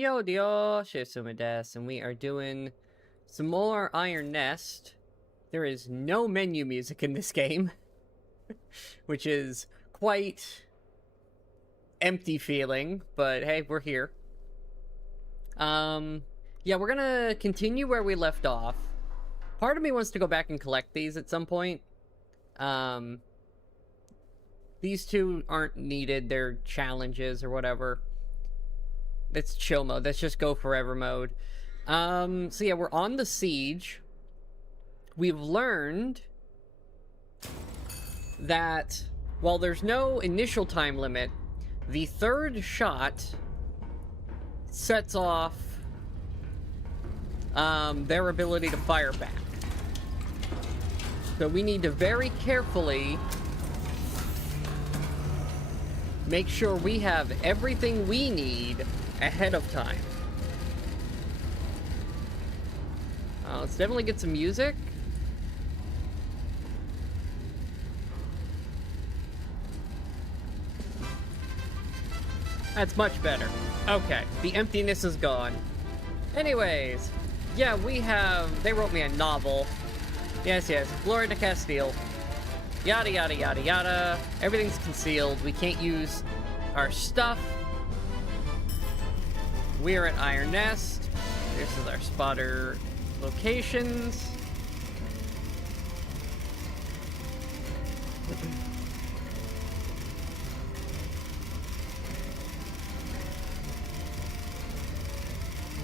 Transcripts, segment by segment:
Yo, dio, Tsume desu, and we are doing some more Iron Nest. There is no menu music in this game, which is quite empty feeling, but hey, we're here. Yeah, we're gonna continue where we left off. Part of me wants to go back and collect these at some point. These two aren't needed, they're challenges or whatever. That's chill mode, that's just go forever mode. So yeah, we're on the siege. We've learned that while there's no initial time limit, the third shot sets off their ability to fire back. So we need to very carefully make sure we have everything we need ahead of time. Let's definitely get some music. That's much better. Okay, the emptiness is gone. Anyways, yeah, they wrote me a novel. Yes, Gloria de Castile. Yada, yada, yada, yada. Everything's concealed. We can't use our stuff. We're at Iron Nest. This is our spotter locations.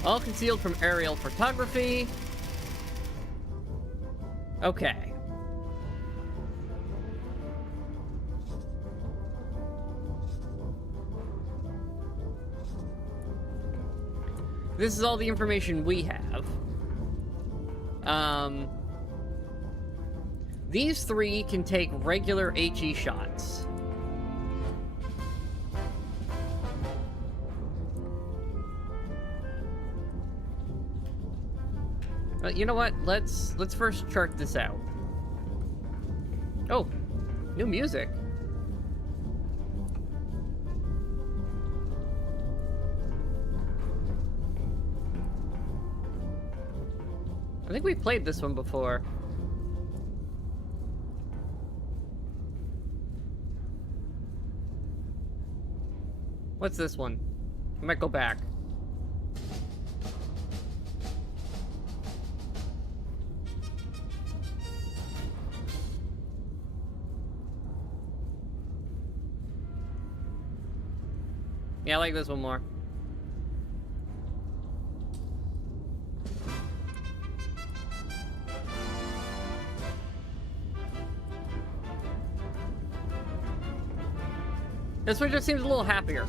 All concealed from aerial photography. Okay. This is all the information we have. These three can take regular HE shots. But you know what? Let's first chart this out. Oh, new music. I think we've played this one before. What's this one? I might go back. Yeah, I like this one more. This one just seems a little happier.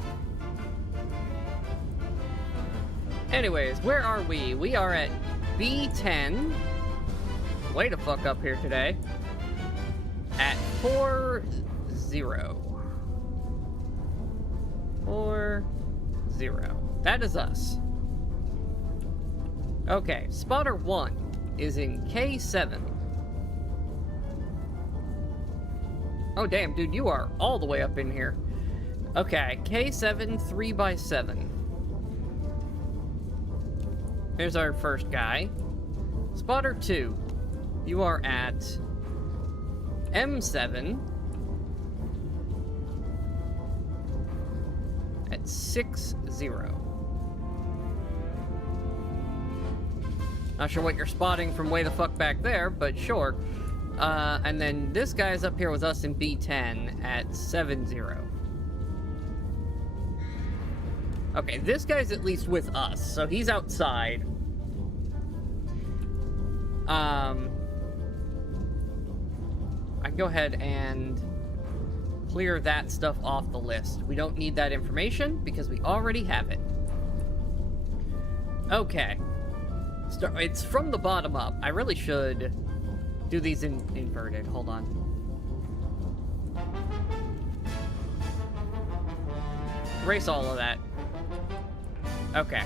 Anyways, where are we? We are at B10. Way to fuck up here today. At 4-0. 4-0. That is us. Okay, spotter 1 is in K7. Oh damn, dude, you are all the way up in here. Okay, K7, 3x7. Here's our first guy. Spotter 2, you are at M7 at 6-0. Not sure what you're spotting from way the fuck back there, but sure. And then this guy's up here with us in B10 at 7-0. Okay, this guy's at least with us, so he's outside. I can go ahead and clear that stuff off the list. We don't need that information because we already have it. Okay. It's from the bottom up. I really should do these inverted. Hold on. Erase all of that. Okay.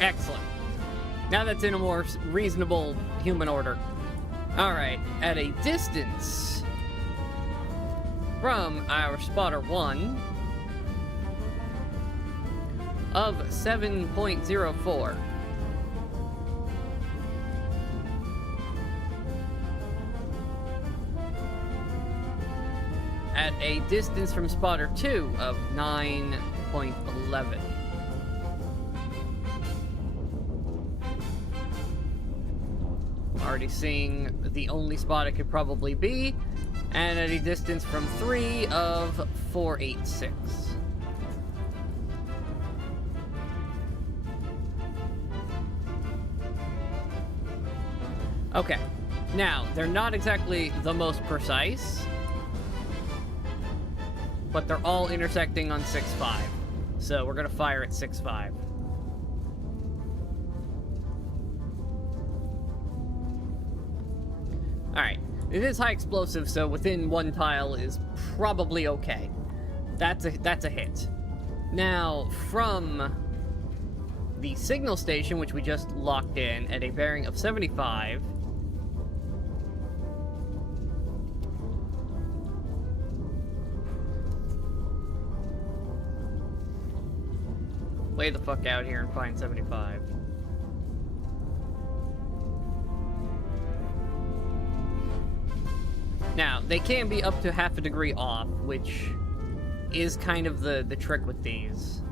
Excellent. Now that's in a more reasonable human order. Alright, at a distance from our spotter 1 of 7.04. At a distance from spotter 2 of 9.11. Already seeing the only spot it could probably be, and at a distance from 3 of 486. Okay, now, they're not exactly the most precise, but they're all intersecting on 6.5. So we're gonna fire at 6.5. Alright, it is high explosive, so within one tile is probably okay. That's a hit. Now, from the signal station, which we just locked in at a bearing of 75, way the fuck out here and find 75. Now, they can be up to half a degree off, which is kind of the trick with these.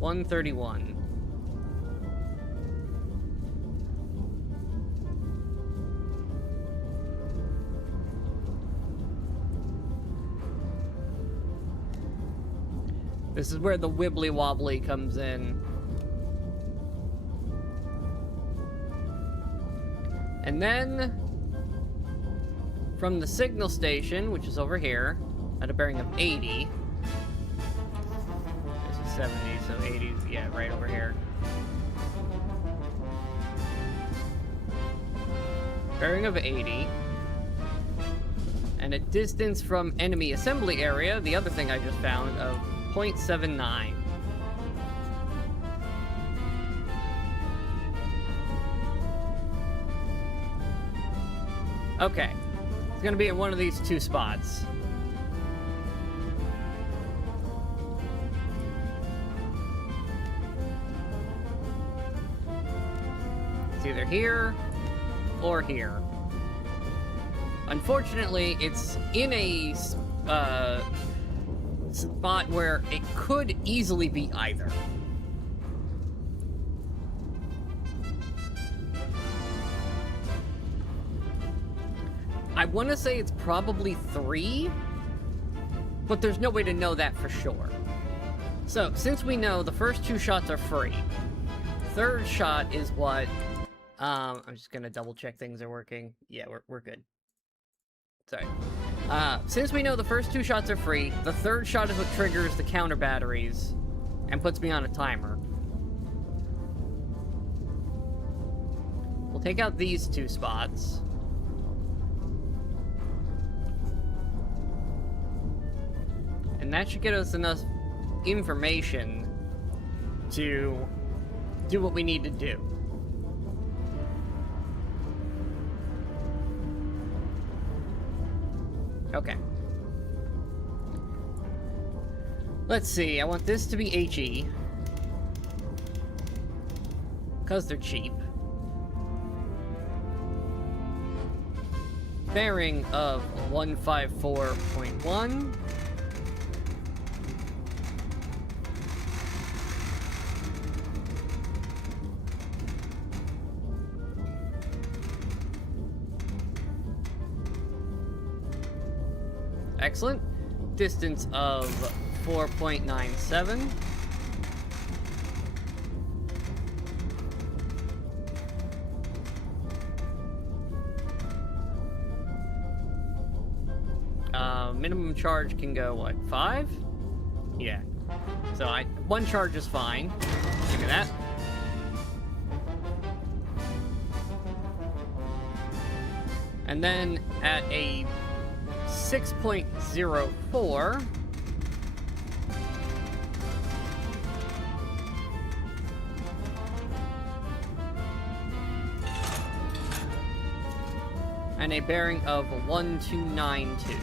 131. This is where the wibbly wobbly comes in. And then, from the signal station, which is over here, at a bearing of 80. This is 70, so 80 is, yeah, right over here. Bearing of 80. And a distance from enemy assembly area, the other thing I just found, of 0.79. Okay. It's gonna be in one of these two spots. It's either here or here. Unfortunately, it's in a spot where it could easily be either. I want to say it's probably 3, but there's no way to know that for sure. So, since we know the first 2 shots are free, third shot is what... I'm just gonna double check things are working. Yeah, we're good. Sorry. Since we know the first 2 shots are free, the third shot is what triggers the counter batteries and puts me on a timer. We'll take out these 2 spots. And that should get us enough information to do what we need to do. Okay. Let's see, I want this to be HE. Because they're cheap. Bearing of 154.1. Excellent. Distance of 4.97. Minimum charge can go, what, 5? Yeah. So 1 charge is fine. Give me that. And then at a 6.04, and a bearing of 1292.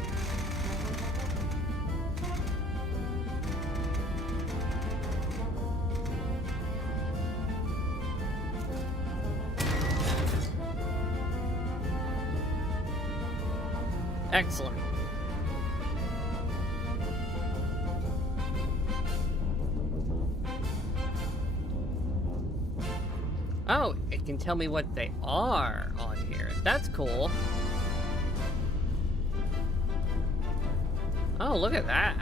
Excellent. Oh, it can tell me what they are on here. That's cool. Oh, look at that.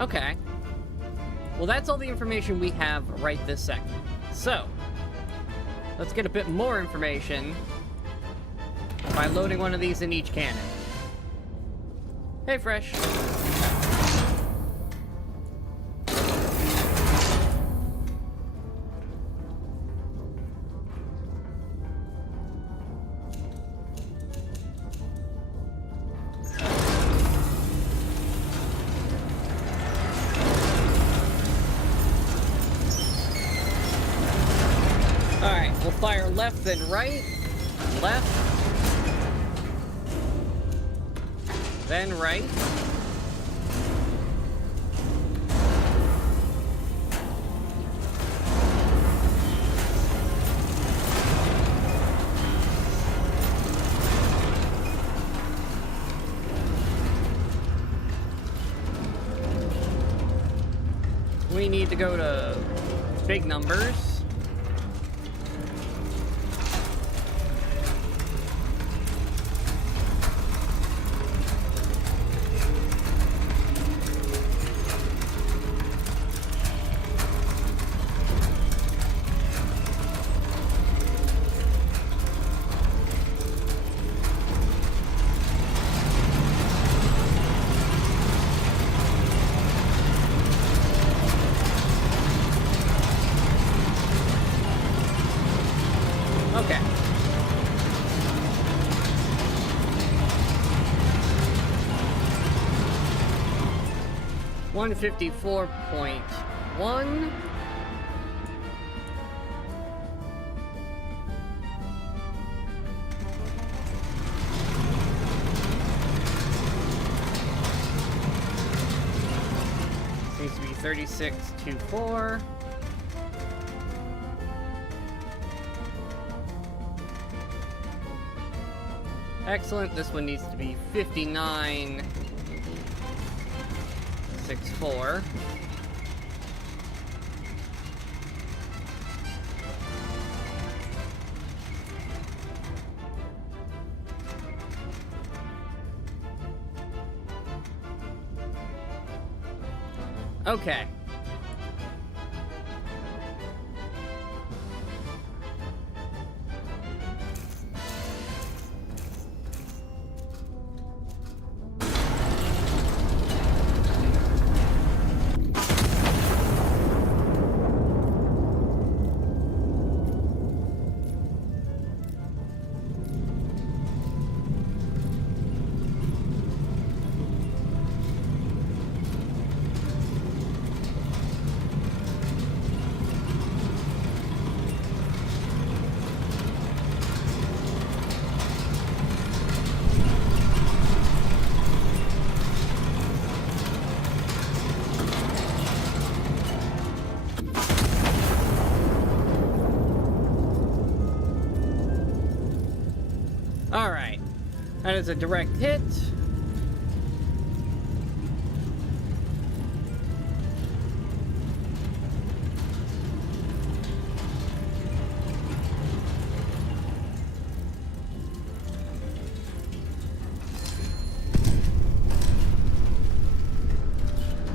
Okay. Well, that's all the information we have right this second. So, let's get a bit more information by loading one of these in each cannon. Hey, Fresh. Alright, we'll fire left then right. Left. Then right. We need to go to big numbers. Okay. $154.1. Seems to be 36.24. Excellent. This one needs to be 59.64. Okay. Alright. That is a direct hit.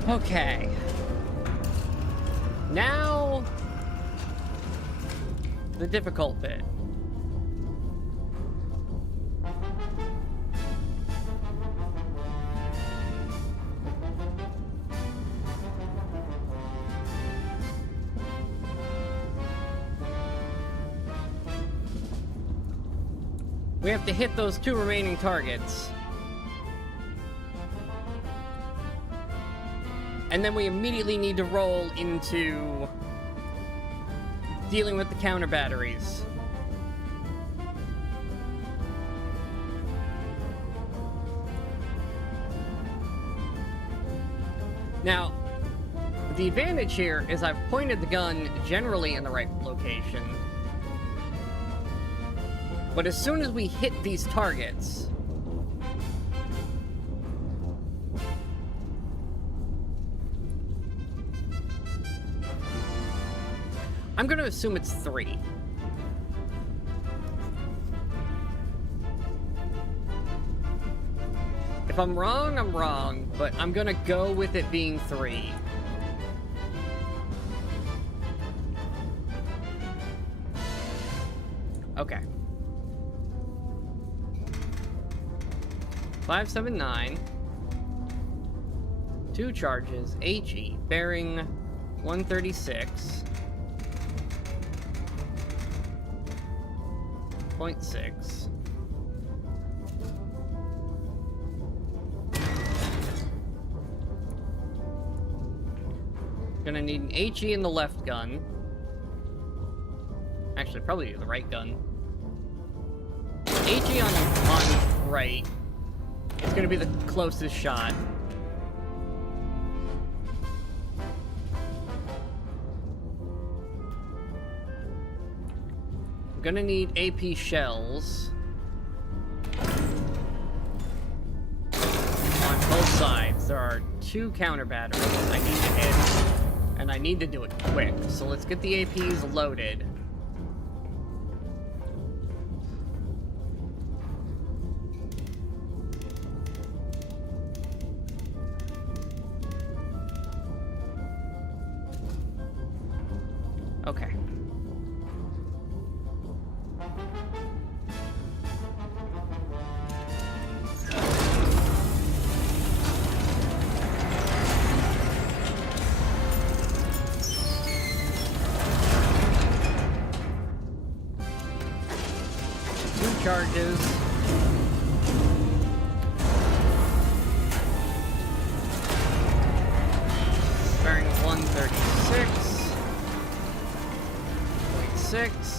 Okay. Now, the difficult bit. We have to hit those two remaining targets. And then we immediately need to roll into dealing with the counter batteries. Now, the advantage here is I've pointed the gun generally in the right location. But as soon as we hit these targets... I'm going to assume it's 3. If I'm wrong, but I'm going to go with it being 3. Okay. 579. 2 charges. HE. Bearing 136. 0.6. Gonna need an HE in the left gun. Actually, probably the right gun. HE on right. It's gonna be the closest shot. I'm gonna need AP shells. On both sides, there are 2 counter batteries I need to hit, and I need to do it quick. So let's get the APs loaded. Okay. Charges. Bearing 136.6.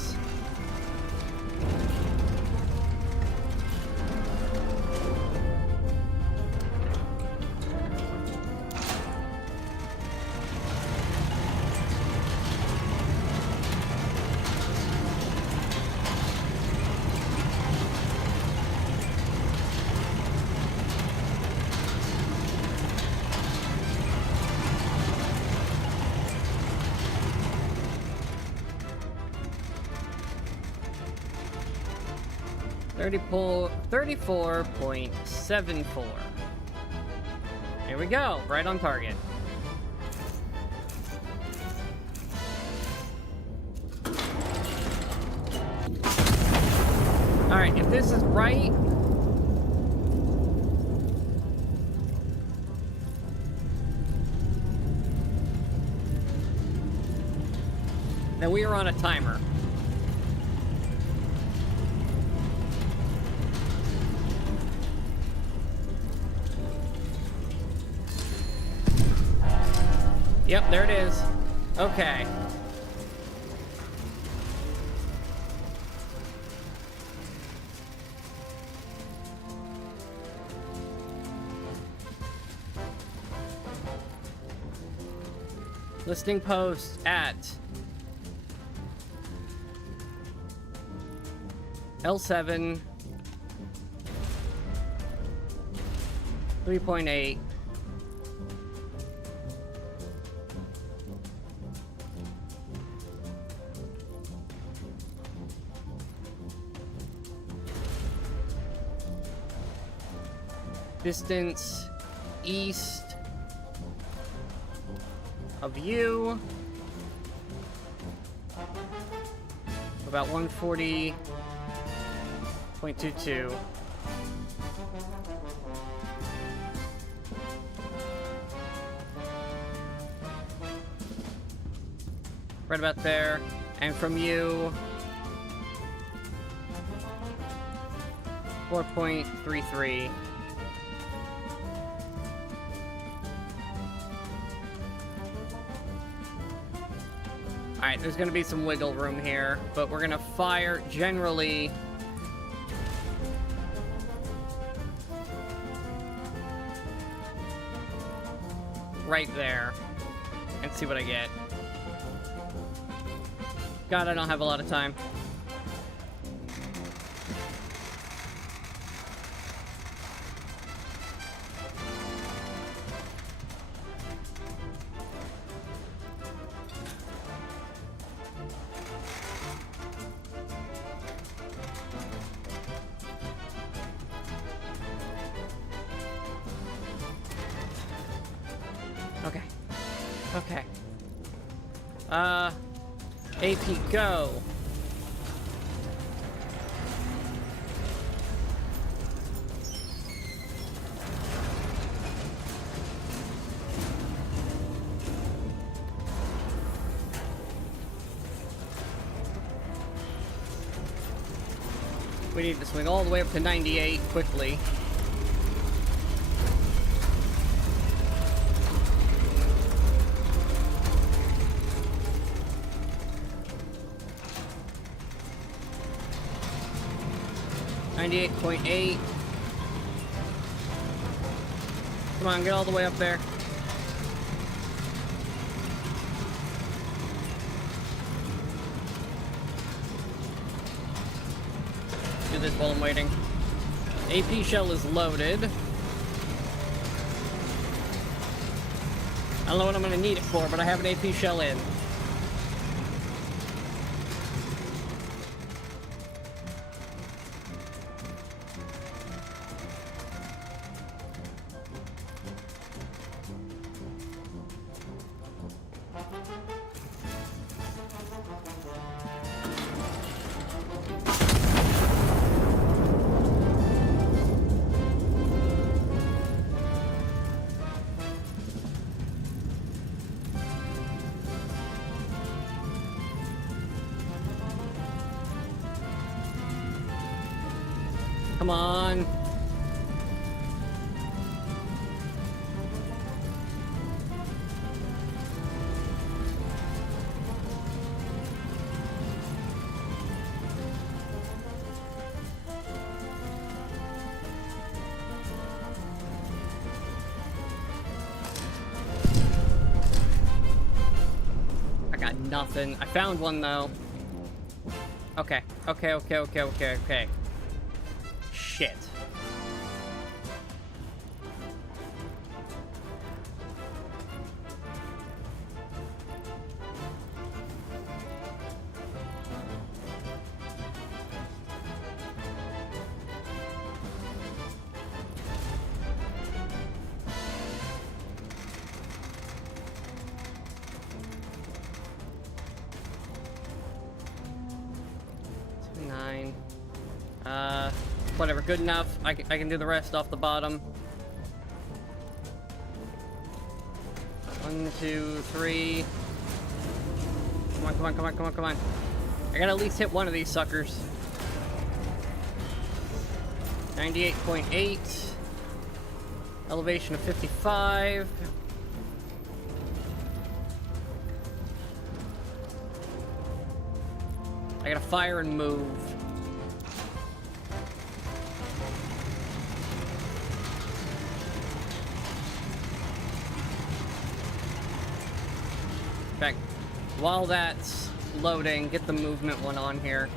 Pull 34.74. Here we go, right on target. Alright, if this is right... then we are on a timer. Yep, there it is. Okay. Listing post at L7 3.8. Distance east of you. About 140.22. Right about there. And from you, 4.33. Alright, there's gonna be some wiggle room here, but we're gonna fire generally. right there and see what I get. God, I don't have a lot of time. Okay. Okay. AP go. We need to swing all the way up to 98 quickly. .8. Come on, get all the way up there. Do this while I'm waiting. AP shell is loaded. I don't know what I'm gonna need it for, but I have an AP shell in. Come on. I got nothing. I found one though. Okay. Okay. Shit. Whatever, good enough. I can do the rest off the bottom. 1, 2, 3. Come on. I gotta at least hit one of these suckers. 98.8. Elevation of 55. I gotta fire and move. In fact, while that's loading, get the movement one on here.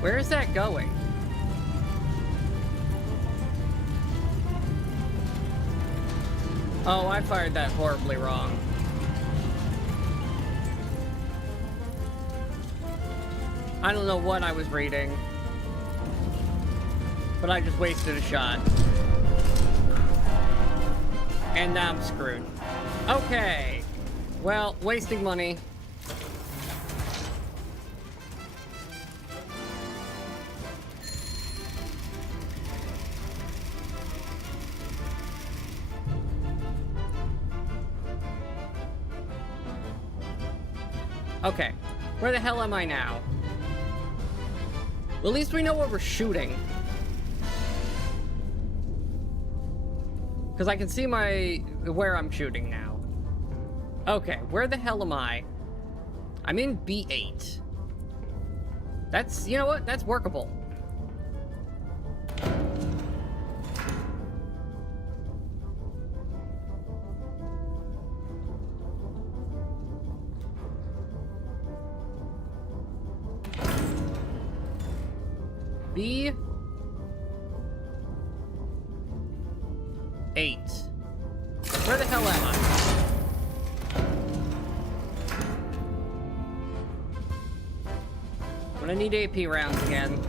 Where is that going? Oh, I fired that horribly wrong. I don't know what I was reading, but I just wasted a shot. And now I'm screwed. Okay. Well, wasting money. Okay. Where the hell am I now? Well, at least we know where we're shooting. Because I can see where I'm shooting now. Okay, where the hell am I? I'm in B8. That's, you know what? That's workable. B8. Where the hell am I? I'm gonna need AP rounds again.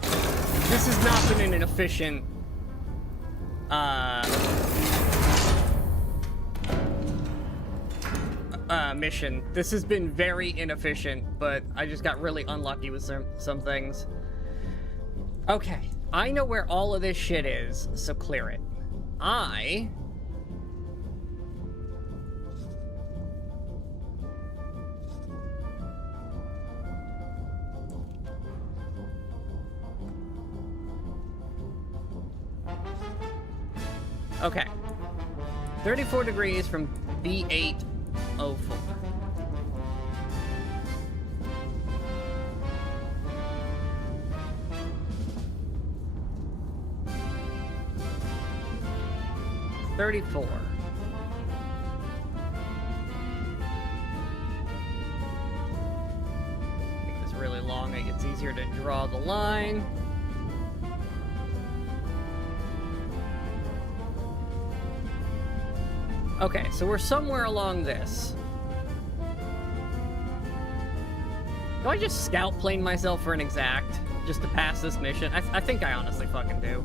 This has not been an efficient mission. This has been very inefficient, but I just got really unlucky with some things. Okay, I know where all of this shit is, so clear it. Okay. 34 degrees from B804. Make this really long, it gets easier to draw the line. Okay, so we're somewhere along this. Do I just scout plane myself for an exact, just to pass this mission? I think I honestly fucking do.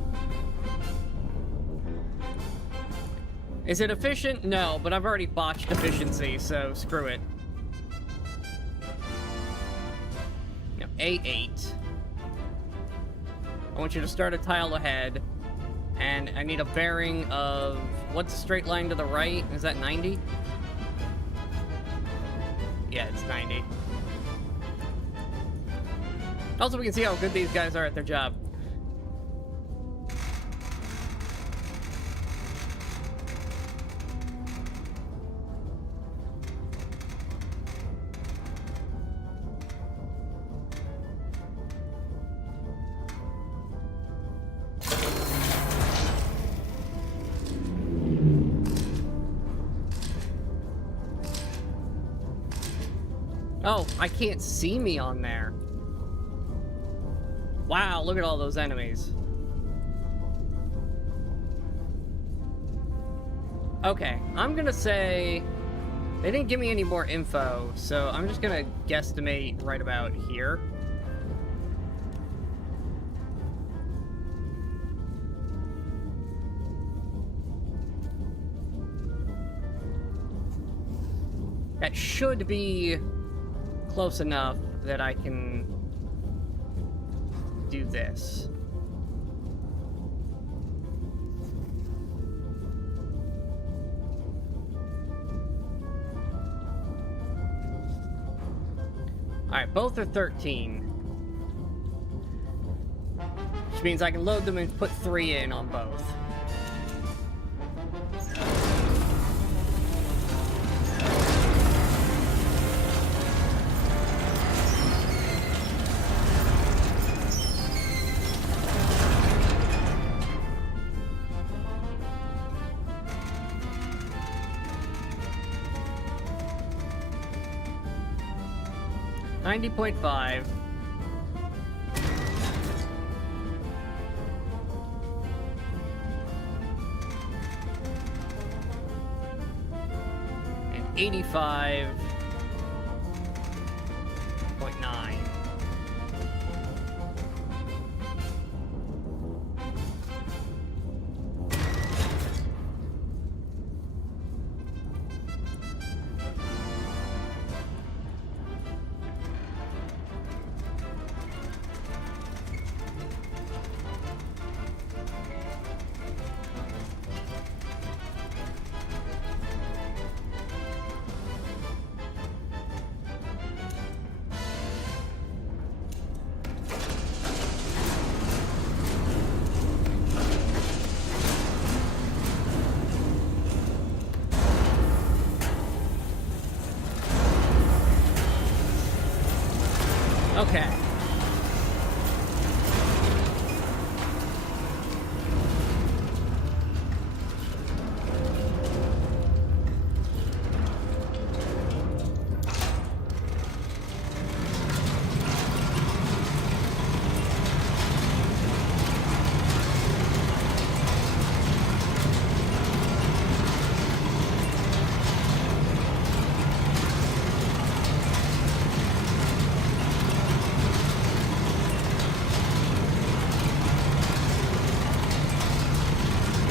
Is it efficient? No, but I've already botched efficiency, so screw it. No, A8. I want you to start a tile ahead, and I need a bearing of... What's straight line to the right? Is that 90? Yeah, it's 90. Also, we can see how good these guys are at their job. Oh, I can't see me on there. Wow, look at all those enemies. Okay, I'm gonna say... They didn't give me any more info, so I'm just gonna guesstimate right about here. That should be close enough that I can do this. Alright, both are 13. Which means I can load them and put 3 in on both. $90.5. And 85.9. Okay.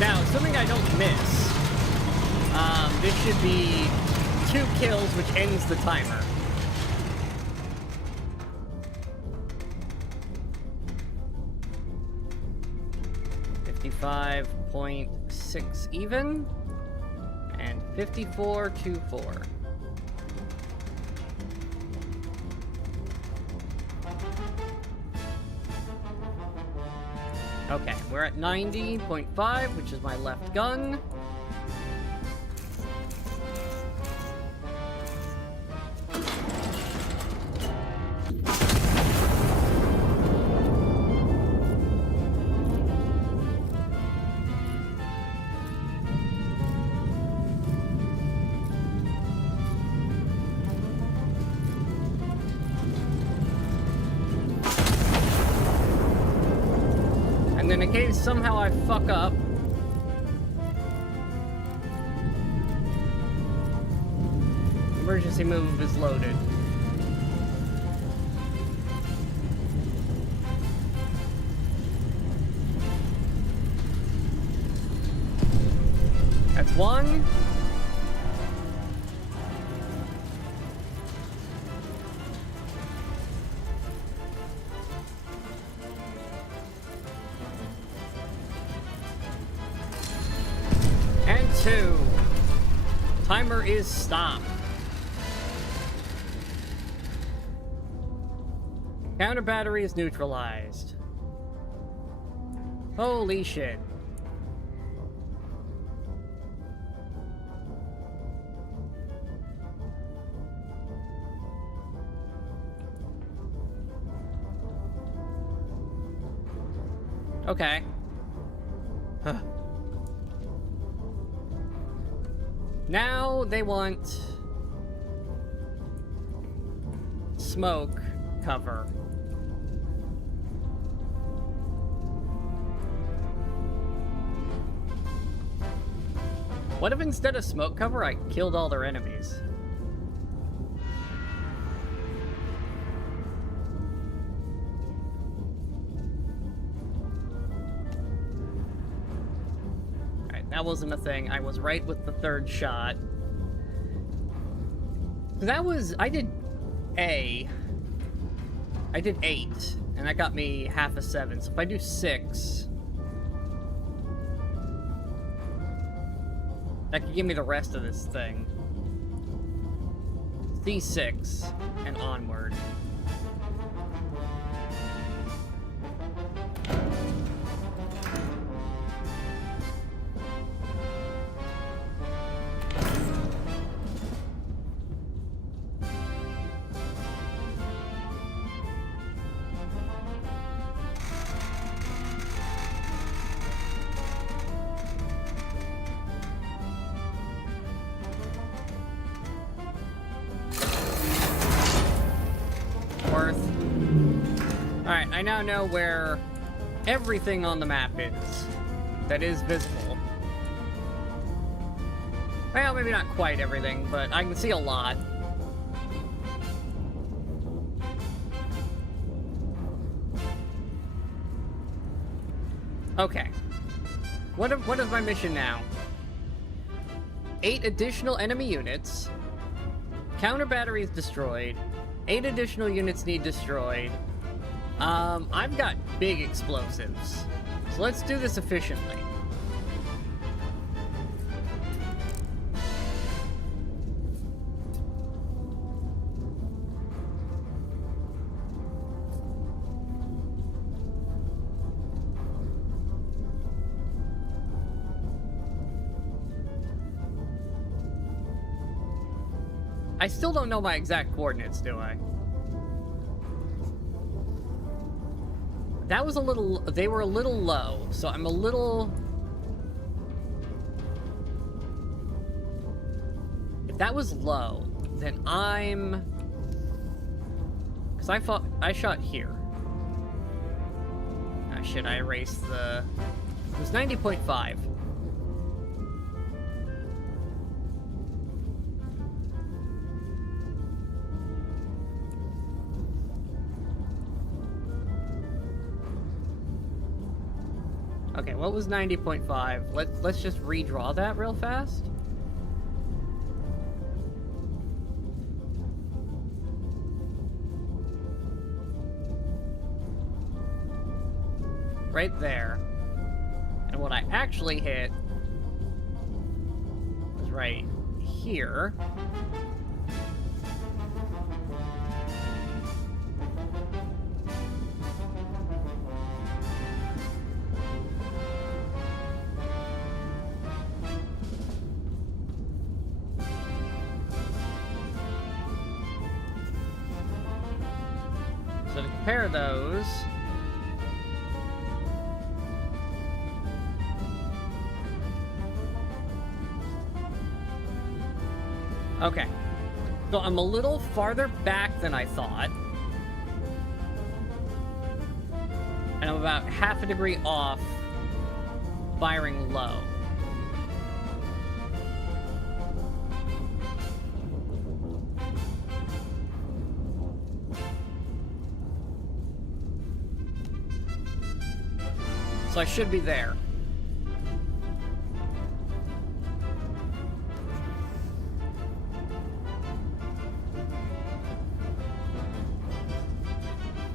Now, assuming I don't miss, this should be 2 kills, which ends the timer. .6 even, and 54.24. Okay, we're at 90.5, which is my left gun. And in case somehow I fuck up, emergency move is loaded. That's 1. And 2. Timer is stopped. Counter battery is neutralized. Holy shit. Okay. Huh. Now they want smoke cover. What if instead of smoke cover, I killed all their enemies? That wasn't a thing. I was right with the 3rd shot. That was... I did A. I did 8, and that got me half a 7. So if I do 6... that could give me the rest of this thing. C6 and onward. Alright, I now know where everything on the map is that is visible. Well, maybe not quite everything, but I can see a lot. Okay. What is my mission now? 8 additional enemy units. Counter batteries destroyed. 8 additional units need destroyed. I've got big explosives. So let's do this efficiently. I still don't know my exact coordinates, do I? That was a little... They were a little low, so I'm a little... If that was low, then I'm... Because I shot here. Should I erase the... It was 90.5. Okay, what was 90.5? Let's just redraw that real fast. Right there. And what I actually hit was right here. So to compare those... Okay, so I'm a little farther back than I thought. And I'm about half a degree off firing low. So I should be there.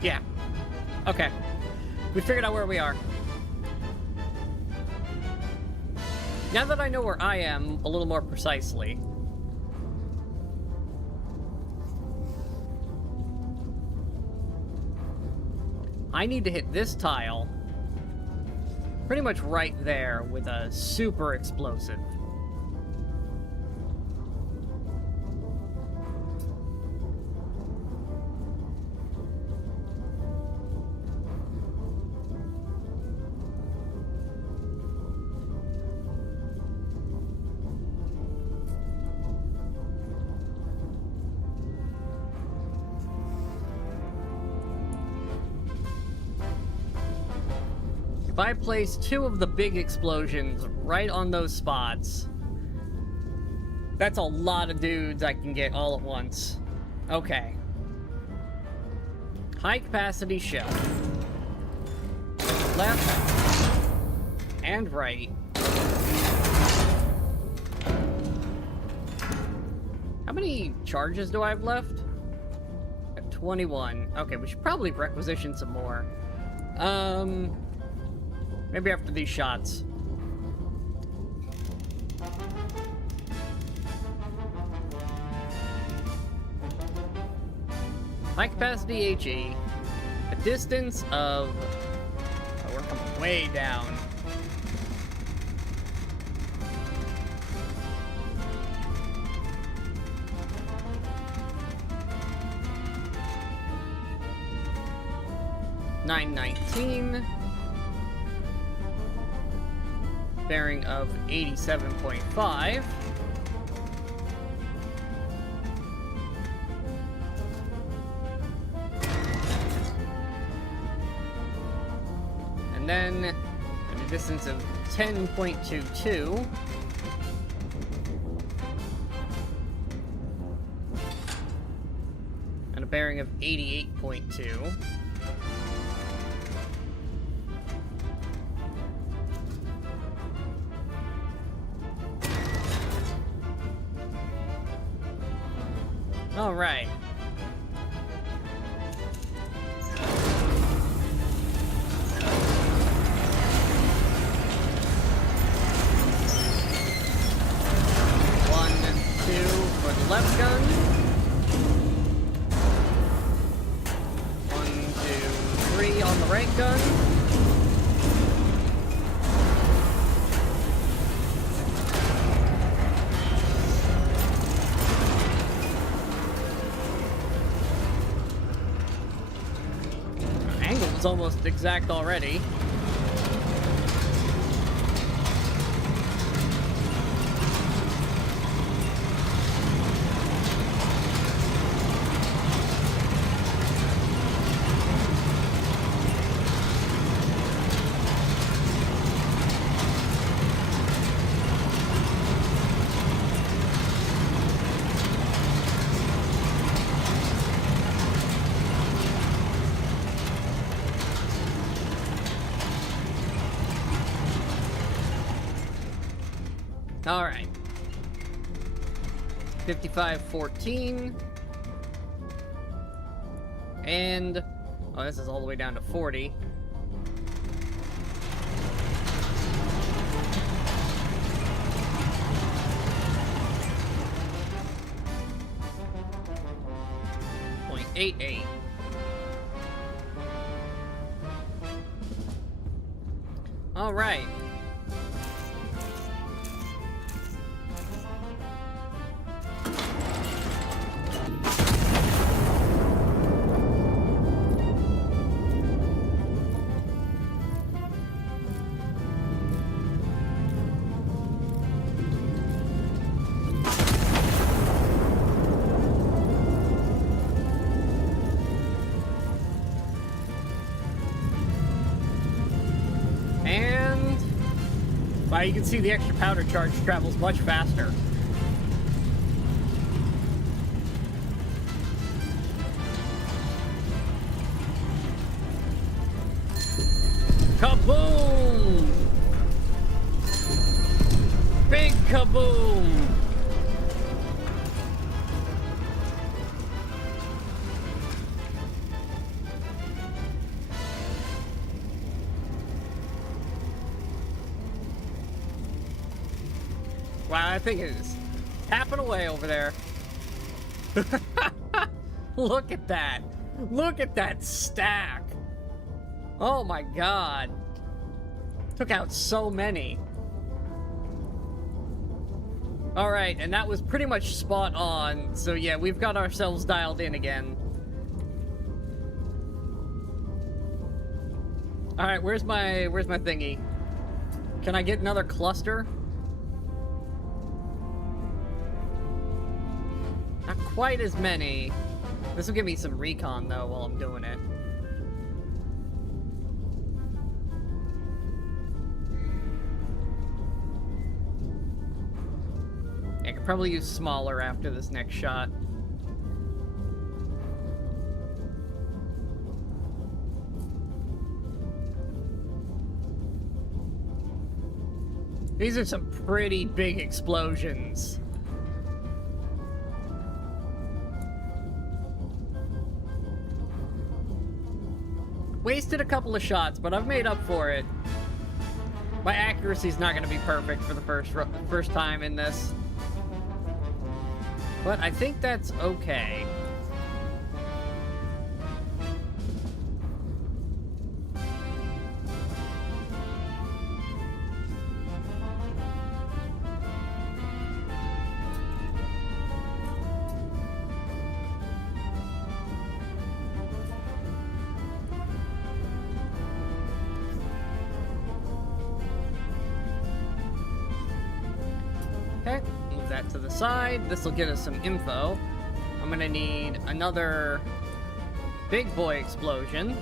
Yeah. Okay. We figured out where we are. Now that I know where I am a little more precisely. I need to hit this tile pretty much right there with a super explosive. If I place 2 of the big explosions right on those spots, that's a lot of dudes I can get all at once. Okay. High capacity shell. Left and right. How many charges do I have left? I have 21. Okay, we should probably requisition some more. Maybe after these shots. High capacity HE. A distance of... Oh, we're coming way down. $919. Bearing of 87.5. And then at a distance of 10.22. And a bearing of 88.2. All right. One, two for the left gun. 1, 2, 3 on the right gun. feels almost exact already. All right. 55-14. And, oh, this is all the way down to 40. .88. All right. You can see the extra powder charge travels much faster. Kaboom! Big kaboom! Wow, I think it is tapping away over there. Look at that. Look at that stack. Oh my god. Took out so many. Alright, and that was pretty much spot on. So yeah, we've got ourselves dialed in again. Alright, where's my thingy? Can I get another cluster? Not quite as many. This will give me some recon, though, while I'm doing it. I could probably use smaller after this next shot. These are some pretty big explosions. Wasted a couple of shots, but I've made up for it. My accuracy's not going to be perfect for the first time in this. But I think that's okay. Okay, move that to the side. This will get us some info. I'm gonna need another big boy explosion.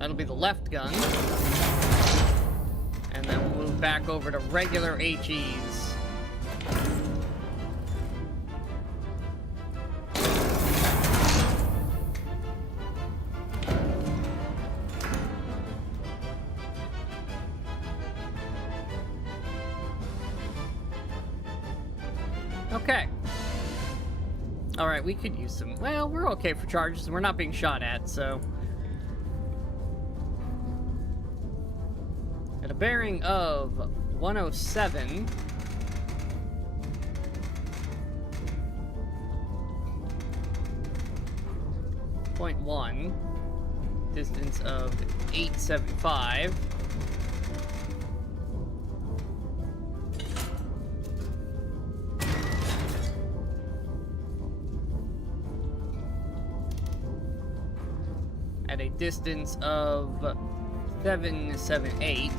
That'll be the left gun. And then we'll move back over to regular HEs. Okay. Alright, we could use some... Well, we're okay for charges, and we're not being shot at, so... At a bearing of 107... .1, distance of 875. at a distance of 778.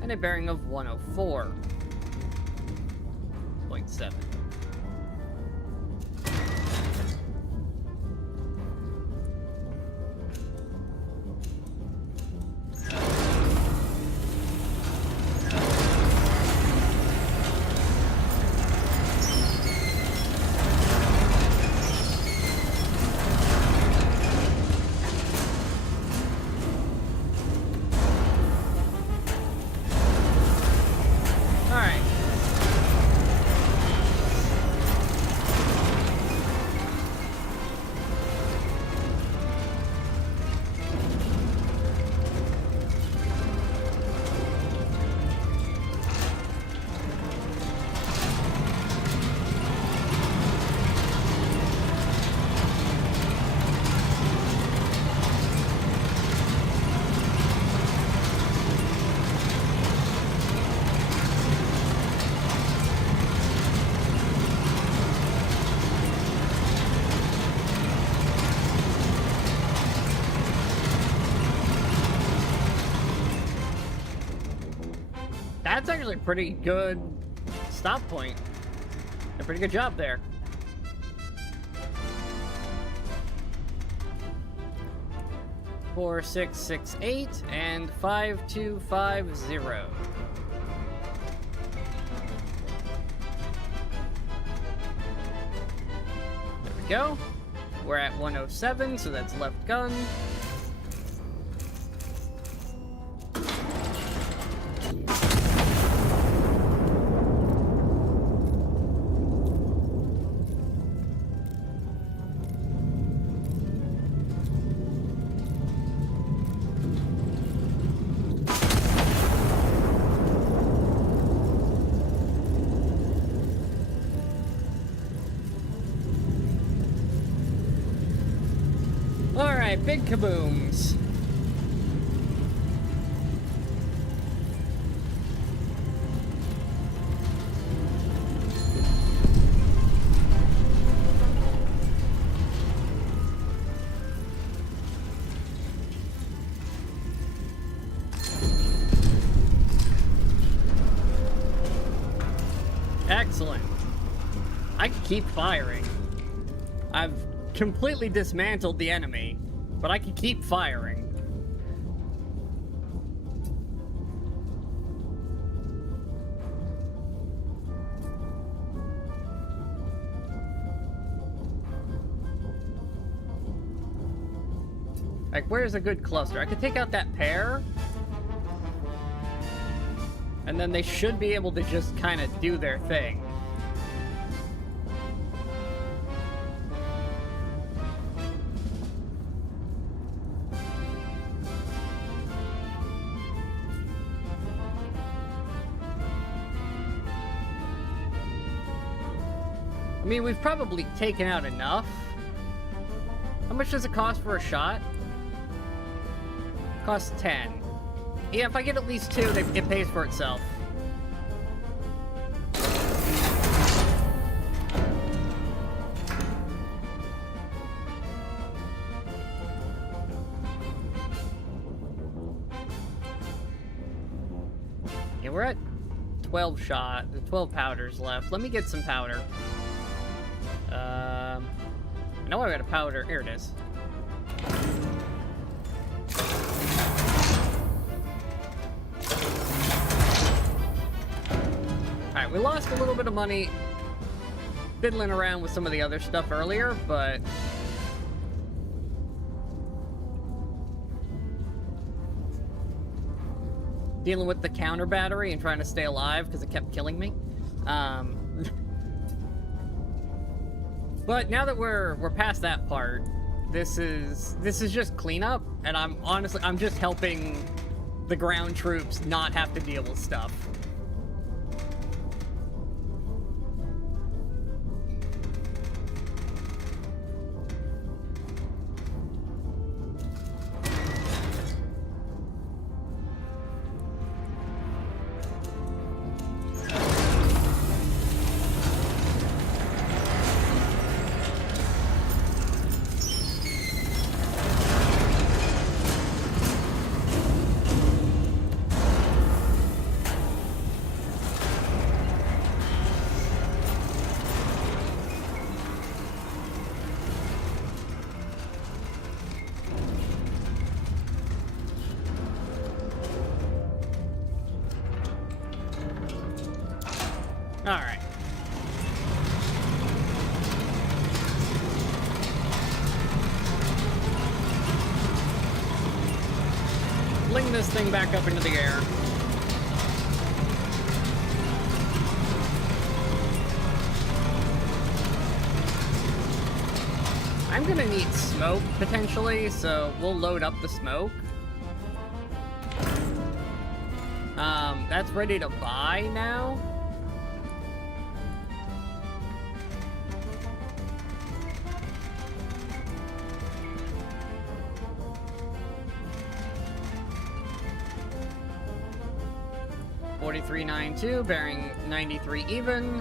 And a bearing of 104.7. That's actually a pretty good stop point. A pretty good job there. Four, 6, 6, 8, and 5, 2, 5, 0. There we go. We're at 107, so that's left gun. Alright, big kabooms. Excellent. I can keep firing. I've completely dismantled the enemy, but I can keep firing. Like, where's a good cluster? I could take out that pair, and then they should be able to just kind of do their thing. I mean, we've probably taken out enough. How much does it cost for a shot? Costs 10. Yeah, if I get at least 2, it pays for itself. Yeah, we're at 12 powders left. Let me get some powder. I know I got a powder. Here it is. Alright, we lost a little bit of money fiddling around with some of the other stuff earlier, but dealing with the counter battery and trying to stay alive because it kept killing me. But now that we're past that part, this is just cleanup, and I'm just helping the ground troops not have to deal with stuff. Alright. Fling this thing back up into the air. I'm gonna need smoke, potentially, so we'll load up the smoke. That's ready to buy now. $43.92, bearing 93 even.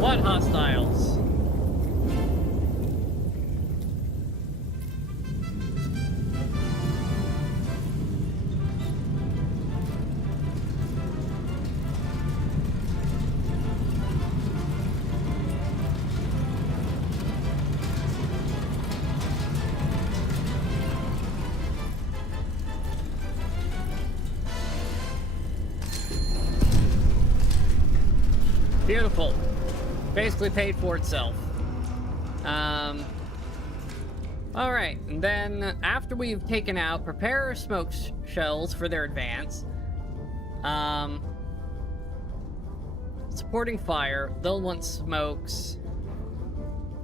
What hostiles? Beautiful. Basically paid for itself. Alright, and then after we've taken out, prepare our smoke shells for their advance. Supporting fire, they'll want smokes.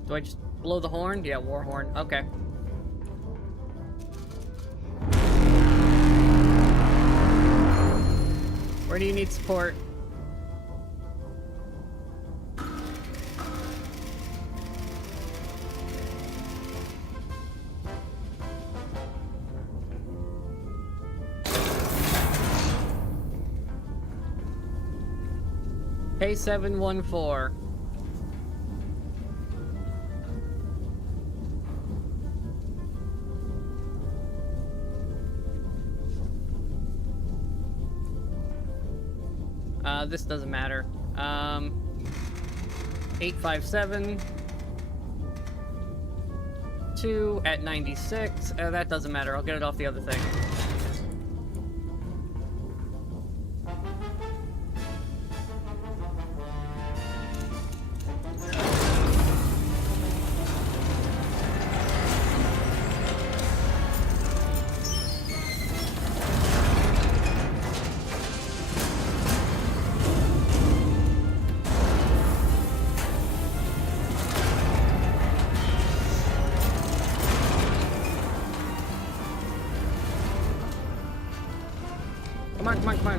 Do I just blow the horn? Yeah, war horn. Okay. Where do you need support? K714. This doesn't matter. 857. 2 at 96. That doesn't matter. I'll get it off the other thing.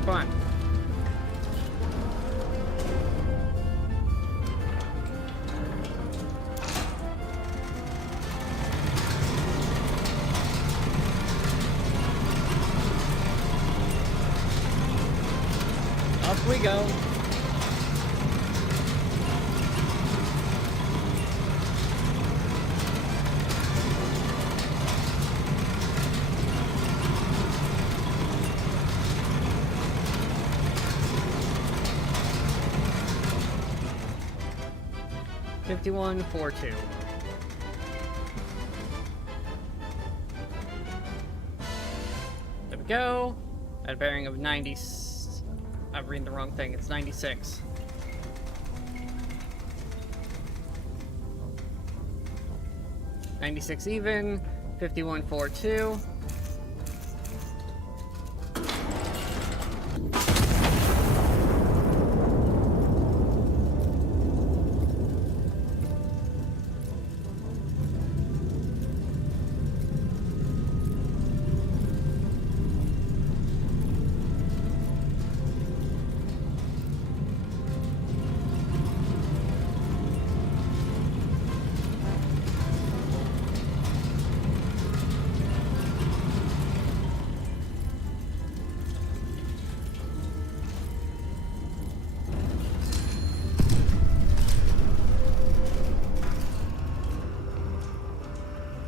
Come on. Up we go. $51.42. There we go. At a bearing of 90. I'm reading the wrong thing. It's 96. $96 even. $51.42.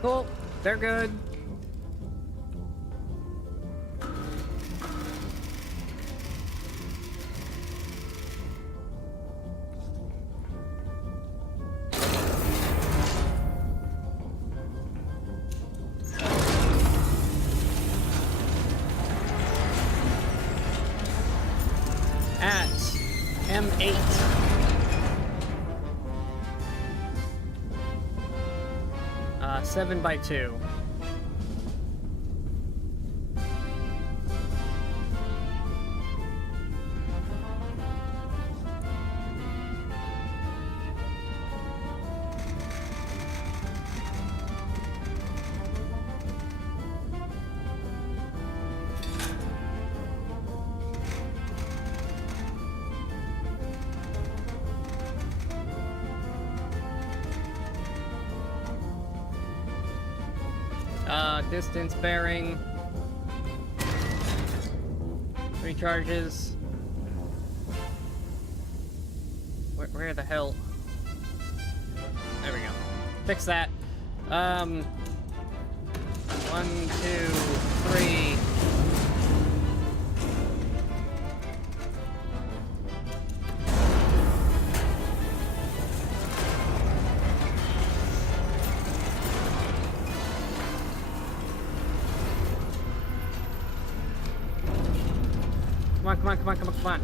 Cool. They're good. 8. Uh, 7 by 2. Distance bearing. 3 charges. Where the hell? There we go. Fix that. 1, 2, 3. Come on.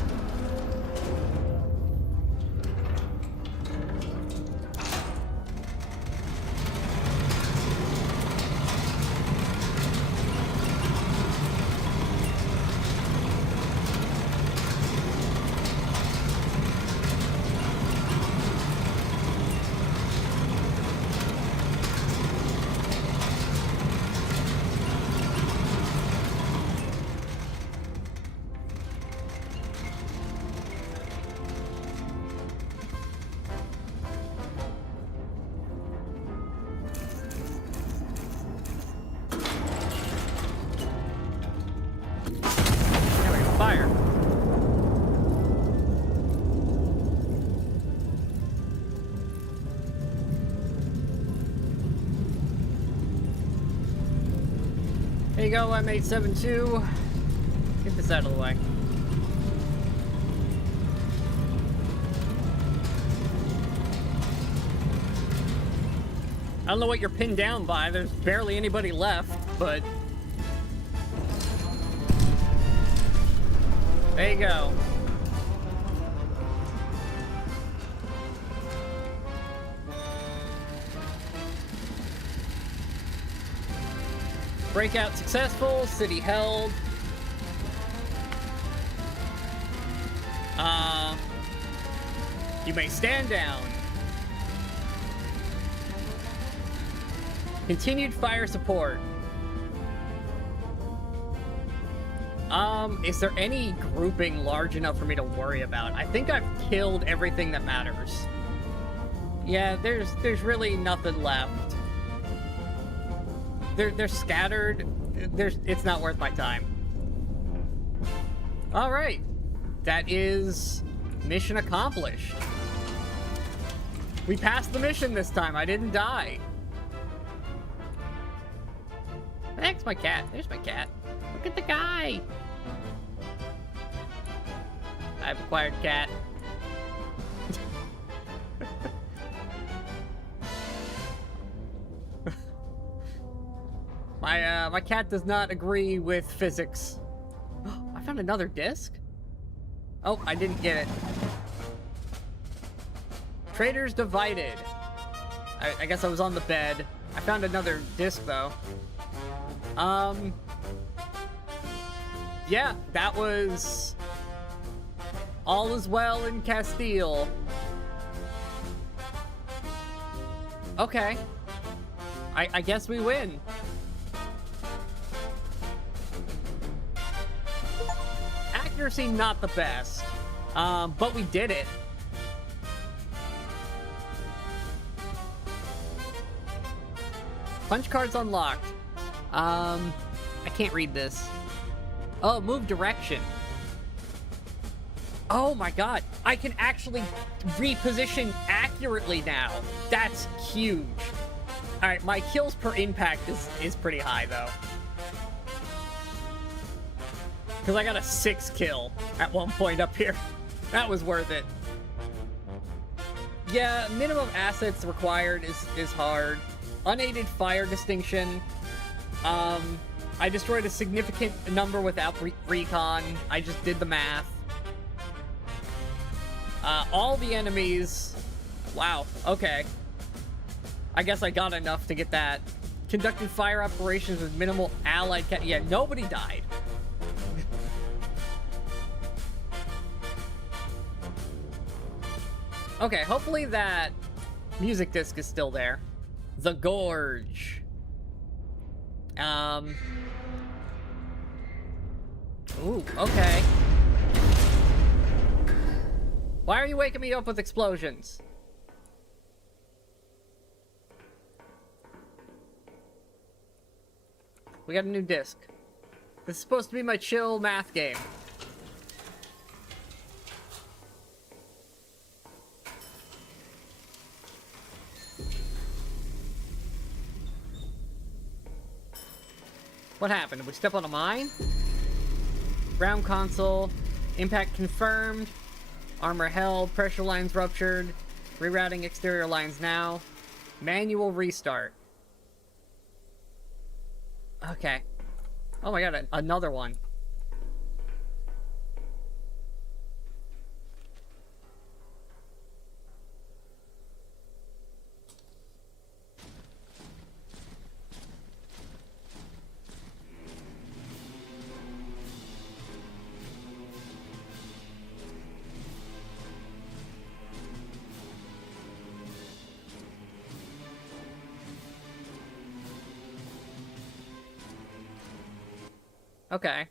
Fire. There you go, M872. Get this out of the way. I don't know what you're pinned down by. There's barely anybody left, but... there you go. Breakout successful. City held. You may stand down. Continued fire support. Is there any grouping large enough for me to worry about? I think I've killed everything that matters. Yeah, there's really nothing left. They're scattered. It's not worth my time. All right, that is mission accomplished. We passed the mission this time. I didn't die. Thanks, my cat. There's my cat. Look at the guy. I've acquired cat. My cat does not agree with physics. I found another disc? Oh, I didn't get it. Traders divided. I guess I was on the bed. I found another disc though. Yeah, that was all is well in Castile. Okay. I guess we win. Accuracy not the best, but we did it. Punch cards unlocked. I can't read this. Oh, move direction. Oh my god, I can actually reposition accurately now. That's huge. Alright, my kills per impact is pretty high, though. Because I got a 6 kill at one point up here. That was worth it. Yeah, minimum assets required is hard. Unaided fire distinction. I destroyed a significant number without recon. I just did the math. All the enemies... Wow, okay. I guess I got enough to get that. Conducted fire operations with minimal allied... Yeah, nobody died. Okay, hopefully that music disc is still there. The Gorge. Ooh, okay. Why are you waking me up with explosions? We got a new disc. This is supposed to be my chill math game. What happened? Did we step on a mine? Ground console. Impact confirmed. Armor held. Pressure lines ruptured. Rerouting exterior lines now. Manual restart. Okay. Oh my god, another one. Okay.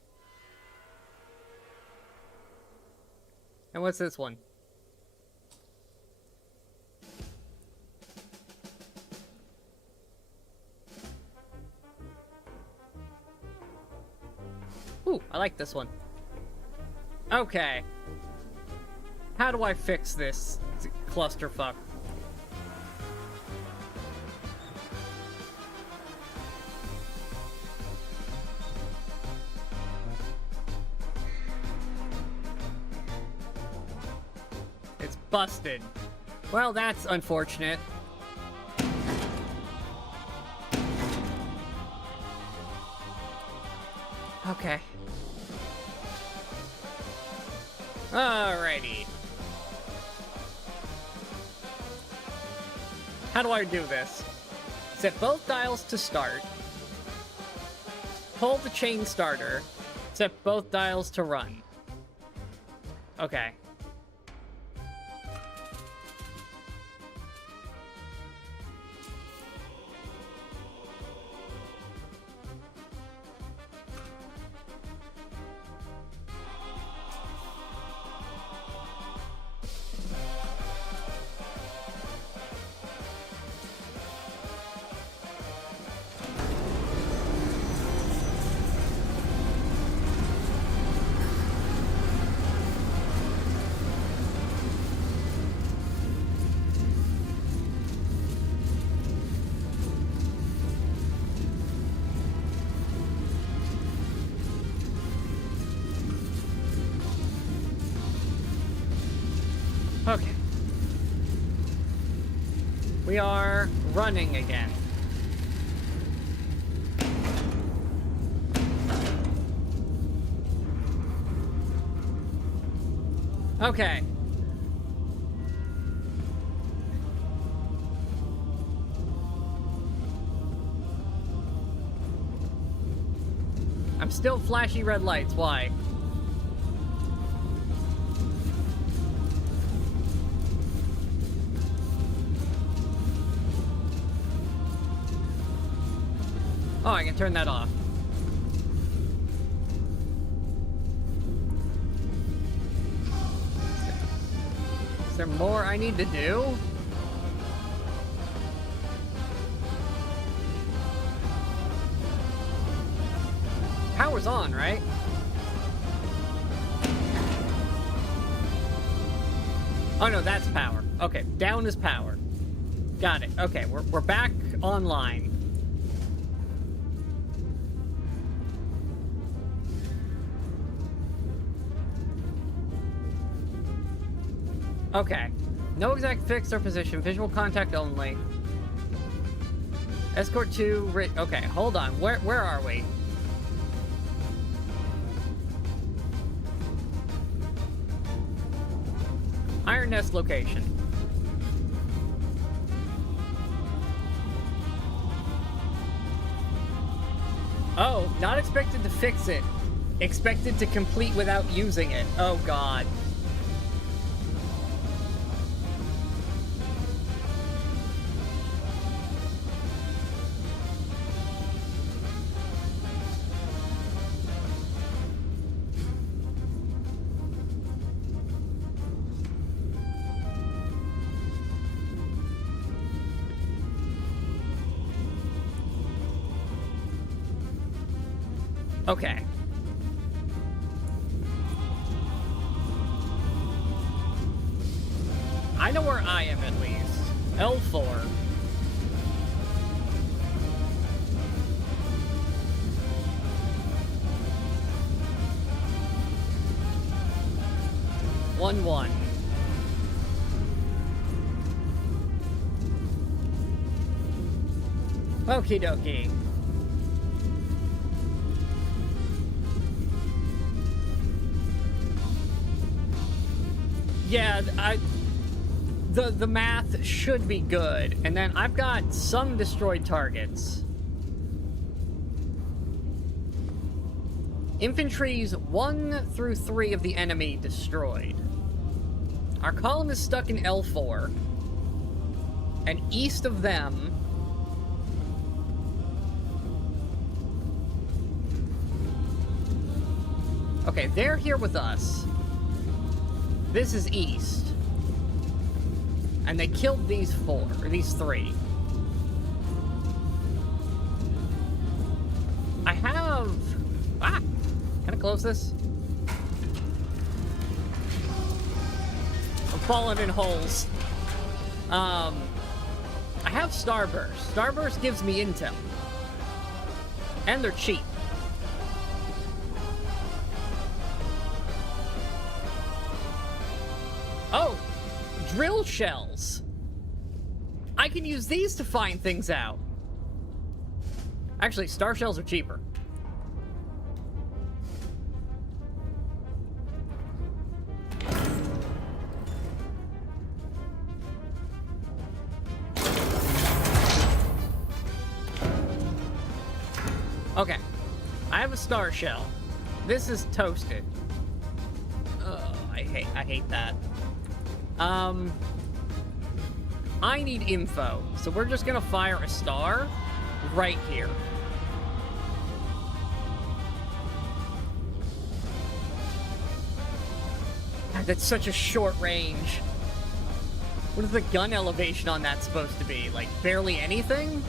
And what's this one? Ooh, I like this one. Okay. How do I fix this clusterfuck? It's busted. Well, that's unfortunate. Okay. Alrighty. How do I do this? Set both dials to start. Pull the chain starter. Set both dials to run. Okay. Okay. We are running again. Okay. I'm still flashy red lights. Why? Oh, I can turn that off. Is there more I need to do? Power's on, right? Oh no, that's power. Okay, down is power. Got it. Okay, we're back online. Okay. No exact fix or position. Visual contact only. Escort to... Okay, hold on. Where are we? Iron Spirit Nest location. Oh, not expected to fix it. Expected to complete without using it. Oh, God. Okay. I know where I am, at least. L4. One. Okie dokie. Yeah, the math should be good. And then I've got some destroyed targets. Infantry's 1 through 3 of the enemy destroyed. Our column is stuck in L4. And east of them... Okay, they're here with us. This is east. And they killed these 3. I have... Ah! Can I close this? I'm falling in holes. I have Starburst. Starburst gives me intel. And they're cheap. Oh! Drill shells! I can use these to find things out. Actually, star shells are cheaper. Okay. I have a star shell. This is toasted. Oh, I hate that. I need info, so we're just gonna fire a star right here. God, that's such a short range. What is the gun elevation on that supposed to be? Like, barely anything?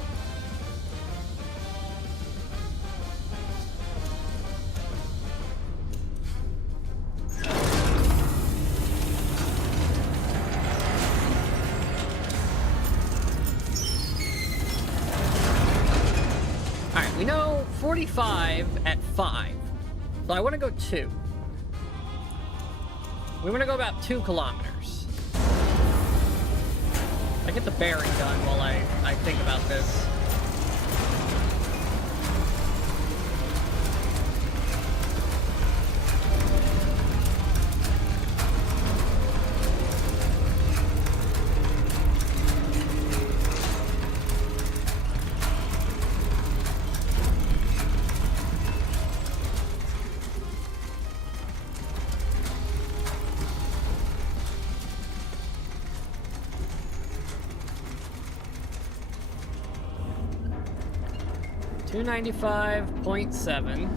We know 45 at 5. So I want to go 2. We want to go about 2 kilometers. I get the bearing done while I think about this. $295.7.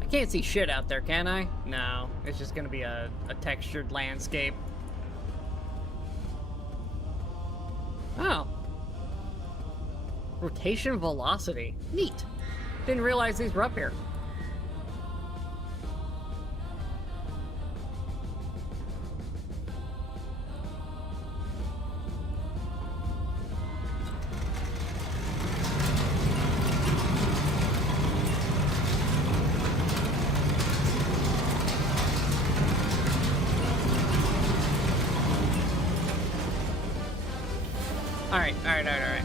I can't see shit out there, can I? No, it's just gonna be a textured landscape. Oh. Rotation velocity. Neat. Didn't realize these were up here.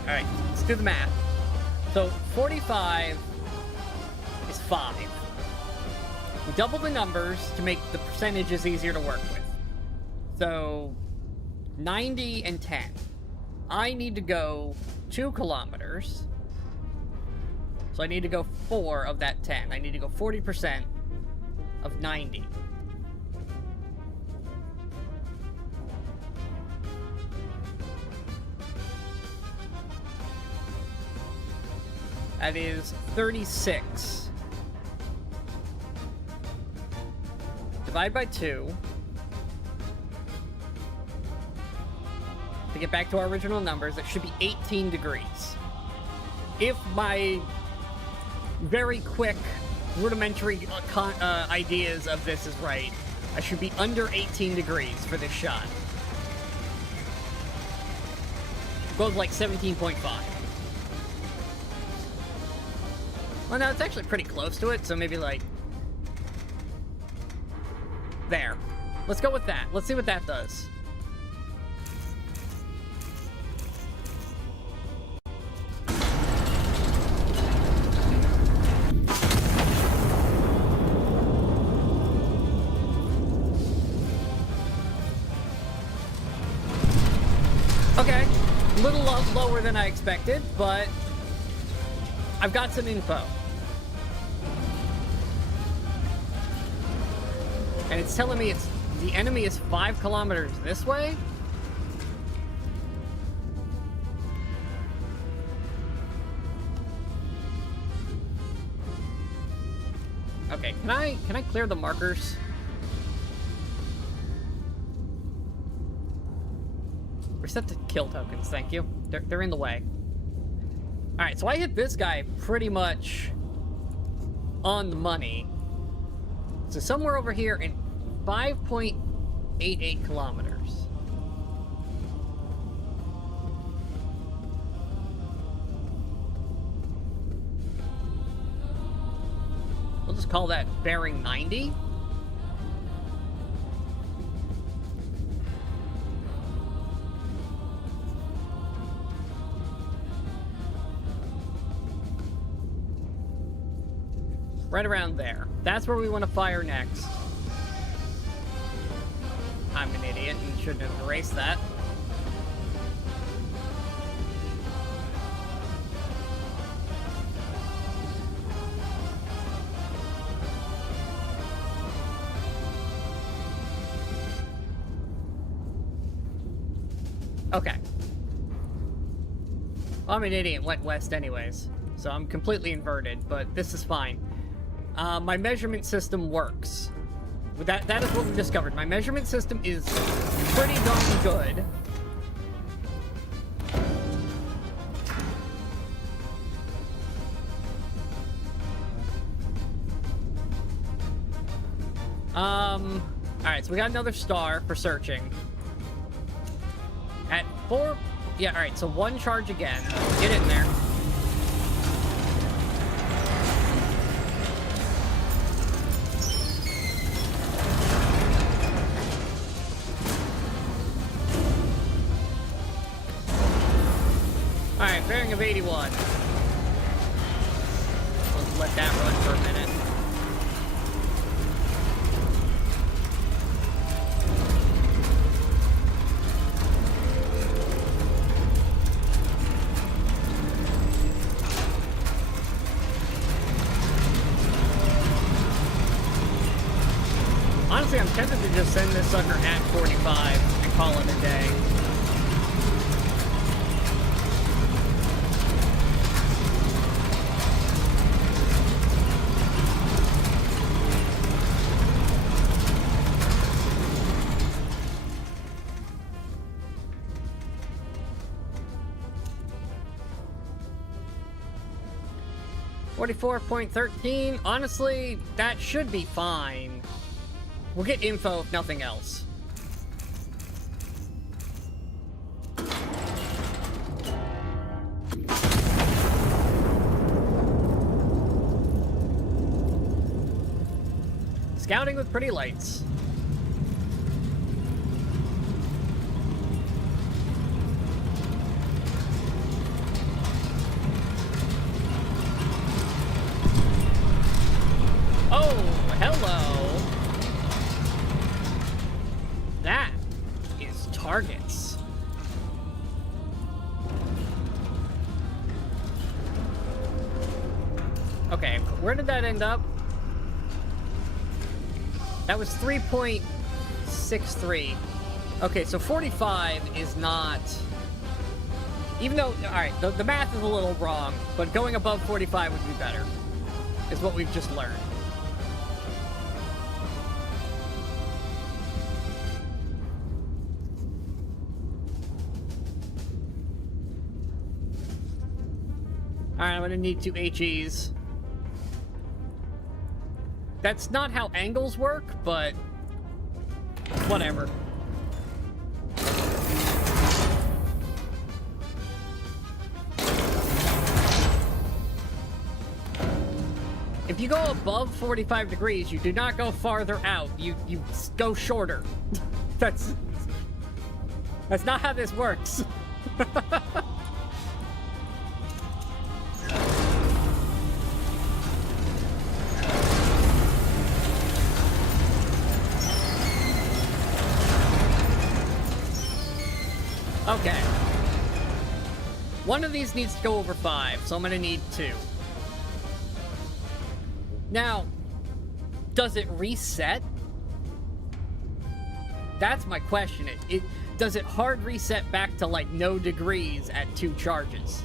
Alright. Let's do the math. So, 45 is 5. double the numbers to make the percentages easier to work with. So, 90 and 10. I need to go 2 kilometers. So I need to go 4 of that 10. I need to go 40% of 90. That is 36. Divide by 2. To get back to our original numbers, it should be 18 degrees. If my very quick, rudimentary ideas of this is right, I should be under 18 degrees for this shot. Goes like 17.5. Well, no, it's actually pretty close to it, so maybe like... there. Let's go with that. Let's see what that does. Okay, a little lower than I expected, but I've got some info. And it's telling me the enemy is 5 kilometers this way? Okay, can I clear the markers? Reset the kill tokens, thank you. They're in the way. Alright, so I hit this guy pretty much on the money. So somewhere over here in 5.88 kilometers. We'll just call that bearing 90. Right around there. That's where we want to fire next. I'm an idiot and shouldn't have erased that. Okay. Well, I'm an idiot and went west anyways, so I'm completely inverted, but this is fine. My measurement system works. That is what we discovered. My measurement system is pretty darn good. Alright, so we got another star for searching. At 4... yeah, alright, so 1 charge again. Get in there. Alright, bearing of 81. Let's let that run for a minute. Honestly, I'm tempted to just send this sucker at 45 and call it a day. .13. Honestly, that should be fine. We'll get info if nothing else. Scouting with pretty lights. Oh, hello. where did that end up? That was 3.63. Okay, so 45 is not... Even though, alright, the math is a little wrong, but going above 45 would be better, is what we've just learned. Alright, I'm gonna need 2 HEs. That's not how angles work, but whatever. If you go above 45 degrees, you do not go farther out. You go shorter. That's not how this works. Okay. One of these needs to go over 5, so I'm gonna need 2. Now, does it reset? That's my question. Does it hard reset back to, like, no degrees at 2 charges?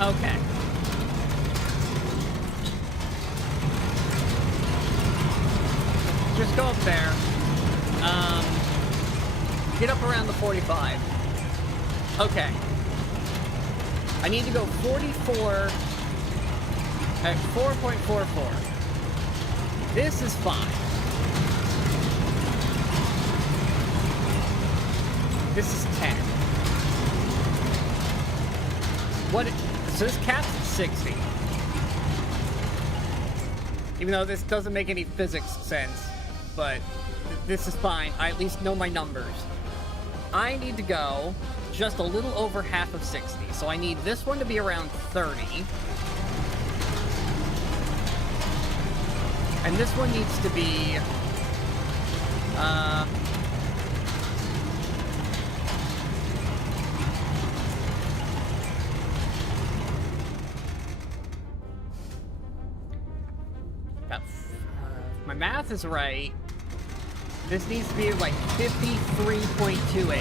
Okay. Just go up there. Get up around the 45. Okay. I need to go 44 at 4.44. This is fine. This is 10. So this caps at 60. Even though this doesn't make any physics sense, but this is fine. I at least know my numbers. I need to go just a little over half of 60. So I need this one to be around 30. And this one needs to be... my math is right. This needs to be like 53.28.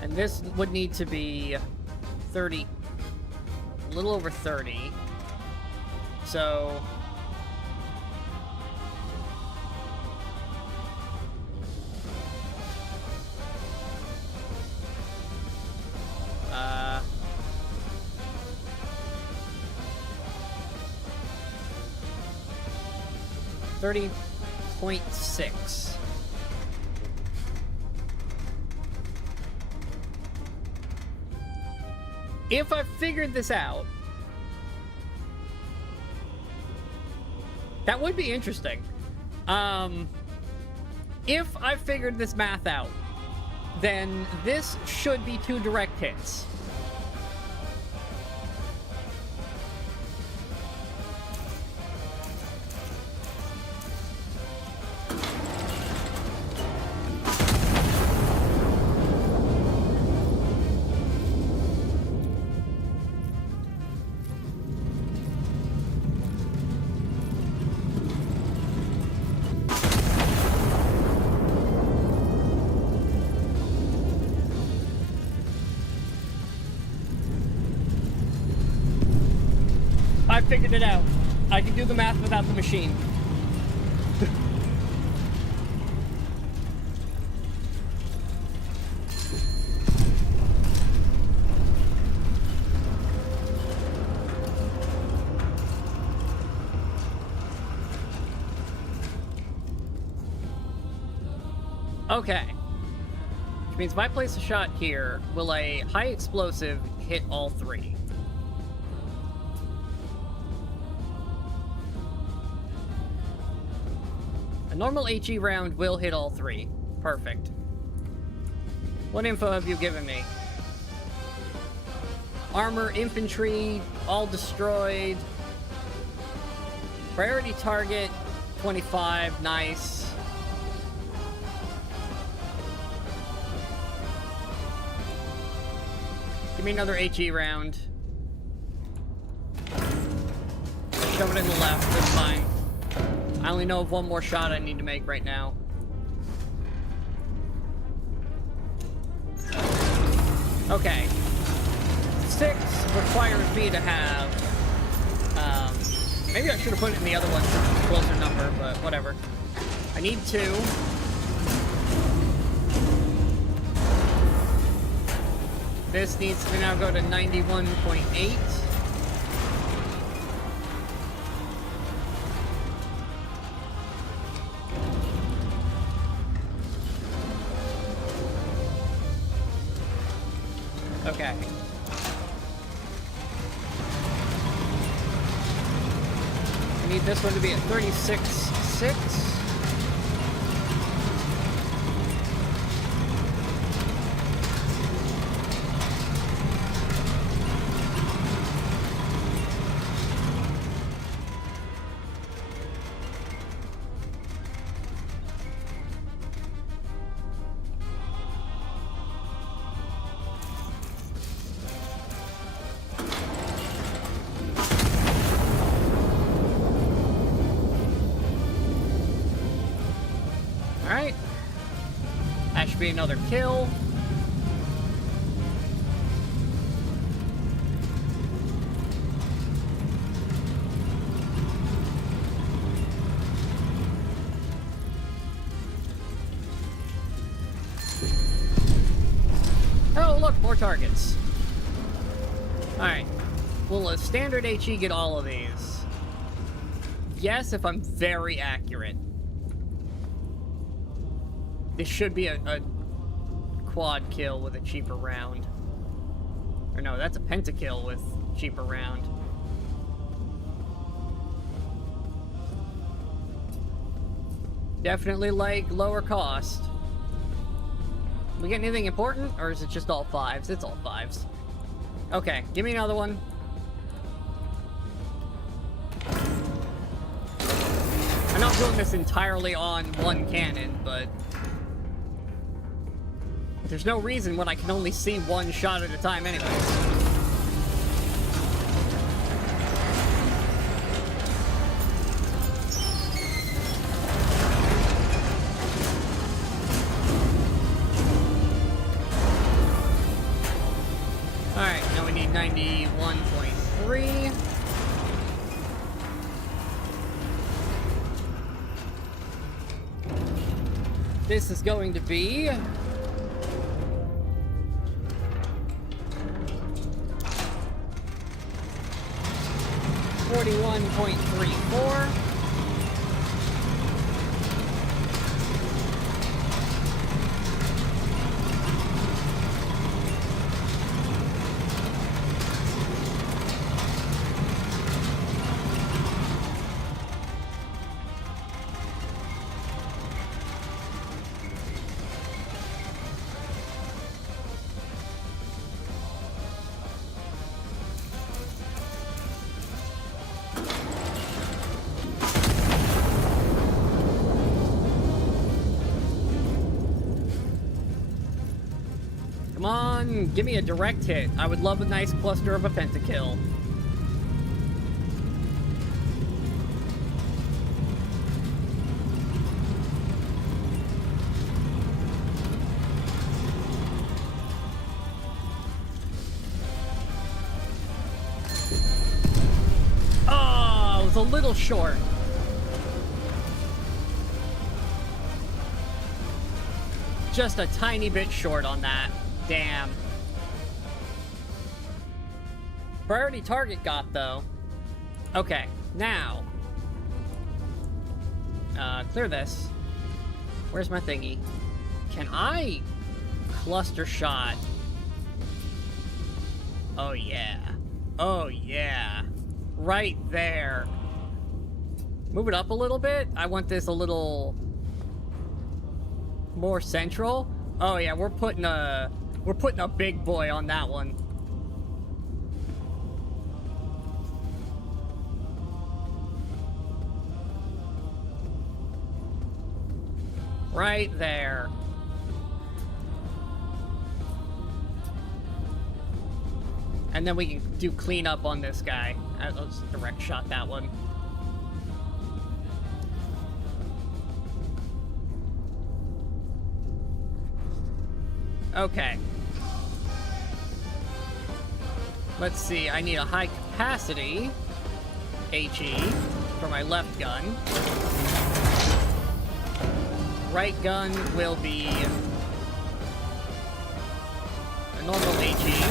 And this would need to be 30, a little over 30. So... $30.6. If I figured this out, that would be interesting. If I figured this math out, then this should be 2 direct hits. I figured it out. I can do the math without the machine. Okay. Which means if I place a shot here, will a high explosive hit all three? A normal HE round will hit all three. Perfect. What info have you given me? Armor, infantry, all destroyed. Priority target, 25, nice. Give me another HE round. Shove it in the left, that's fine. I only know of one more shot I need to make right now. Okay. 6 requires me to have... maybe I should have put it in the other one since it's a closer number, but whatever. I need 2. This needs to now go to 91.8. Okay. I need this one to be at 36.6. Alright. That should be another kill. Oh, look, more targets. Alright. Will a standard HE get all of these? Yes, if I'm very accurate. This should be a quad kill with a cheaper round. Or no, that's a pentakill with cheaper round. Definitely like lower cost. We get anything important, or is it just all 5s? It's all 5s. Okay, give me another one. I'm not doing this entirely on one cannon, but there's no reason when I can only see one shot at a time anyways. Alright, now we need 91.3. This is going to be... 41.34. Come on, give me a direct hit. I would love a nice cluster of a pentakill. Oh, it was a little short. Just a tiny bit short on that. Damn. Priority target got, though. Okay, now. Clear this. Where's my thingy? Can I cluster shot? Oh, yeah. Oh, yeah. Right there. Move it up a little bit. I want this a little more central. Oh, yeah, we're putting a big boy on that one. Right there. And then we can do cleanup on this guy. Let's direct shot that one. Okay. Let's see, I need a high capacity HE for my left gun. Right gun will be a normal HE.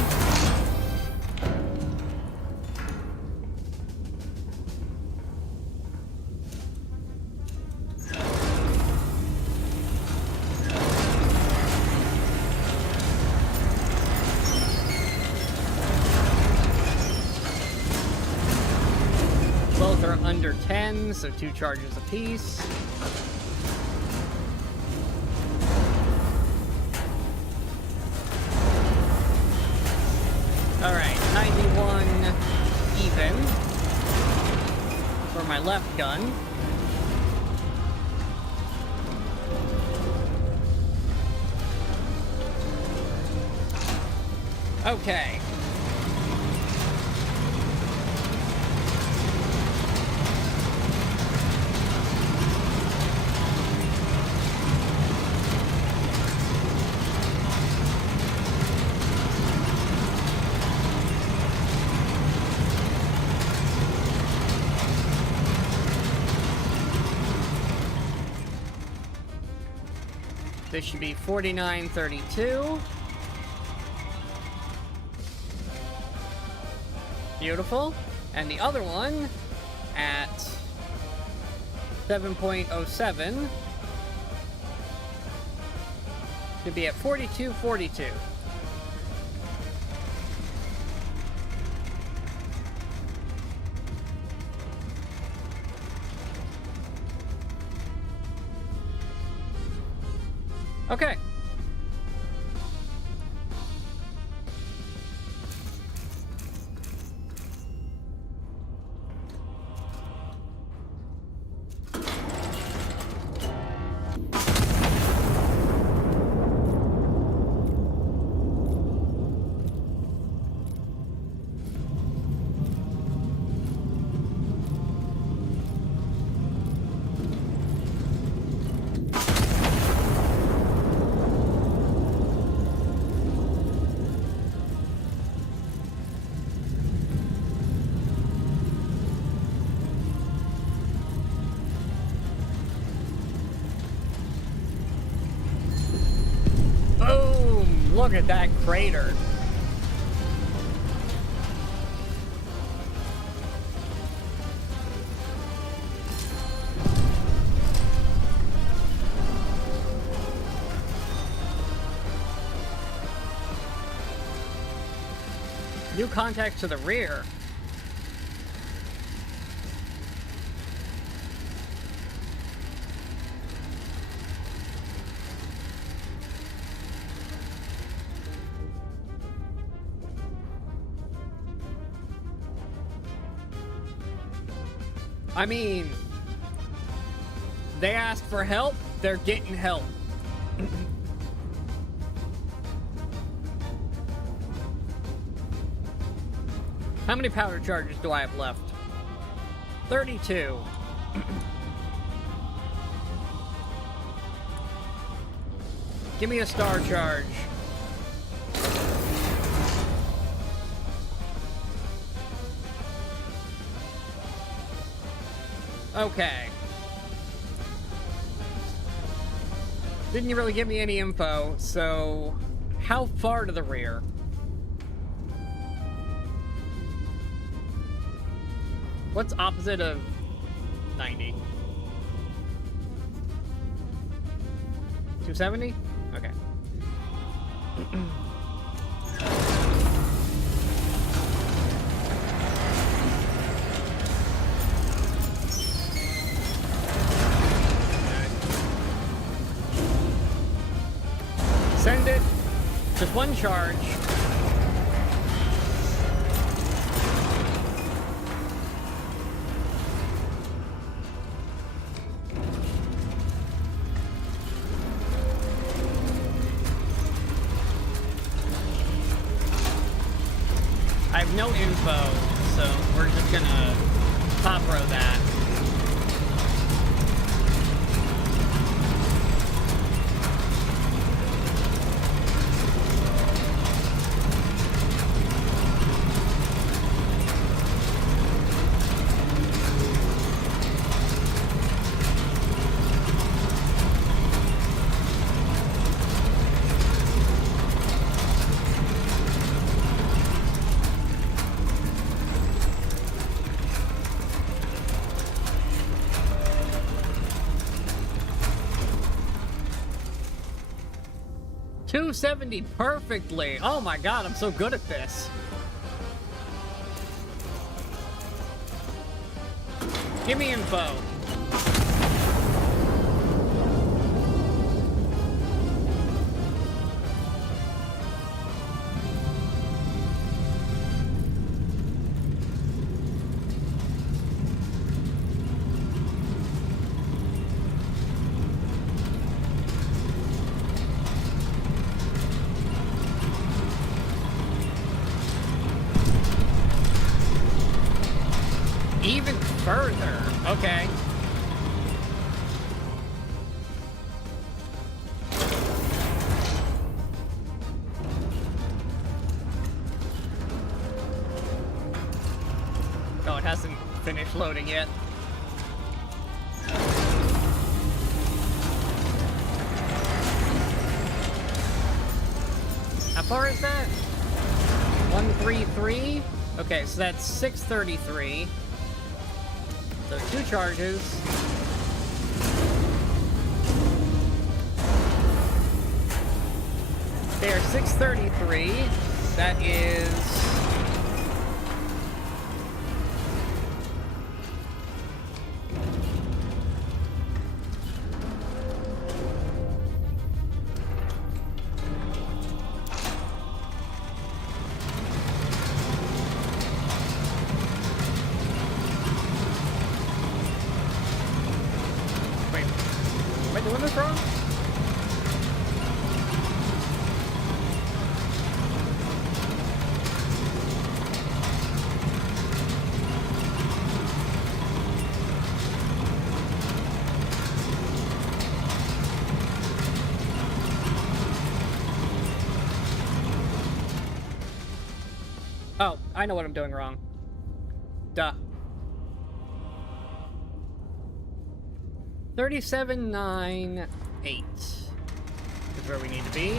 Both are under 10, so 2 charges apiece. Alright, 91 even for my left gun. Okay. This should be 49.32. Beautiful. And the other one at 7.07 should be at 42.42. Okay. Look at that crater. New contact to the rear. I mean, they asked for help, they're getting help. How many powder charges do I have left? 32. Give me a star charge. Okay. Didn't really give me any info, so how far to the rear? What's opposite of 90? 270? Okay. Send it. Just one charge. I have no info, so we're just gonna top row that. $270 perfectly. Oh my god, I'm so good at this. Give me info. Even further. Okay. Oh, it hasn't finished loading yet. How far is that? 133? Okay, so that's 633. So 2 charges. They are 633. That is... doing this wrong? Oh, I know what I'm doing wrong. Duh. 3798 is where we need to be.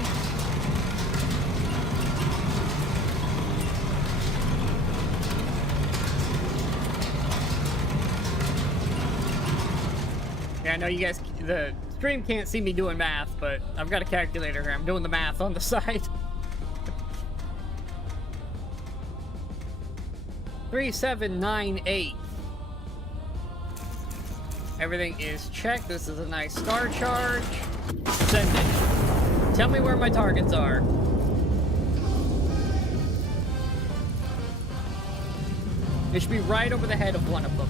Yeah, I know you guys, the stream can't see me doing math, but I've got a calculator here. I'm doing the math on the side. 3798. Everything is checked. This is a nice star charge. Send it. Tell me where my targets are. It should be right over the head of one of them.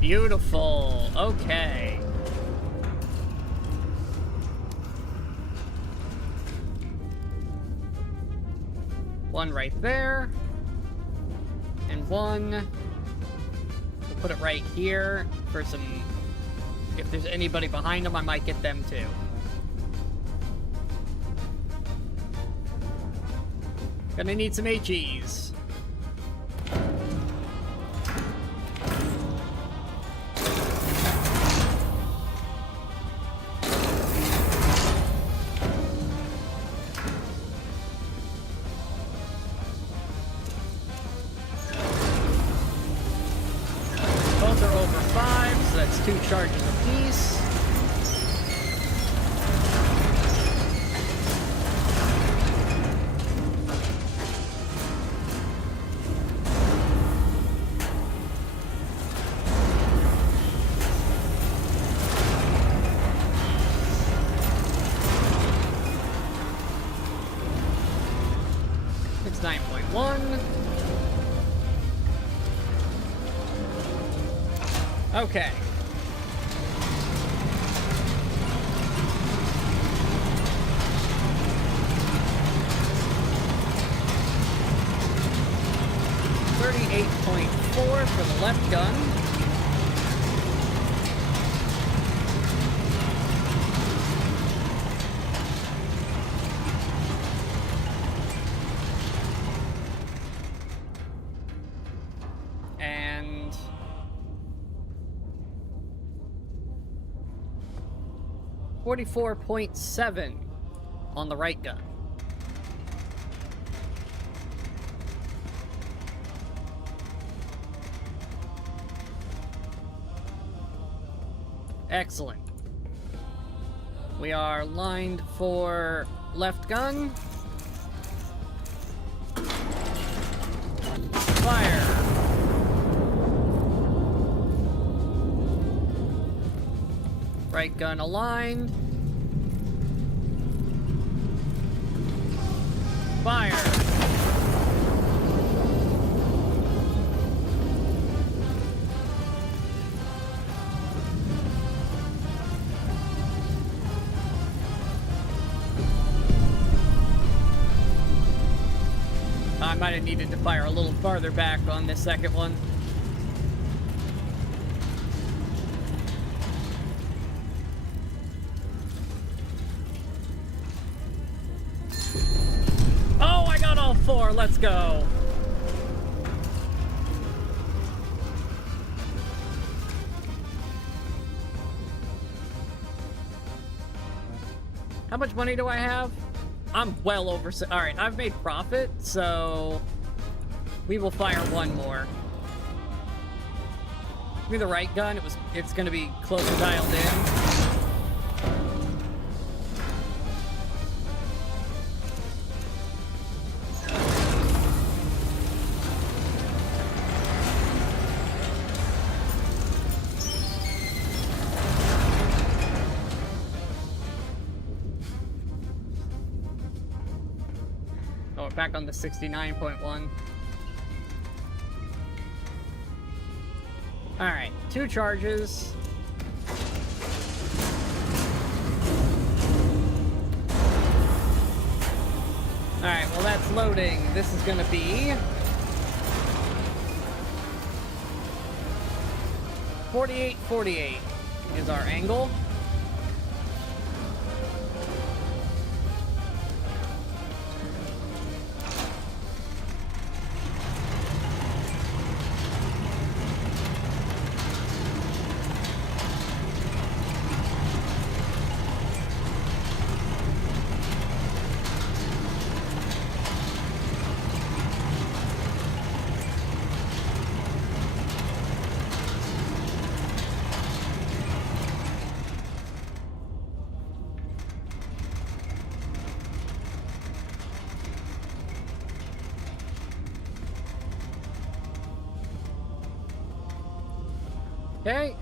Beautiful. Okay. One right there. And one... We'll put it right here for some... If there's anybody behind them, I might get them too. Gonna need some HEs. Both are over 5, so that's 2 charges apiece. It's 9.1. Okay. .4 for the left gun. And 44.7 on the right gun. Excellent. We are lined for left gun. Fire. Right gun aligned. Fire. I might have needed to fire a little farther back on this second one. Oh, I got all 4. Let's go. How much money do I have? I'm well over... Alright, I've made profit, so... we will fire one more. Give me the right gun. It's gonna be close and dialed in. Back on the 69.1. Alright, 2 charges. Alright, well that's loading. This is gonna be 48-48 is our angle. Okay.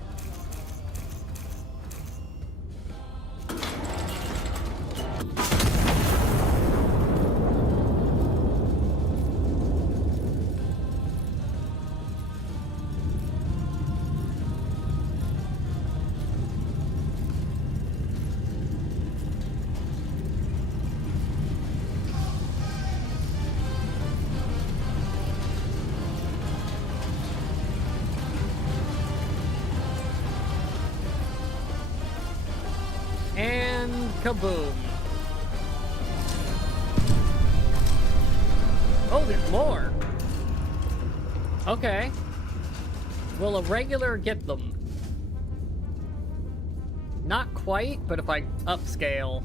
And kaboom. Oh, there's more. Okay. Will a regular get them? Not quite, but if I upscale.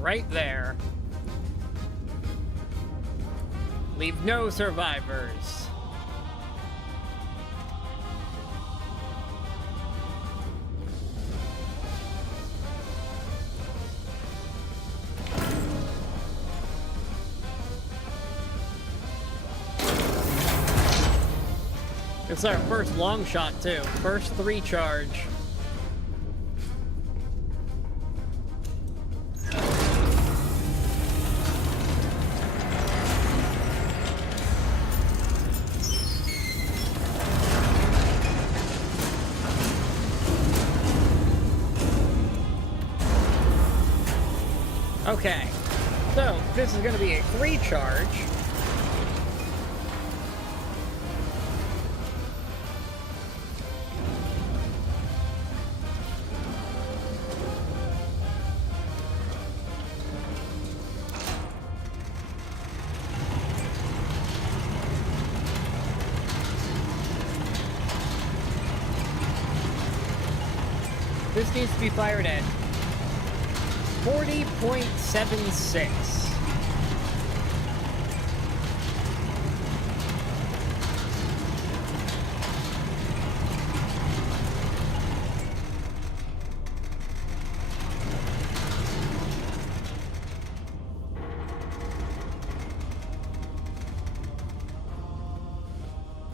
right there. Leave no survivors. It's our first long shot, too. First 3 charge. Okay, so this is going to be a 3 charge. This needs to be fired at 40.76.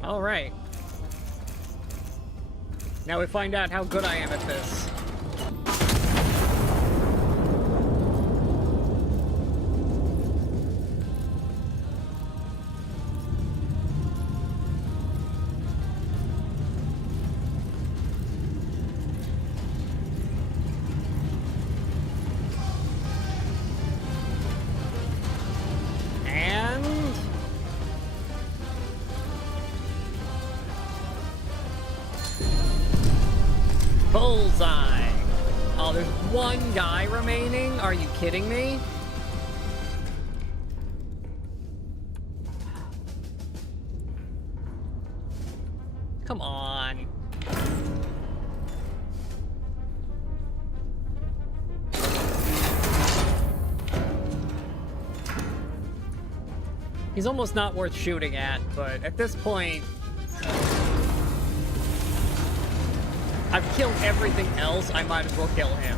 All right. Now we find out how good I am at this. Bullseye! Oh, there's one guy remaining? Are you kidding me? Come on. He's almost not worth shooting at, but at this point... I've killed everything else, I might as well kill him.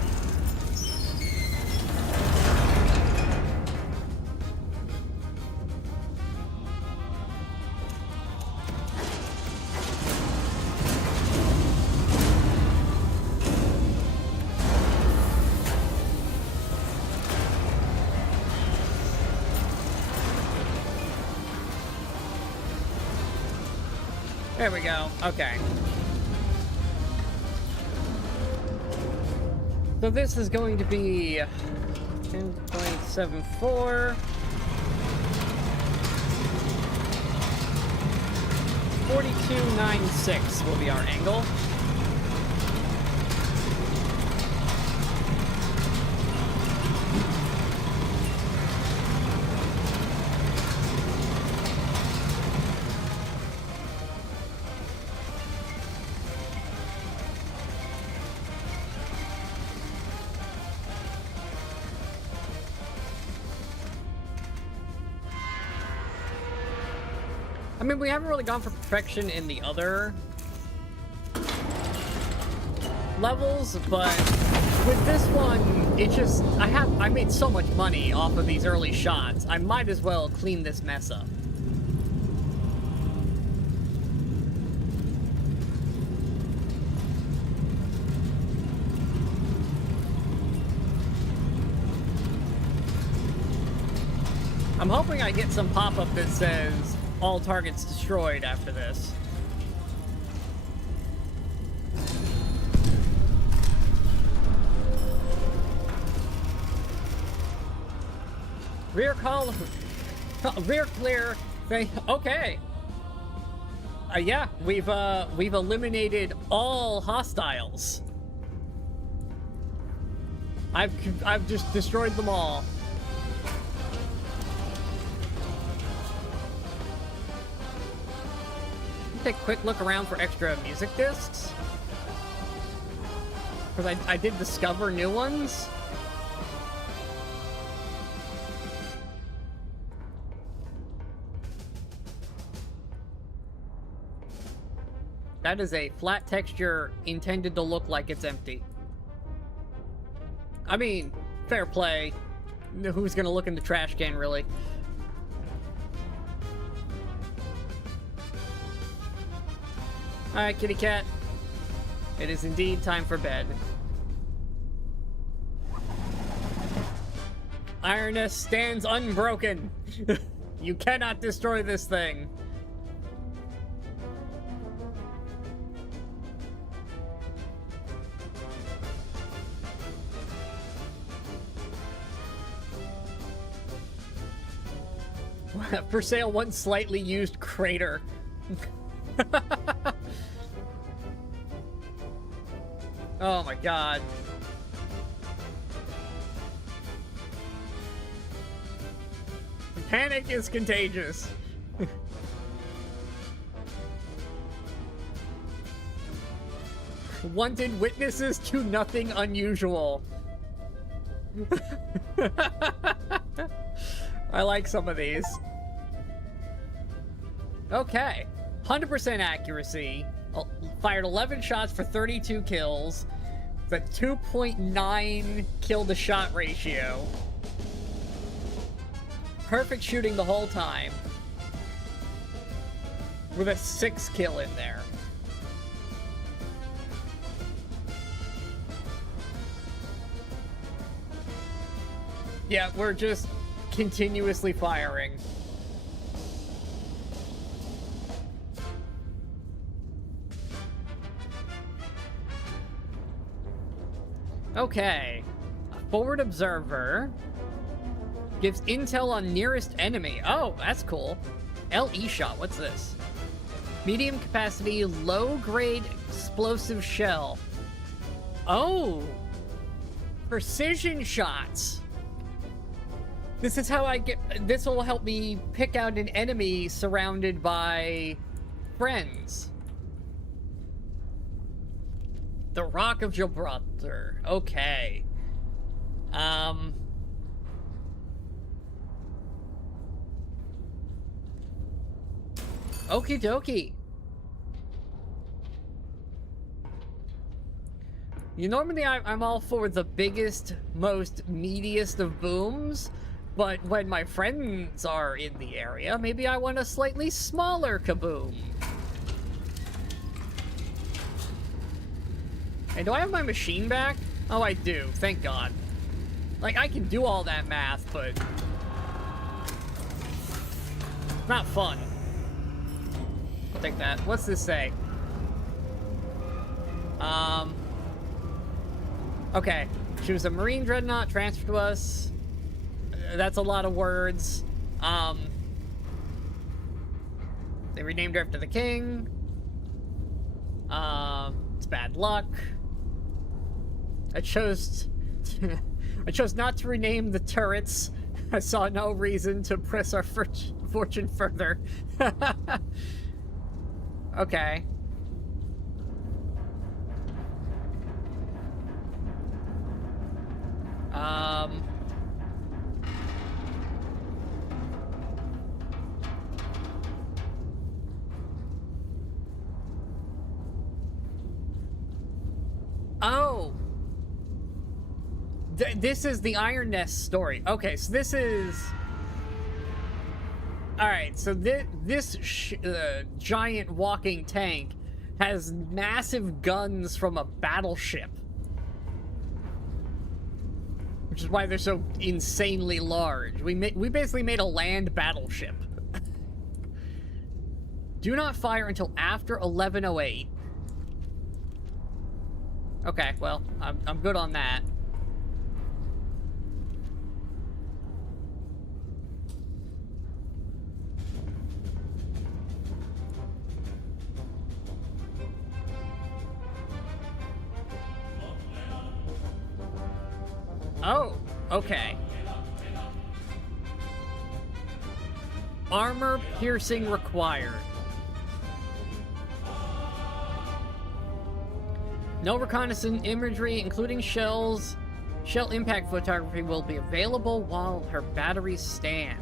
There we go. Okay. So this is going to be 10.74. 42.96 will be our angle. I mean, we haven't really gone for perfection in the other levels, but with this one, it just, I made so much money off of these early shots, I might as well clean this mess up. I'm hoping I get some pop-up that says, all targets destroyed after this. Rear call, rear clear. Okay. Yeah, we've eliminated all hostiles. I've just destroyed them all. Take a quick look around for extra music discs, because I did discover new ones. That is a flat texture intended to look like it's empty. I mean, fair play. Who's gonna look in the trash can, really? Alright, kitty cat. It is indeed time for bed. Ironess stands unbroken. You cannot destroy this thing. For sale, one slightly used crater. Oh my god. Panic is contagious. Wanted witnesses to nothing unusual. I like some of these. Okay. 100% accuracy. Fired 11 shots for 32 kills. The 2.9 kill to shot ratio. Perfect shooting the whole time. With a 6 kill in there. Yeah, we're just continuously firing. Okay. A forward observer gives intel on nearest enemy. Oh, that's cool. LE shot, what's this? Medium capacity, low grade explosive shell. Oh! Precision shots. This is how I get... This will help me pick out an enemy surrounded by friends. The Rock of Gibraltar. Okay. Okie dokie. Normally I'm all for the biggest, most meatiest of booms, but when my friends are in the area, maybe I want a slightly smaller kaboom. Hey, do I have my machine back? Oh, I do. Thank God. Like, I can do all that math, but... not fun. I'll take that. What's this say? Okay. She was a Marine Dreadnought, transferred to us. That's a lot of words. They renamed her after the king. It's bad luck. I chose not to rename the turrets. I saw no reason to press our fortune further. Okay. Oh! This is the Iron Nest story. Okay, so this is... Alright, so this giant walking tank has massive guns from a battleship. Which is why they're so insanely large. We basically made a land battleship. Do not fire until after 11:08. Okay, well, I'm good on that. Oh, okay. Armor piercing required. No reconnaissance imagery, including shells. Shell impact photography will be available while her batteries stand.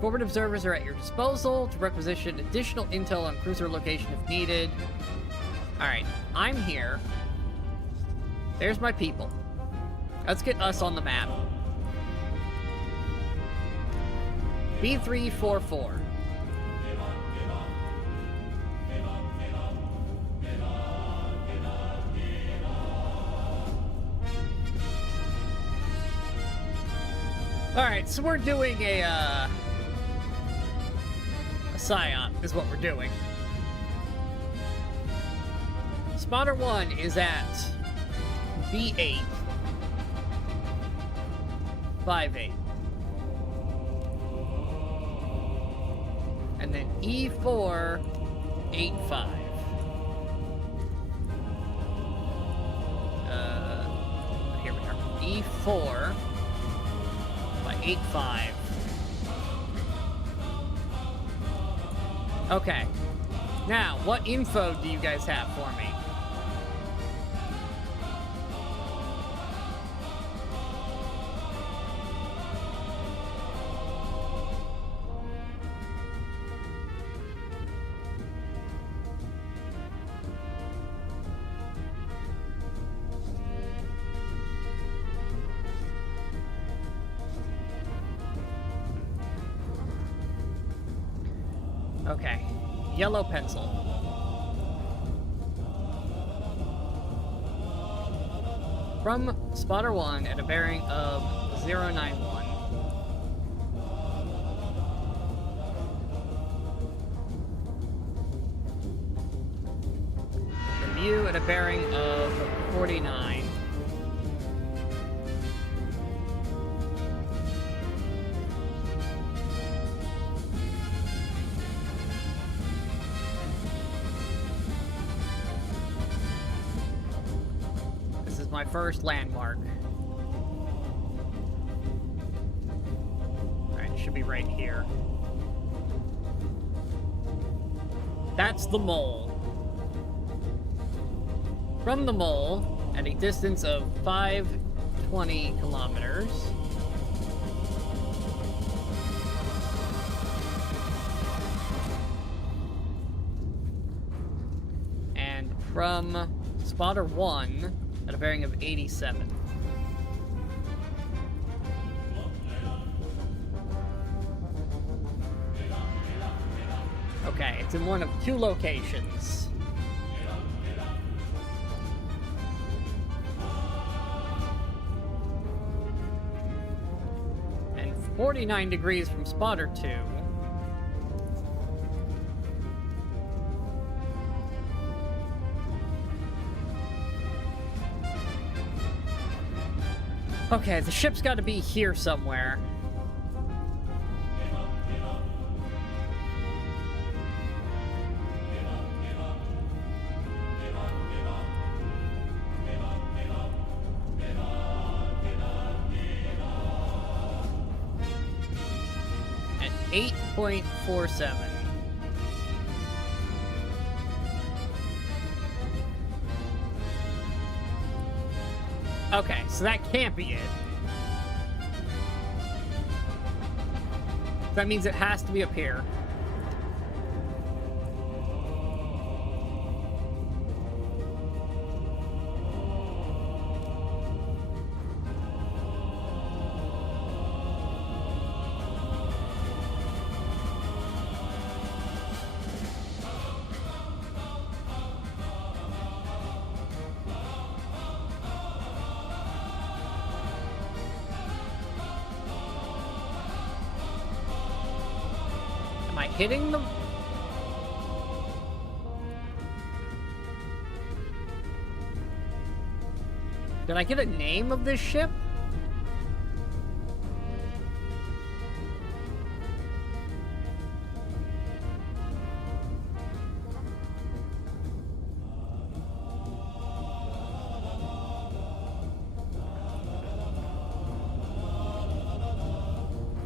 Forward observers are at your disposal to requisition additional intel on cruiser location if needed. Alright, I'm here. There's my people. Let's get us on the map. B344. Alright, so we're doing a psyop is what we're doing. Spotter 1 is at B8. 5-8. And then E4, 8-5. Here we are. E4 by 8-5. Okay. Now, what info do you guys have for me? Okay, yellow pencil. From spotter 1 at a bearing of 091. From you at a bearing of 49. My first landmark. Alright, it should be right here. That's the mole. From the mole, at a distance of 520 kilometers. And from spotter 1, at a bearing of 87. Okay, it's in one of 2 locations. And 49 degrees from spotter 2. Okay, the ship's got to be here somewhere. At 8.47. Okay, so that can't be it. That means it has to be up here. Am I hitting them? Did I get a name of this ship?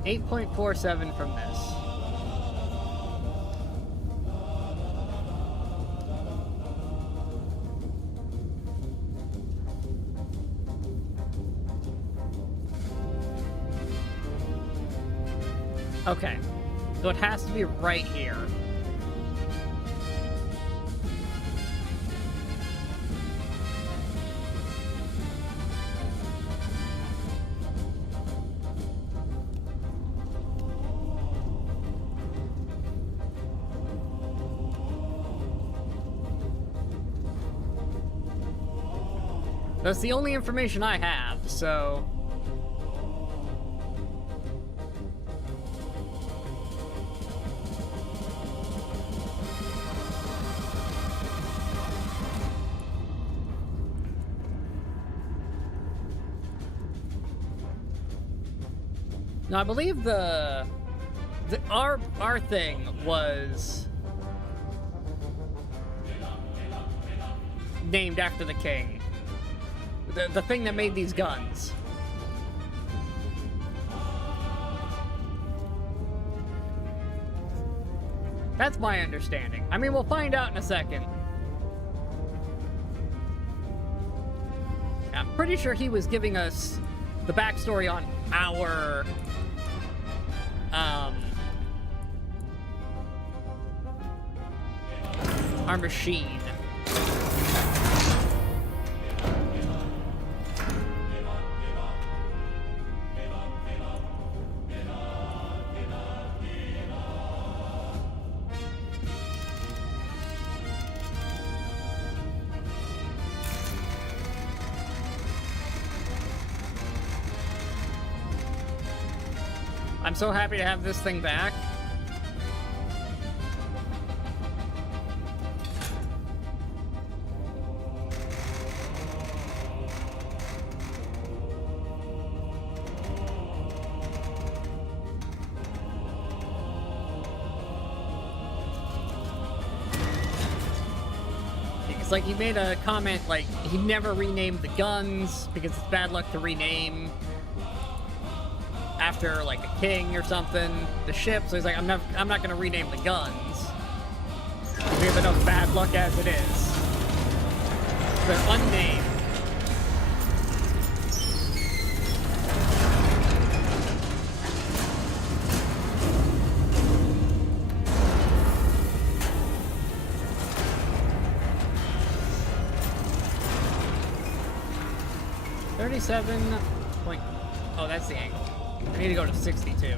.47 from this. Okay, so it has to be right here. That's the only information I have, so... No, I believe our thing was named after the king. The thing that made these guns. That's my understanding. I mean, we'll find out in a second. I'm pretty sure he was giving us the backstory on our machine. I'm so happy to have this thing back. It's like he made a comment like he never renamed the guns because it's bad luck to rename after like a king or something. The ship, so he's like, I'm not gonna rename the guns. We have enough bad luck as it is. They're unnamed. Oh, that's the angle. I need to go to 62.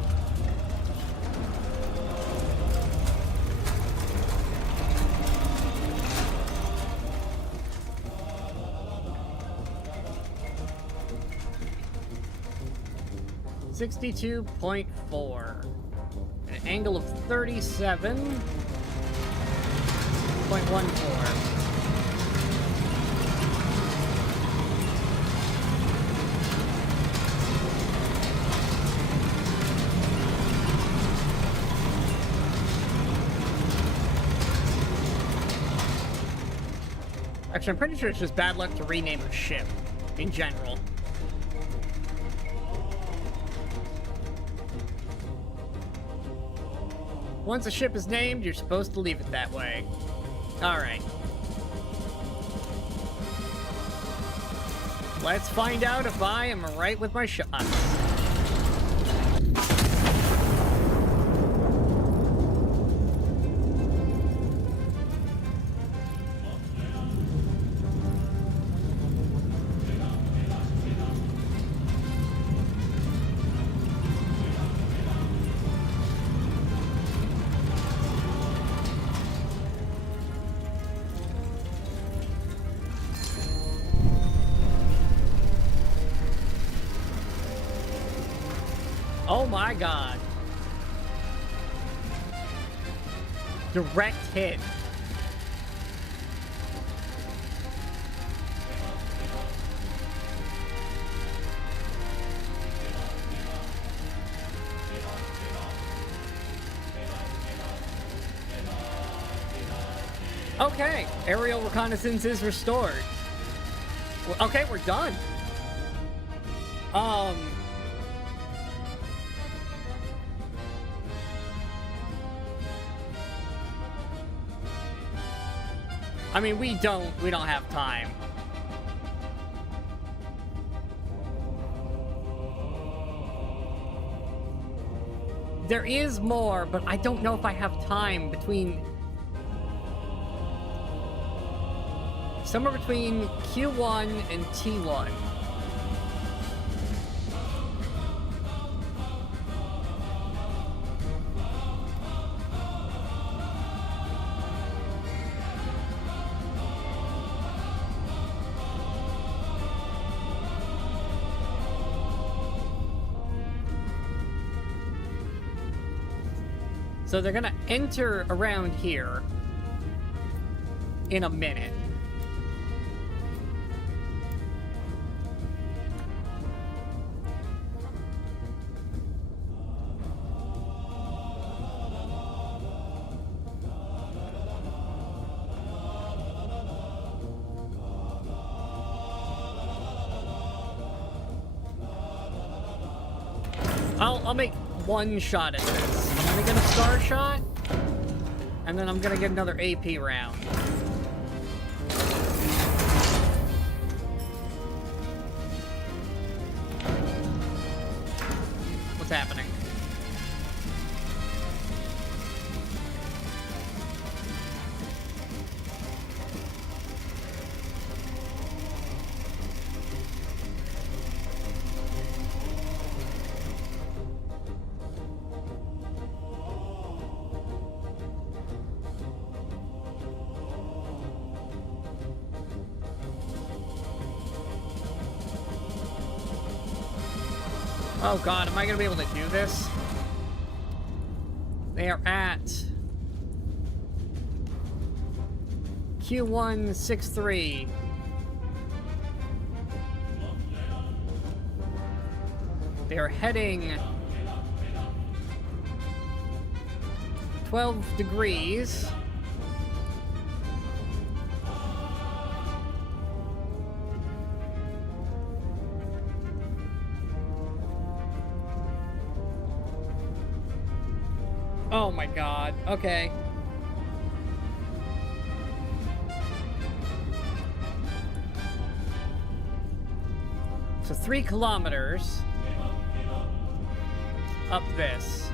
.4. An angle of 37.14. Actually, I'm pretty sure it's just bad luck to rename a ship, in general. Once a ship is named, you're supposed to leave it that way. Alright. Let's find out if I am right with my shots. Oh my god. Direct hit. Okay, aerial reconnaissance is restored. Okay, we're done. I mean, we don't have time. There is more, but I don't know if I have time between... Somewhere between Q1 and T1. So they're gonna enter around here in a minute. I'll make one shot at this. I'm gonna get a star shot, and then I'm gonna get another AP round. What's happening? Oh god, am I gonna be able to do this? They are at Q163. They are heading 12 degrees. Oh my god, okay. So 3 kilometers up this.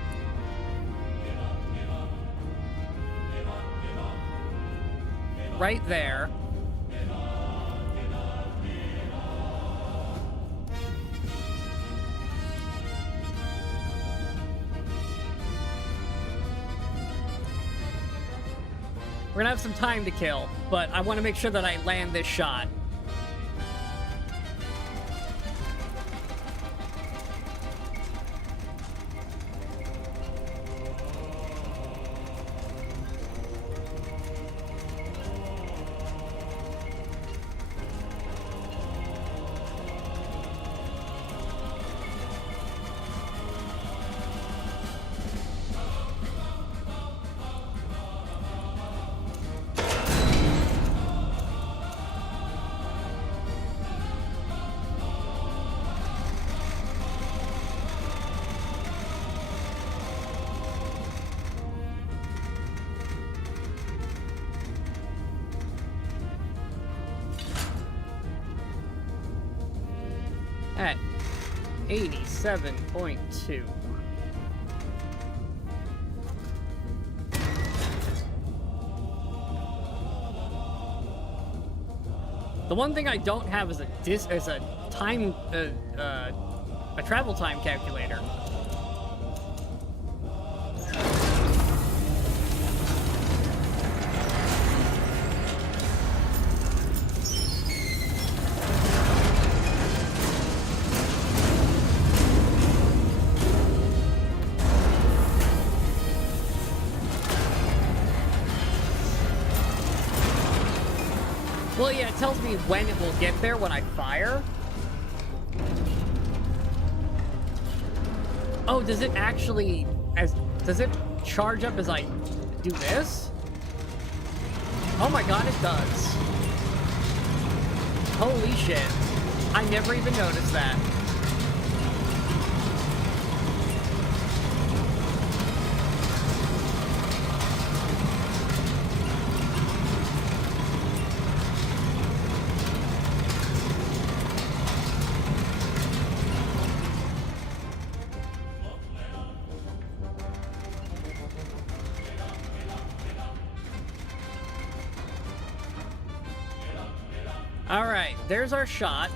Right there. We're gonna have some time to kill, but I want to make sure that I land this shot. At 87.2. The one thing I don't have is a travel time calculator. Well, yeah, it tells me when it will get there when I fire. Oh, does it actually... does it charge up as I do this? Oh my god, it does. Holy shit. I never even noticed that. Alright, there's our shot.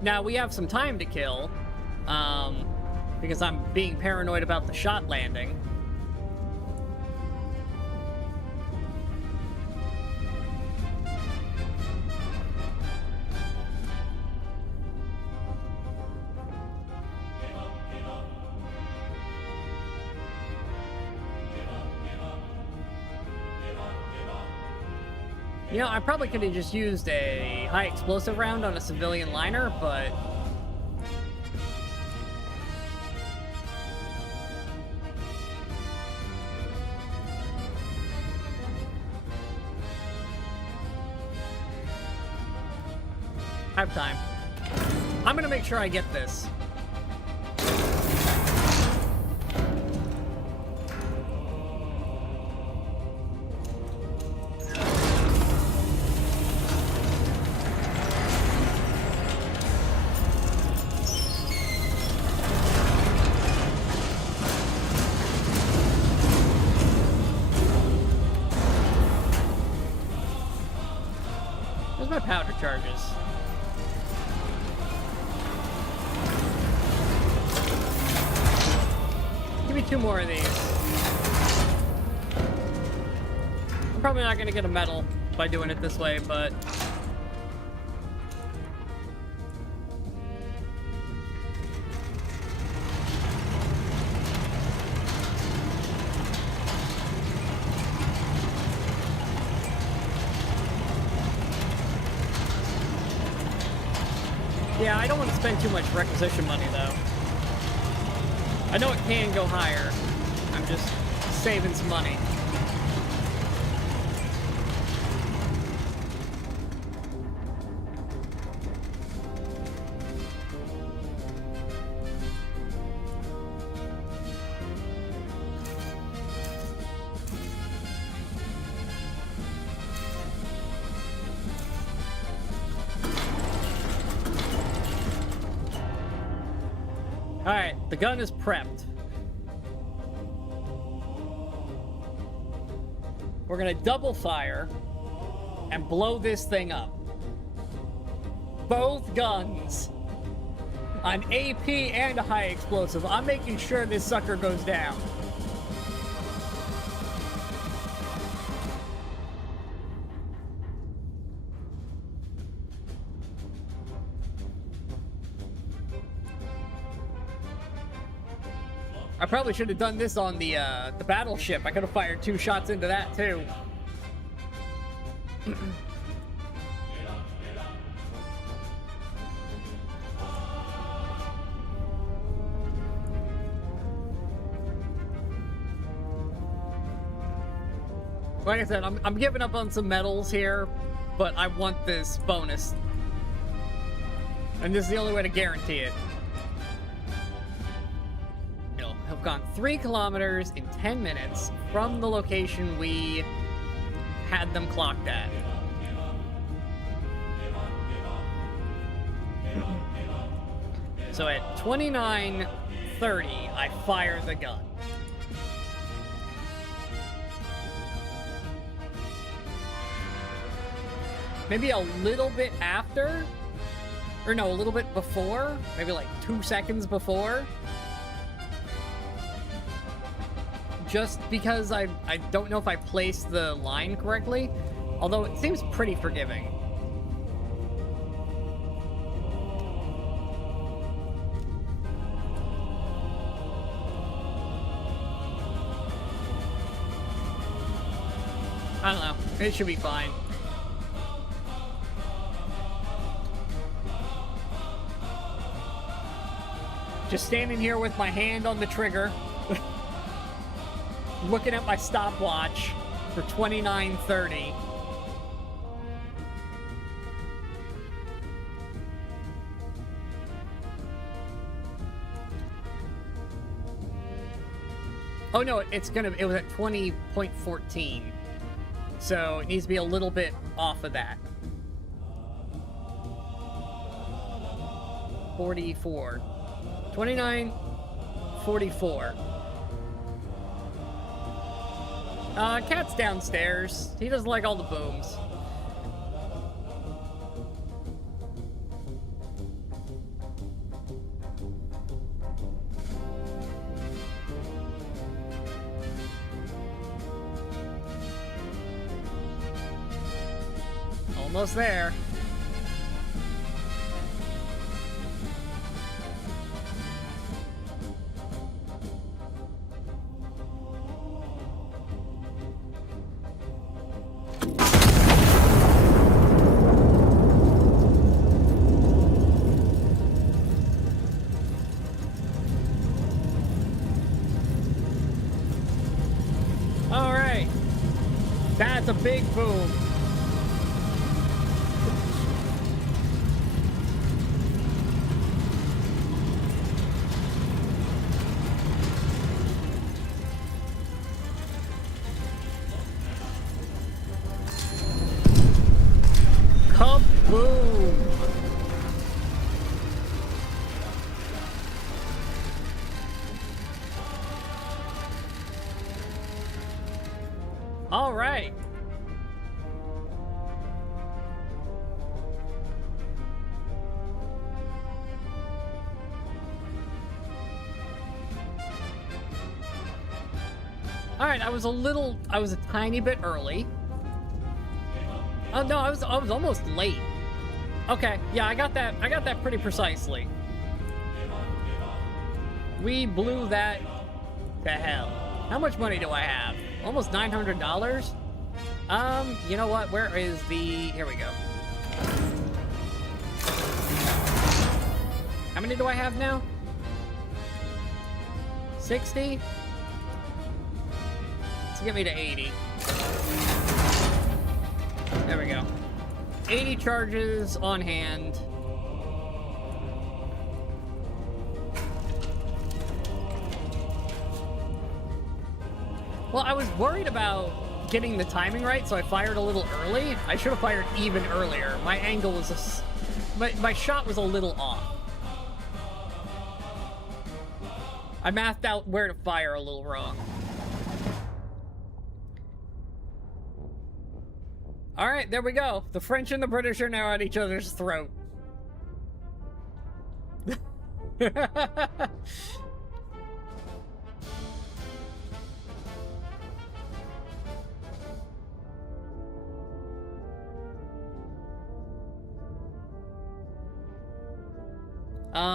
Now, we have some time to kill, because I'm being paranoid about the shot landing. You know, I probably could have just used a high explosive round on a civilian liner, but... I have time. I'm gonna make sure I get this. Where's my powder charges? Give me 2 more of these. I'm probably not gonna get a medal by doing it this way, but... Yeah, I don't want to spend too much requisition money, though. I know it can go higher. I'm just saving some money. Alright, the gun is prepped. We're gonna double fire and blow this thing up. Both guns. An AP and a high explosive. I'm making sure this sucker goes down. I probably should have done this on the battleship. I could have fired 2 shots into that, too. Like I said, I'm giving up on some medals here, but I want this bonus. And this is the only way to guarantee it. Have gone 3 kilometers in 10 minutes from the location we had them clocked at. So at 29:30, I fire the gun. Maybe a little bit after? Or no, a little bit before? Maybe like 2 seconds before? Just because I don't know if I placed the line correctly, although it seems pretty forgiving. I don't know. It should be fine. Just standing here with my hand on the trigger. Looking at my stopwatch for 29:30. Oh no, it was at 20.14. So it needs to be a little bit off of that. 44. 29:44. Cat's downstairs. He doesn't like all the booms. Almost there. That's a big boom. Kaboom! All right. All right, I was a tiny bit early. Oh no, I was almost late. Okay, yeah, I got that pretty precisely. We blew that to hell. How much money do I have? Almost $900? You know what? Where is the... Here we go. How many do I have now? 60? Let's get me to 80. There we go. 80 charges on hand. Well, I was worried about getting the timing right, so I fired a little early. I should have fired even earlier. My angle was my shot was a little off. I mathed out where to fire a little wrong. Alright, there we go. The French and the British are now at each other's throat.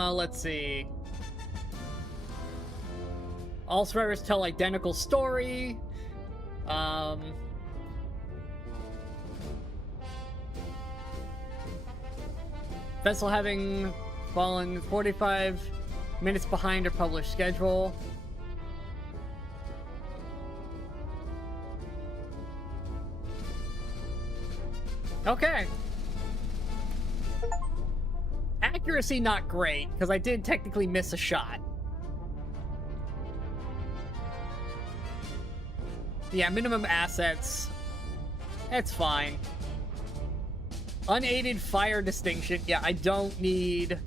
Let's see. All survivors tell identical story. Vessel having fallen 45 minutes behind her published schedule. Okay. Accuracy not great, because I did technically miss a shot. Yeah, minimum assets. That's fine. Unaided fire distinction. Yeah, I don't need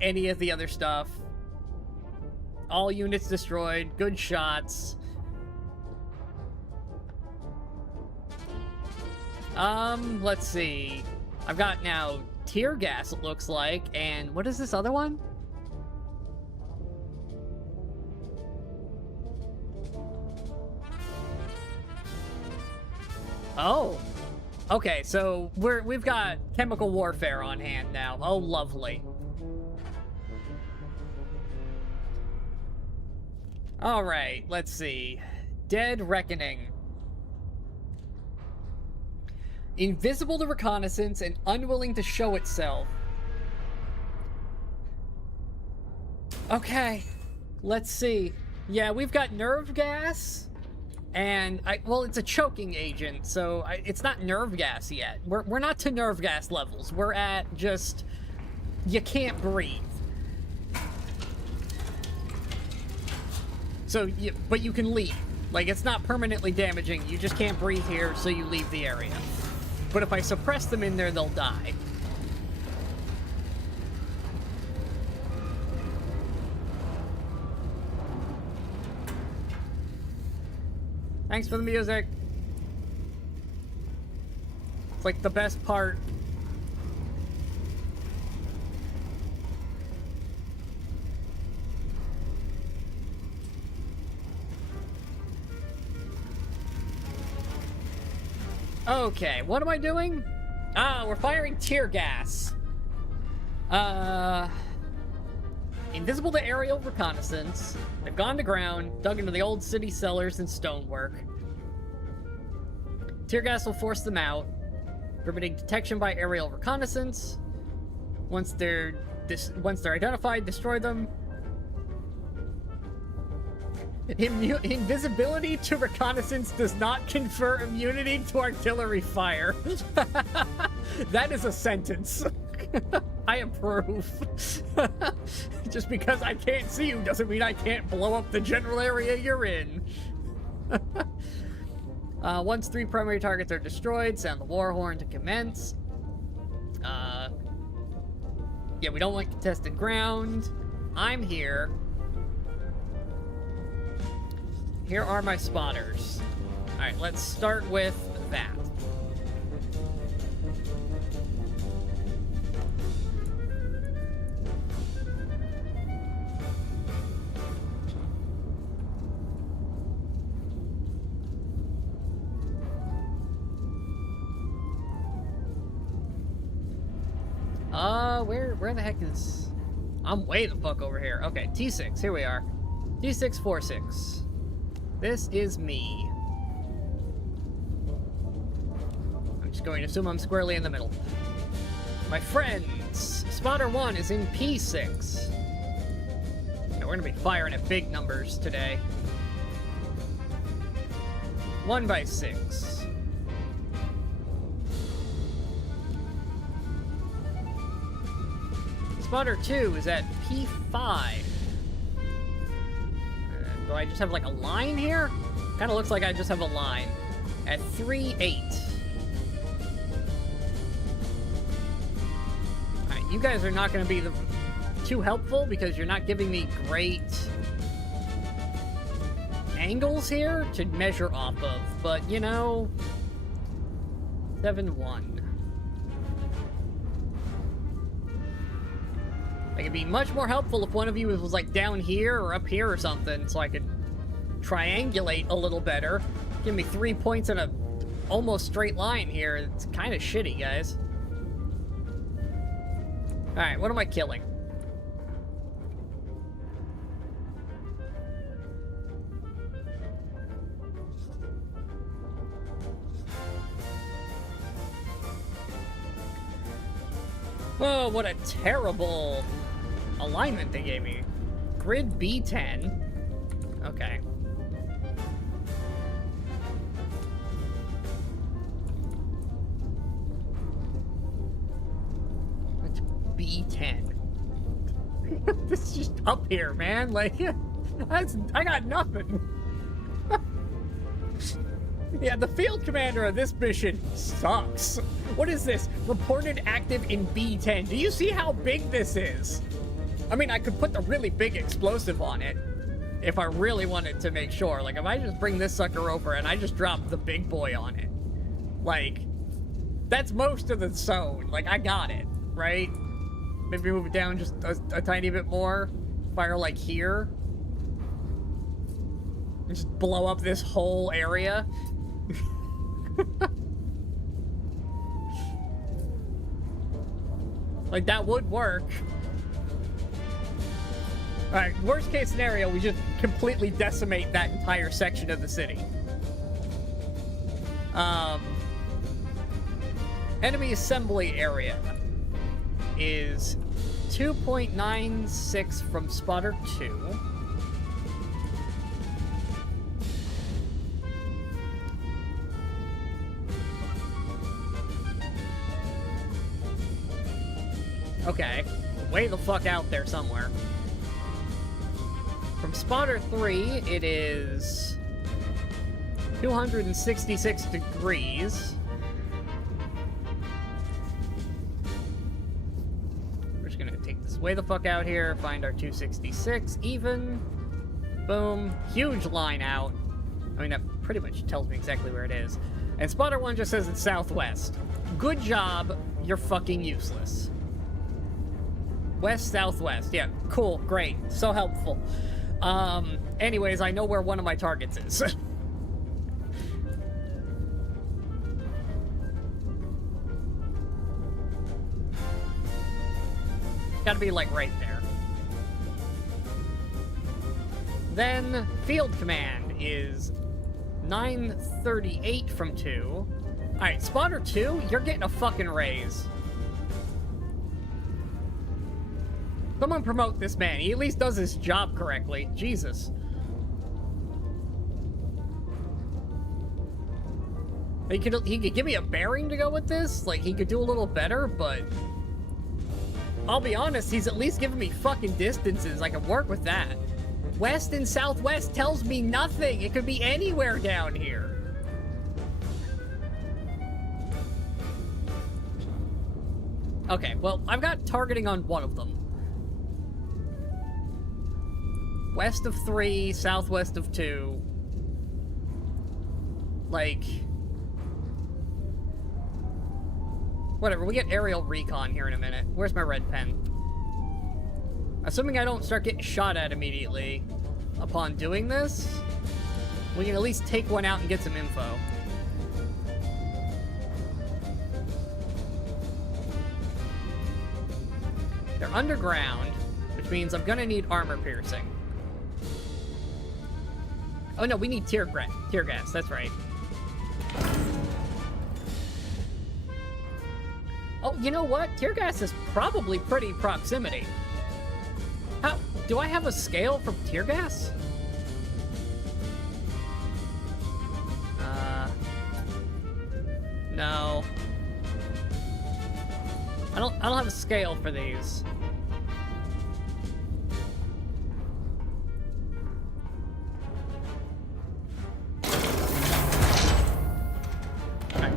any of the other stuff. All units destroyed. Good shots. Let's see. I've got now tear gas, it looks like. And what is this other one? Oh. Okay, so we've got chemical warfare on hand now. Oh, lovely. All right, let's see. Dead Reckoning. Invisible to reconnaissance and unwilling to show itself. Okay, let's see. Yeah, we've got nerve gas. And, well, it's a choking agent, so it's not nerve gas yet. We're not to nerve gas levels. We're at just, you can't breathe. So, but you can leave. Like, it's not permanently damaging. You just can't breathe here, so you leave the area. But if I suppress them in there, they'll die. Thanks for the music. It's like the best part. Okay, what am I doing? Ah, we're firing tear gas. Invisible to aerial reconnaissance. They've gone to ground, dug into the old city cellars and stonework. Tear gas will force them out, permitting detection by aerial reconnaissance. Once they're identified, destroy them. Invisibility to reconnaissance does not confer immunity to artillery fire. That is a sentence. I approve. Just because I can't see you doesn't mean I can't blow up the general area you're in. Once 3 primary targets are destroyed, sound the war horn to commence. Yeah, we don't want contested ground. I'm here. Here are my spotters. Alright, let's start with that. Where the heck is... I'm way the fuck over here. Okay, T6, here we are. T646. This is me. I'm just going to assume I'm squarely in the middle. My friends, Spotter 1 is in P6. Okay, we're gonna be firing at big numbers today. 1/6. Spotter 2 is at P5. Do I just have like a line here? Kind of looks like I just have a line. At 3-8. Alright, you guys are not going to be too helpful because you're not giving me great angles here to measure off of. But, you know, 7-1. Like, it'd be much more helpful if one of you was like down here or up here or something, so I could triangulate a little better. Give me 3 points in a almost straight line here. It's kind of shitty, guys. Alright, what am I killing? Oh, what a terrible alignment they gave me. Grid B10. Okay. What's B10? This is just up here, man. Like, I got nothing. Yeah, the field commander of this mission sucks. What is this? Reported active in B10. Do you see how big this is? I mean, I could put the really big explosive on it if I really wanted to make sure. Like, if I just bring this sucker over and I just drop the big boy on it, like, that's most of the zone. Like, I got it, right? Maybe move it down just a tiny bit more. Fire, like, here. Just blow up this whole area. Like, that would work. Alright, worst case scenario, we just completely decimate that entire section of the city. Enemy assembly area is 2.96 from Spotter 2. Okay, way the fuck out there somewhere. From Spotter 3, it is 266 degrees. We're just gonna take this way the fuck out here, find our 266 even. Boom. Huge line out. I mean, that pretty much tells me exactly where it is. And Spotter 1 just says it's southwest. Good job, you're fucking useless. West, southwest. Yeah, cool, great. So helpful. Anyways, I know where one of my targets is. Gotta be, like, right there. Then, field command is 938 from 2. Alright, Spotter 2, you're getting a fucking raise. Someone promote this man. He at least does his job correctly. Jesus. He could give me a bearing to go with this. Like, he could do a little better, but I'll be honest, he's at least giving me fucking distances. I can work with that. West and southwest tells me nothing. It could be anywhere down here. Okay, well, I've got targeting on one of them. West of 3, southwest of 2. Like... Whatever, we get aerial recon here in a minute. Where's my red pen? Assuming I don't start getting shot at immediately upon doing this, we can at least take one out and get some info. They're underground, which means I'm gonna need armor piercing. Oh no, we need tear gas, that's right. Oh, you know what? Tear gas is probably pretty proximity. How? Do I have a scale for tear gas? No. I don't have a scale for these.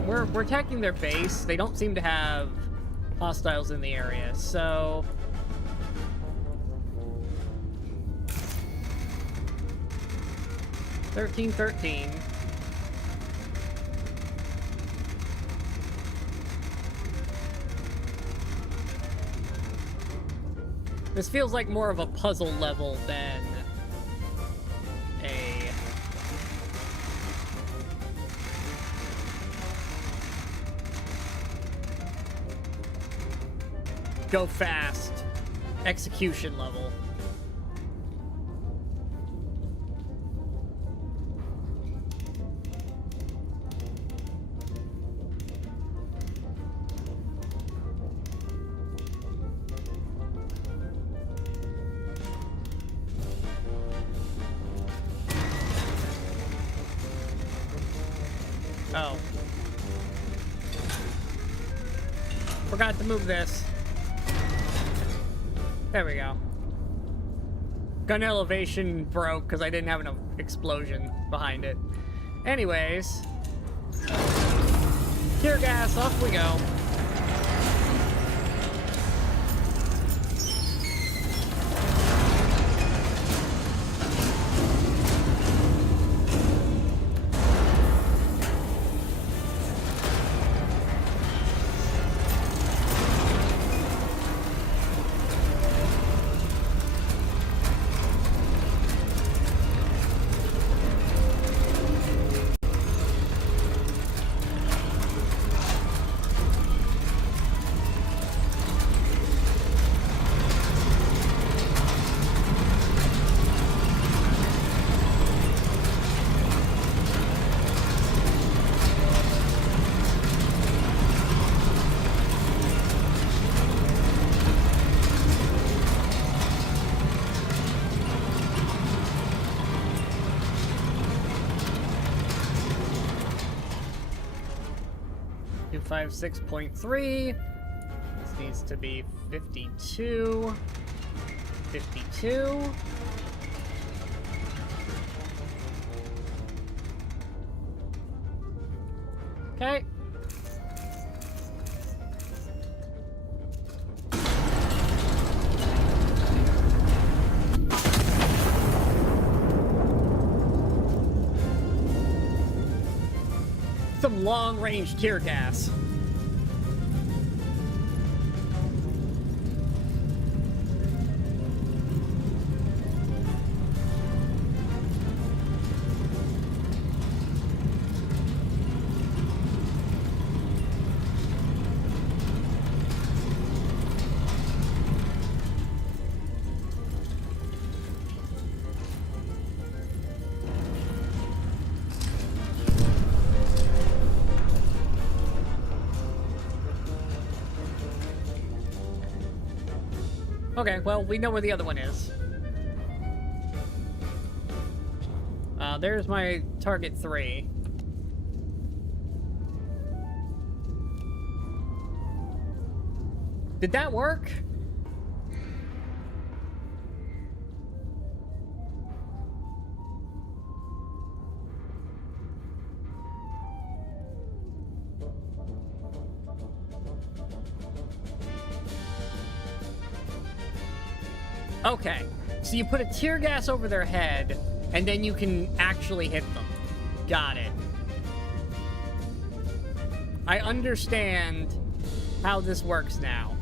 We're attacking their base. They don't seem to have hostiles in the area, so... $13. This feels like more of a puzzle level than a... go fast execution level. Oh. Forgot to move this. There we go. Gun elevation broke because I didn't have enough explosion behind it. Anyways. Tear gas, off we go. Five 6.3. This needs to be 52. 52. Okay. Some long-range tear gas. Okay, well, we know where the other one is. There's my target 3. Did that work? Okay, so you put a tear gas over their head, and then you can actually hit them. Got it. I understand how this works now.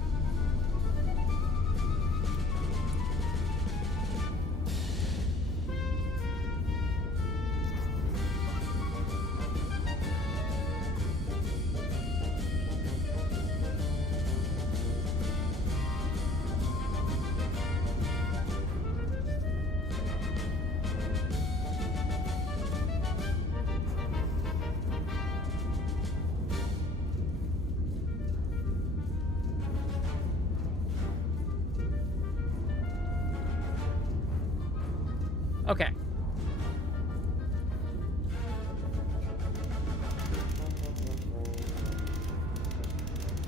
Okay.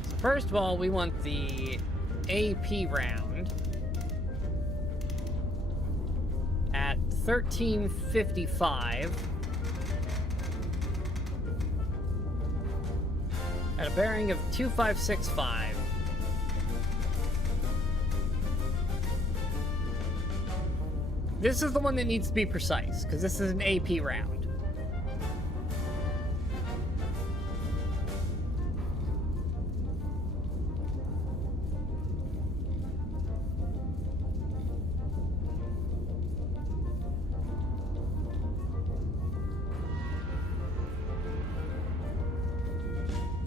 So first of all, we want the AP round at 1355 at a bearing of 2565. This is the one that needs to be precise, because this is an AP round.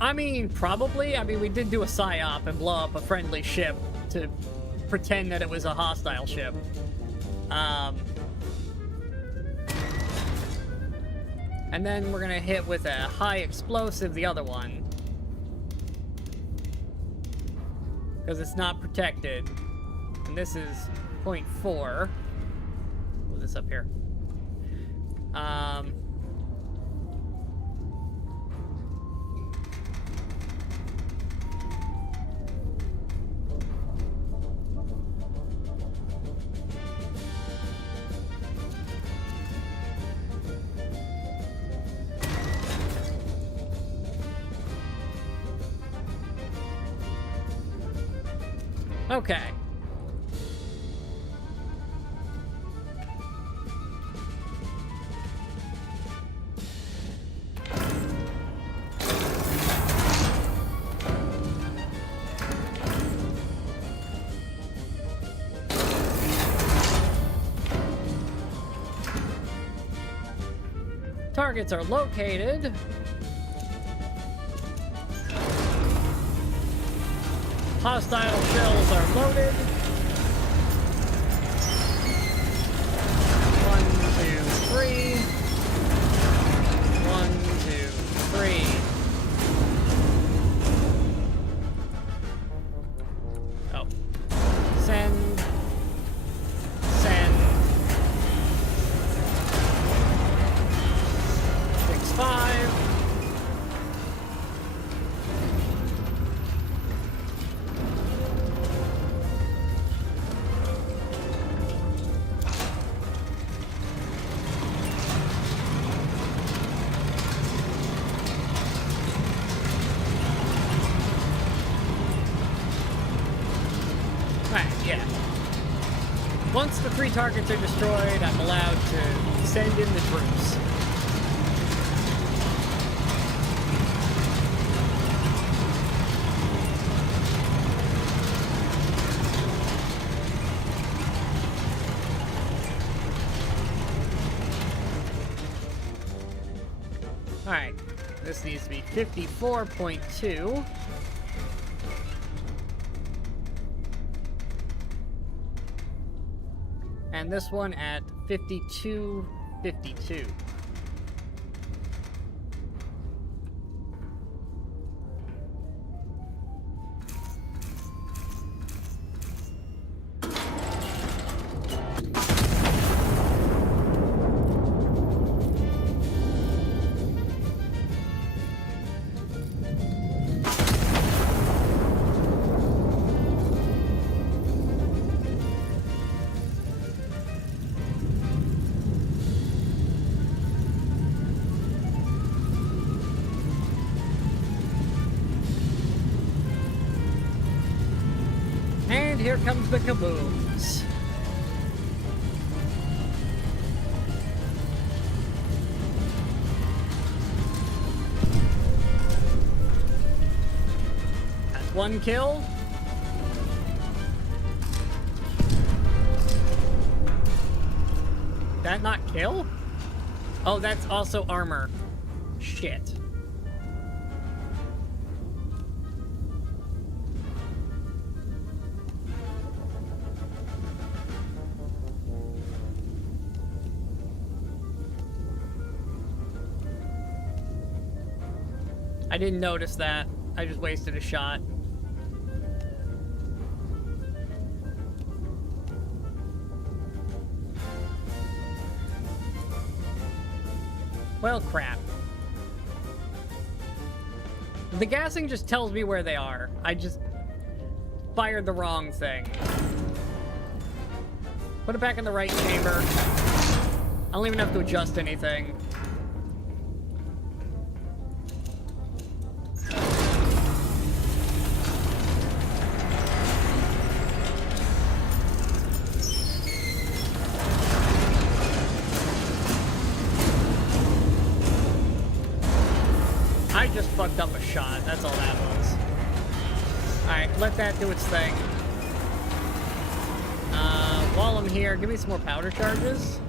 I mean, probably. I mean, we did do a psyop and blow up a friendly ship to pretend that it was a hostile ship. And then we're gonna hit with a high explosive the other one, because it's not protected. And this is 0.4. Move this up here. Okay. Targets are located. Hostile shells are loaded. 1, 2, 3. 1, 2, 3. Oh. Send. Send. 6, 5. Once the 3 targets are destroyed, I'm allowed to send in the troops. Alright, this needs to be 54.2. And this one at 52.52. And here comes the kabooms. That's one kill. That not kill? Oh, that's also armor. Shit. I didn't notice that. I just wasted a shot. Well, crap. The gassing just tells me where they are. I just fired the wrong thing. Put it back in the right chamber. I don't even have to adjust anything. I just fucked up a shot. That's all that was. Alright, let that do its thing. While I'm here, give me some more powder charges.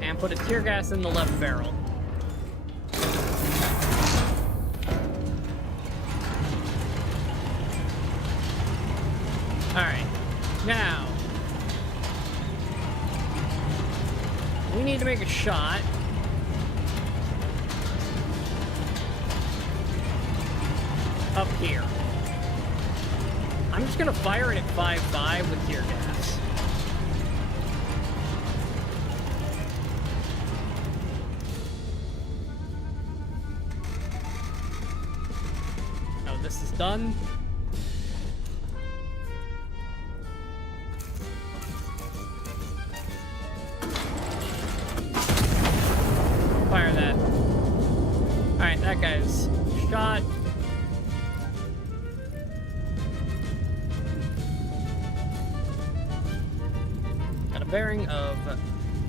And put a tear gas in the left barrel. Alright. Now. We need to make a shot. Up here. I'm just gonna fire it at 5.5 with tear gas. Oh, this is done. Fire that. Alright, that guy's shot. Bearing of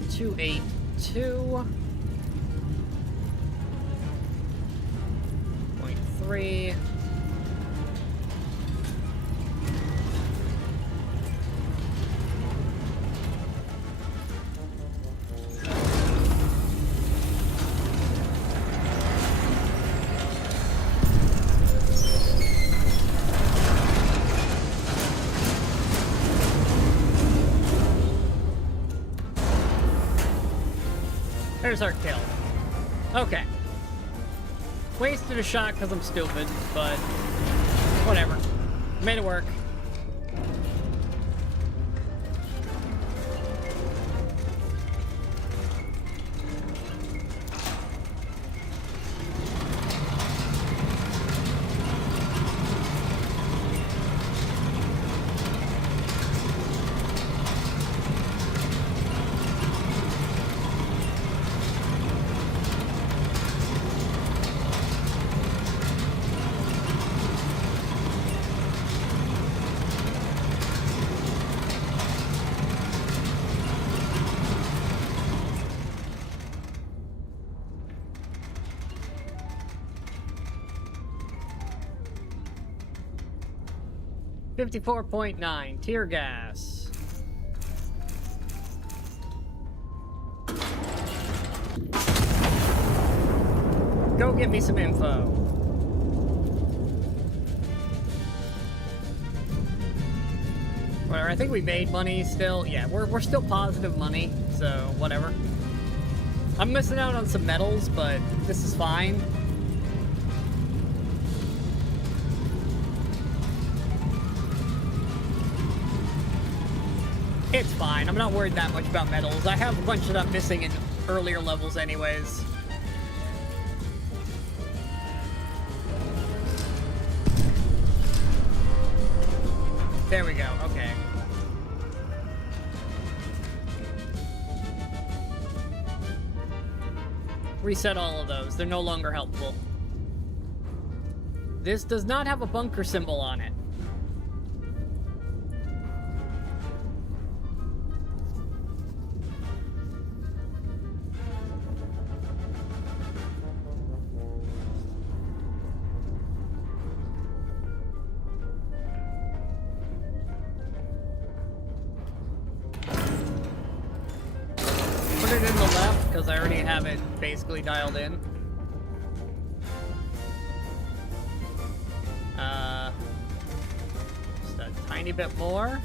282.3. There's our kill. Okay. Wasted a shot because I'm stupid, but whatever. Made it work. $54.9 tear gas. Go get me some info. Whatever, I think we made money still. Yeah, we're still positive money, so whatever. I'm missing out on some medals, but this is fine. It's fine. I'm not worried that much about medals. I have a bunch that I'm missing in earlier levels anyways. There we go. Okay. Reset all of those. They're no longer helpful. This does not have a bunker symbol on it. Put it in the left, because I already have it basically dialed in. Just a tiny bit more.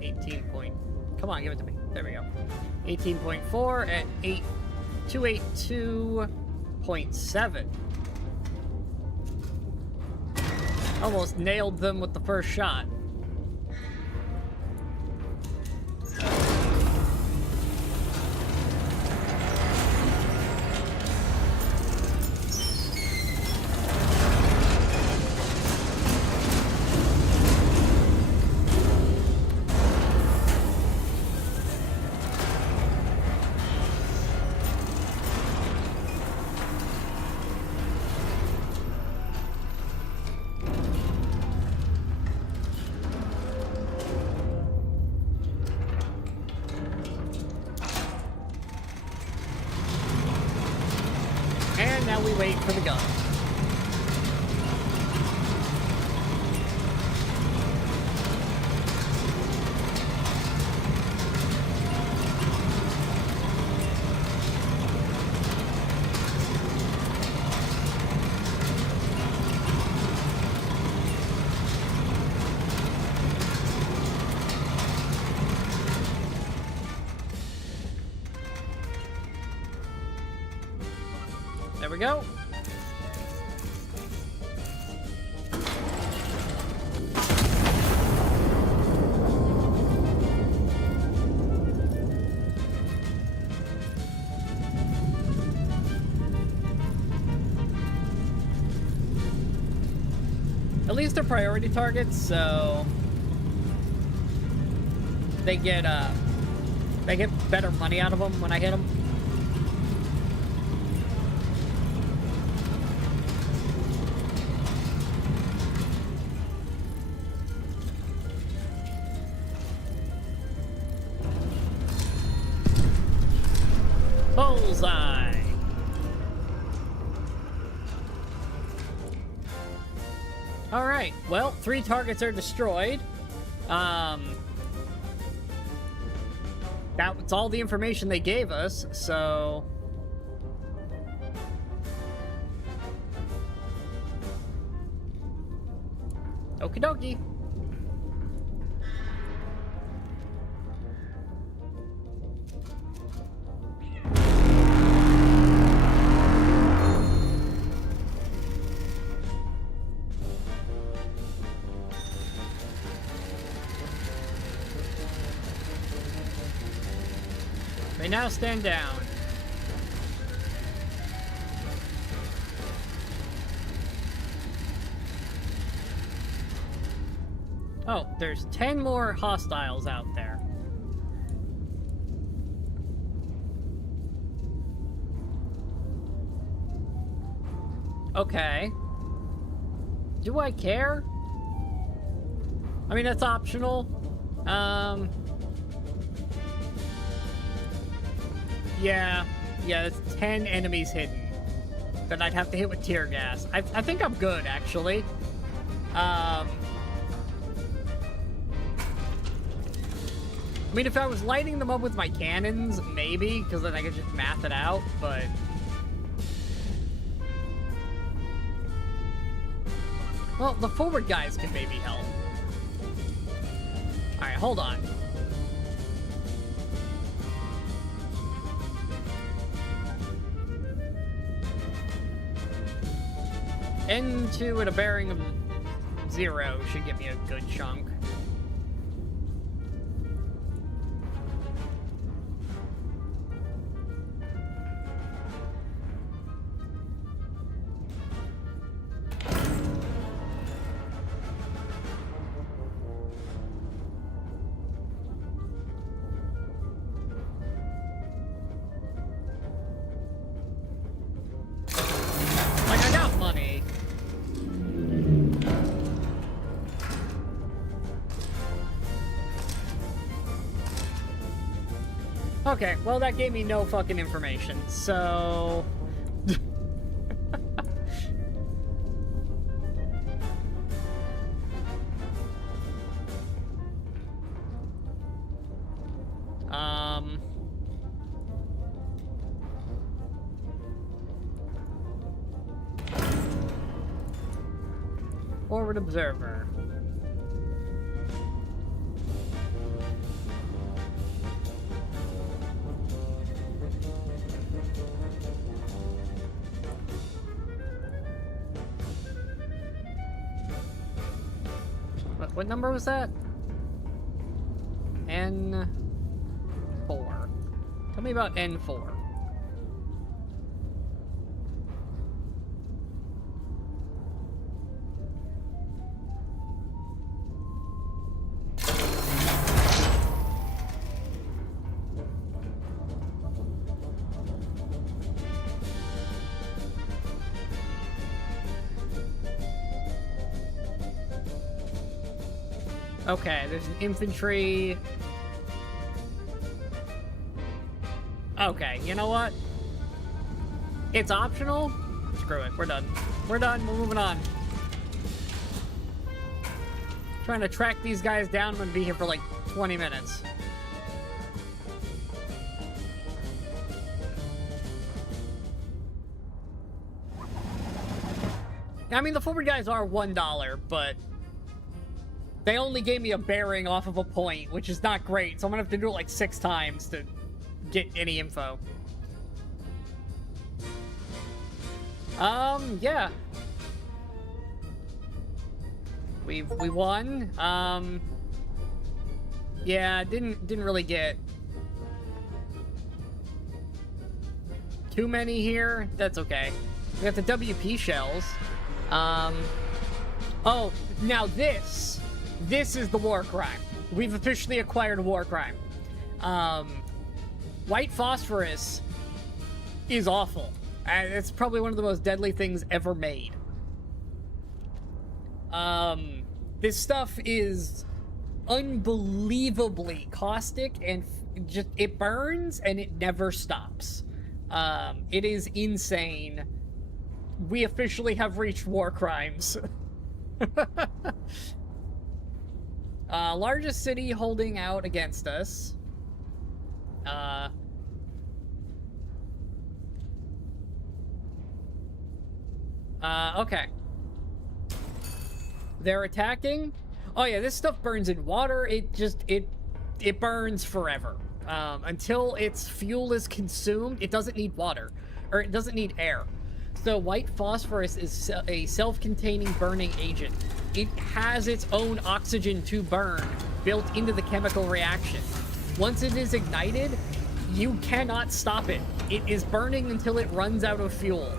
18 point... Come on, give it to me. There we go. 18.4 at 282.7. Almost nailed them with the first shot. And now we wait for the gun. There we go. At least they're priority targets, so they get better money out of them when I hit them. Bullseye! Alright, well, 3 targets are destroyed. That's all the information they gave us, so... Okie dokie. They now stand down. Oh, there's 10 more hostiles out there. Okay. Do I care? I mean, that's optional. Yeah, that's 10 enemies hidden that I'd have to hit with tear gas. I think I'm good, actually. I mean, if I was lighting them up with my cannons, maybe, because then I could just math it out, but... Well, the forward guys can maybe help. Alright, hold on. N2 at a bearing of 0 should give me a good chunk. Okay, well, that gave me no fucking information, so... Forward observer. What number was that? N4. Tell me about N4. Okay, there's an infantry. Okay, you know what? It's optional. Screw it, we're done. We're done, we're moving on. Trying to track these guys down. I'm gonna be here for like 20 minutes. I mean, the forward guys are $1, but they only gave me a bearing off of a point, which is not great, so I'm gonna have to do it like 6 times to get any info. Yeah. We won. Yeah, didn't really get too many here. That's okay. We got the WP shells. Oh, now this is the war crime. We've officially acquired a war crime. White phosphorus is awful. It's probably one of the most deadly things ever made. This stuff is unbelievably caustic, and just it burns and it never stops. It is insane. We officially have reached war crimes. Largest city holding out against us. Okay. They're attacking. Oh yeah, this stuff burns in water. It burns forever. Until its fuel is consumed, it doesn't need water. Or it doesn't need air. So white phosphorus is a self-containing burning agent. It has its own oxygen to burn built into the chemical reaction. Once it is ignited, you cannot stop it. It is burning until it runs out of fuel.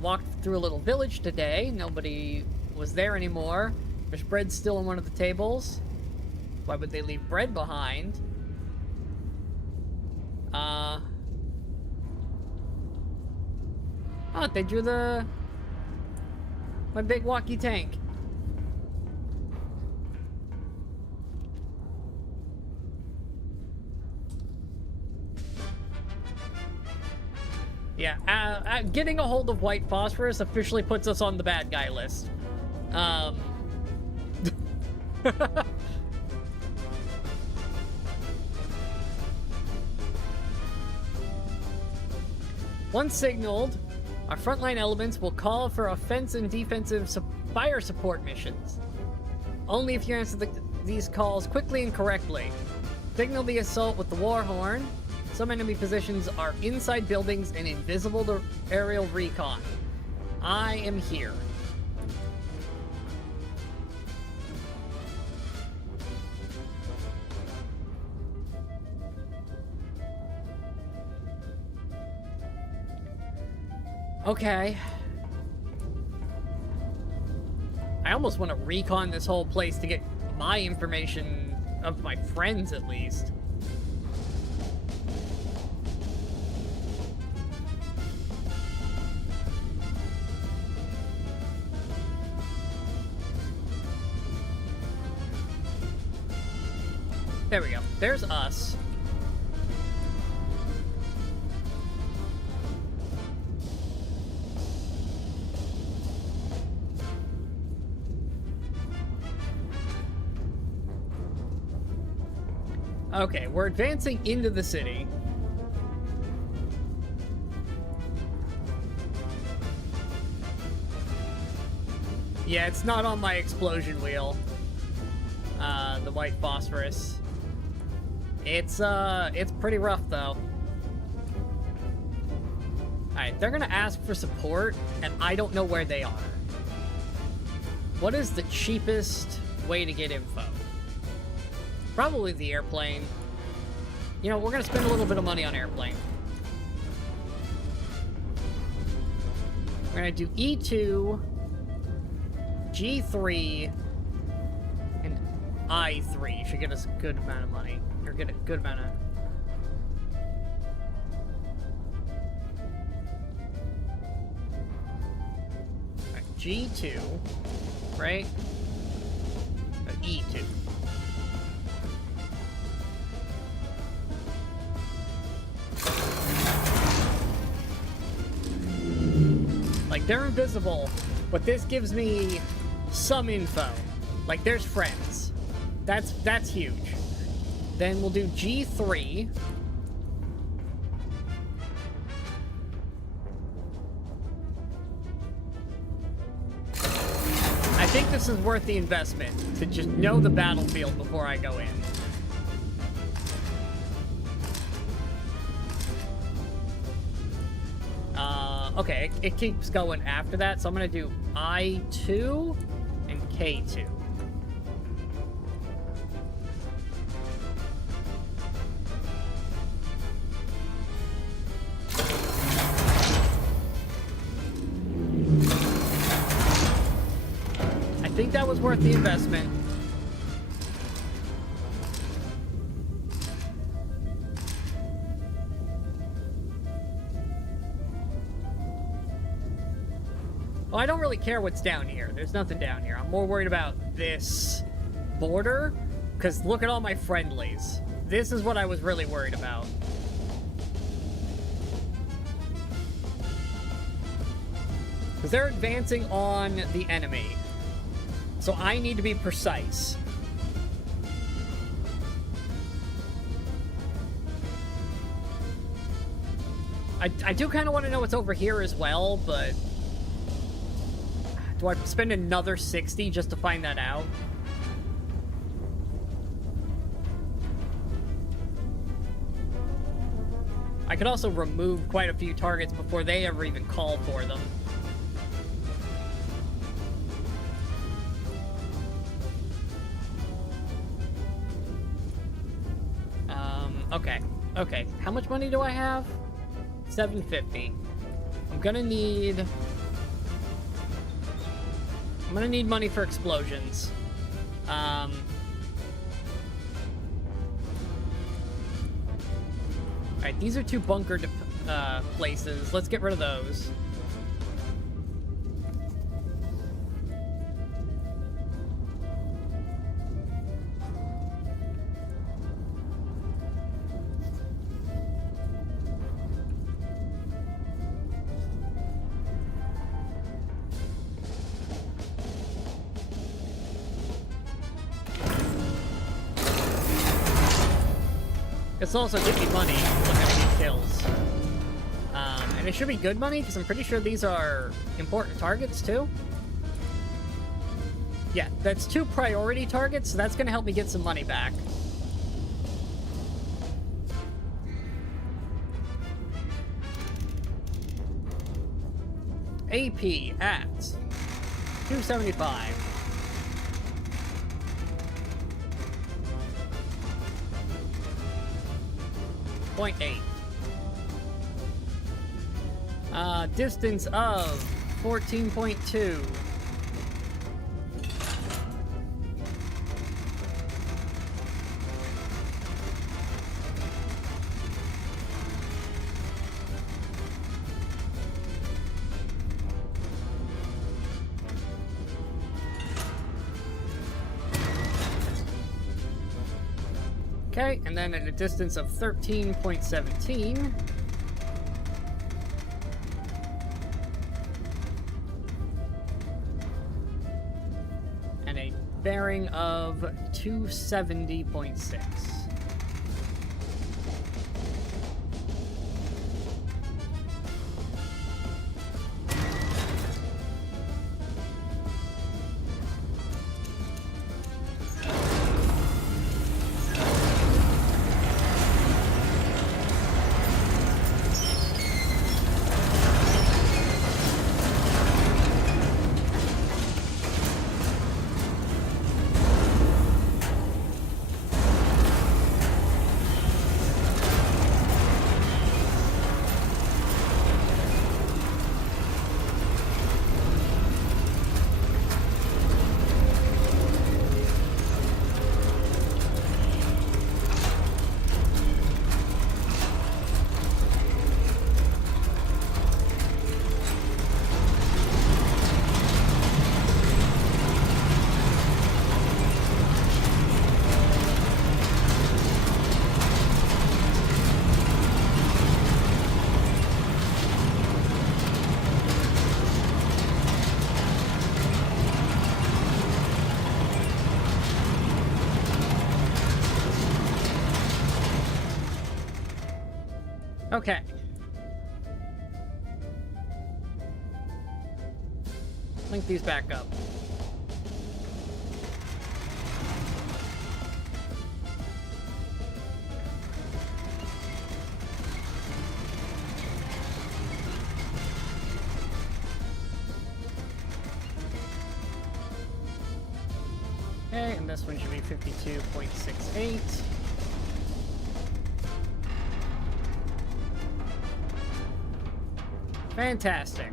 Walked through a little village today. Nobody was there anymore. There's bread still on one of the tables. Why would they leave bread behind? Oh, they drew my big walkie tank. Yeah, getting a hold of white phosphorus officially puts us on the bad guy list. Once signaled, our frontline elements will call for offense and defensive fire support missions. Only if you answer these calls quickly and correctly. Signal the assault with the war horn. Some enemy positions are inside buildings and invisible to aerial recon. I am here. Okay. I almost want to recon this whole place to get my information of my friends, at least. There we go. There's us. Okay, we're advancing into the city. Yeah, it's not on my explosion wheel. The white phosphorus. It's pretty rough, though. Alright, they're gonna ask for support, and I don't know where they are. What is the cheapest way to get info? Probably the airplane. You know, we're gonna spend a little bit of money on airplane. We're gonna do E2, G3, and I3. Should get us a good amount of money. Or get a good amount of... Alright, G2, right? E2. Like, they're invisible, but this gives me some info. Like, there's friends. That's huge. Then we'll do G3. I think this is worth the investment, to just know the battlefield before I go in. Okay, it keeps going after that, so I'm gonna do I2 and K2. I think that was worth the investment. Well, I don't really care what's down here. There's nothing down here. I'm more worried about this border, because look at all my friendlies. This is what I was really worried about. Because they're advancing on the enemy. So I need to be precise. I do kind of want to know what's over here as well, but... Do I spend another 60 just to find that out? I could also remove quite a few targets before they ever even call for them. Okay. Okay. How much money do I have? 750. I'm gonna need money for explosions. Alright, these are two bunker places. Let's get rid of those. This also gives me money to look at these kills. And it should be good money, because I'm pretty sure these are important targets, too. Yeah, that's 2 priority targets, so that's going to help me get some money back. AP at 275. 0.8. Distance of 14.2. Okay, and then at a distance of 13.17. And a bearing of 270.6. Okay. Link these back up. Okay, and this one should be 52.68. Fantastic.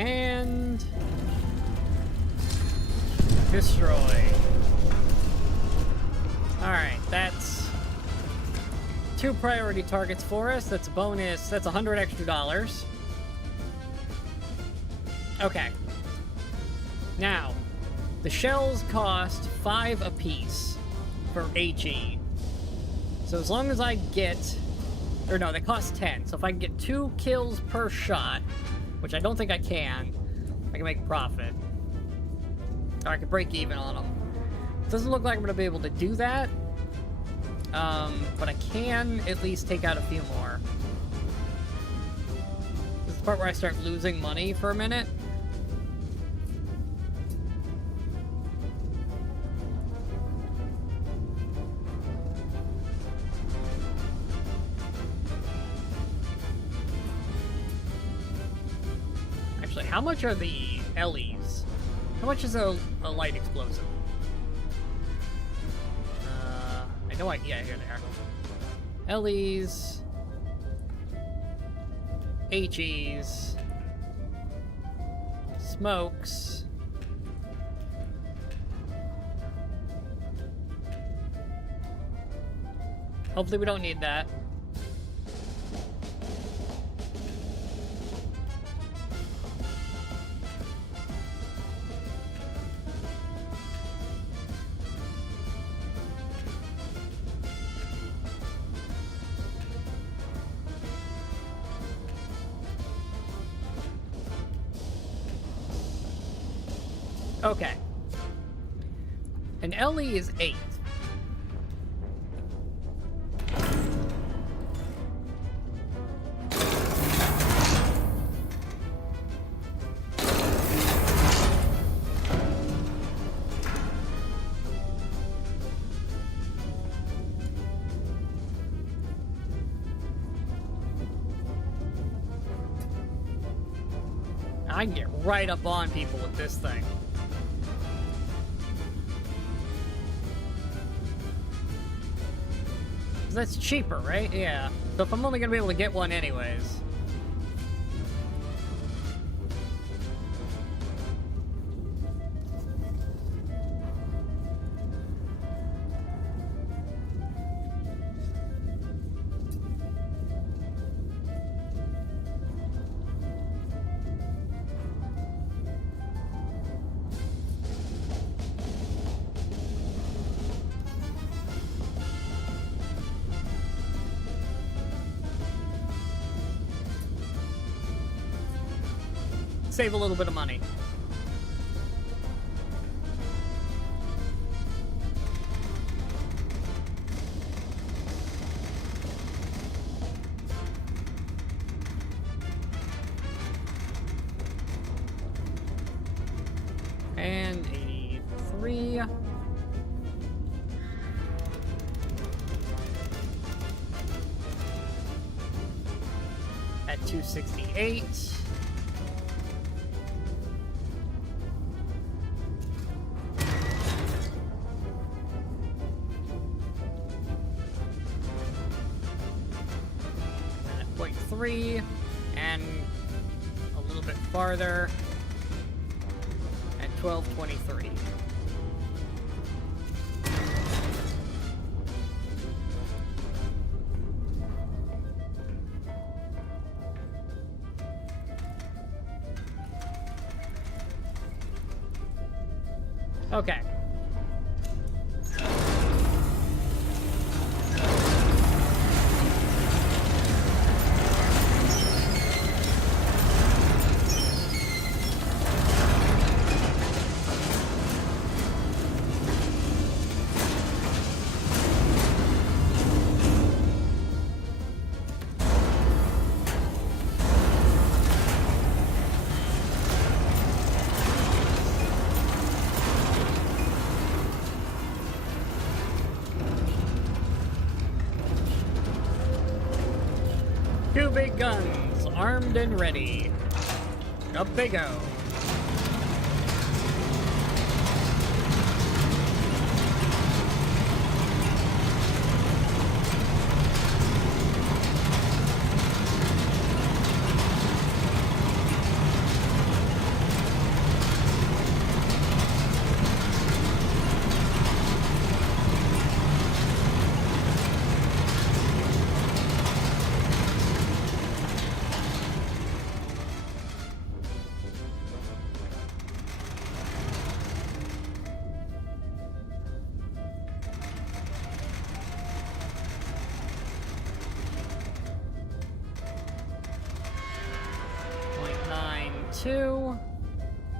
And destroy. Alright, that's 2 priority targets for us. That's a bonus. That's $100 extra. Okay. Now, the shells cost 5 apiece for HE. So as long as I get... Or no, they cost 10. So if I can get 2 kills per shot, which I don't think I can make profit. Or I could break even on them. Doesn't look like I'm going to be able to do that. But I can at least take out a few more. This is the part where I start losing money for a minute. Actually, how much are the LEs? How much is a light explosive? I know yeah, here they are. LEs. HEs. Smokes. Hopefully we don't need that. Okay. An LE is 8. I can get right up on people with this thing. That's cheaper, right? Yeah. So if I'm only gonna be able to get one anyways. Save a little bit of money. And 83. At 268. And a little bit farther at 1223. Okay. Two big guns, armed and ready. Up they go.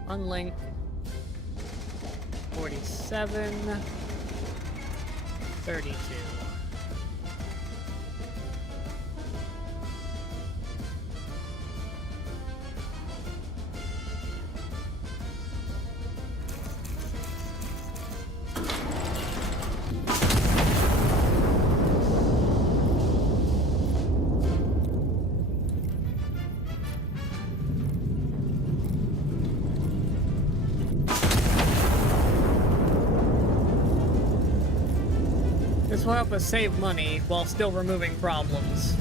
Unlink 47 32. This will help us save money while still removing problems.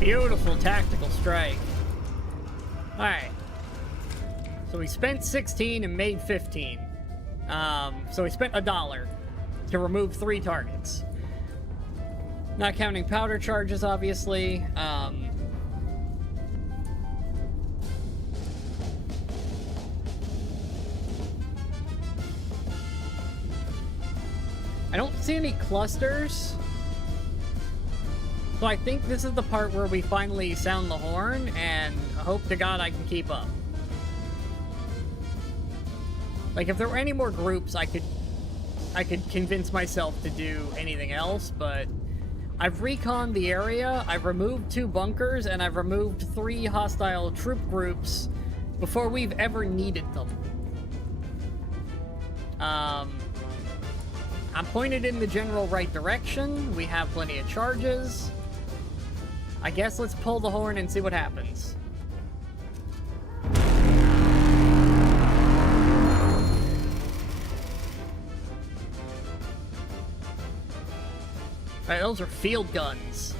Beautiful tactical strike. Alright. So we spent 16 and made 15. So we spent $1 to remove 3 targets. Not counting powder charges, obviously. I don't see any clusters. So I think this is the part where we finally sound the horn, and hope to God I can keep up. Like, if there were any more groups, I could I could convince myself to do anything else, but I've reconned the area, I've removed 2 bunkers, and I've removed 3 hostile troop groups before we've ever needed them. I'm pointed in the general right direction. We have plenty of charges. I guess let's pull the horn and see what happens. Alright, those are field guns.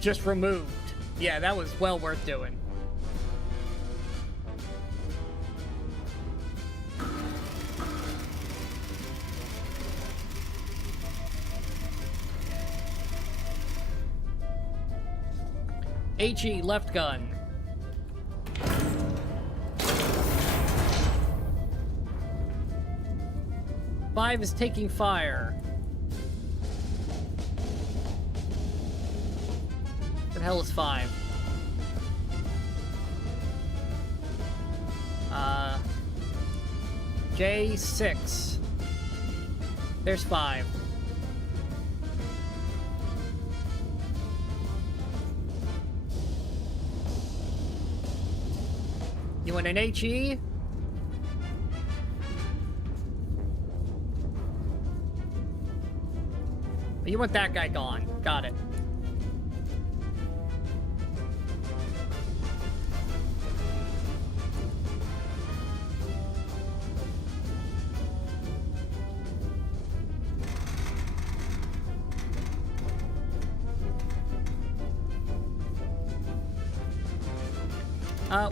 Just removed. Yeah, that was well worth doing. HE, left gun. Five is taking fire. What the hell is 5? J6. There's 5. You want an HE? You want that guy gone. Got it.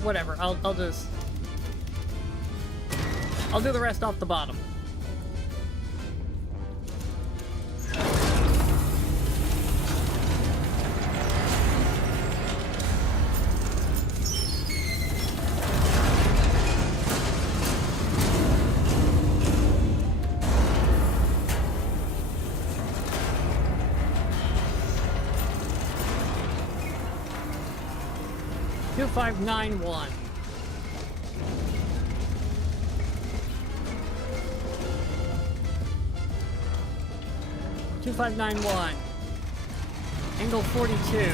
Whatever. I'll do the rest off the bottom. Two 591. Two 591. Angle 42.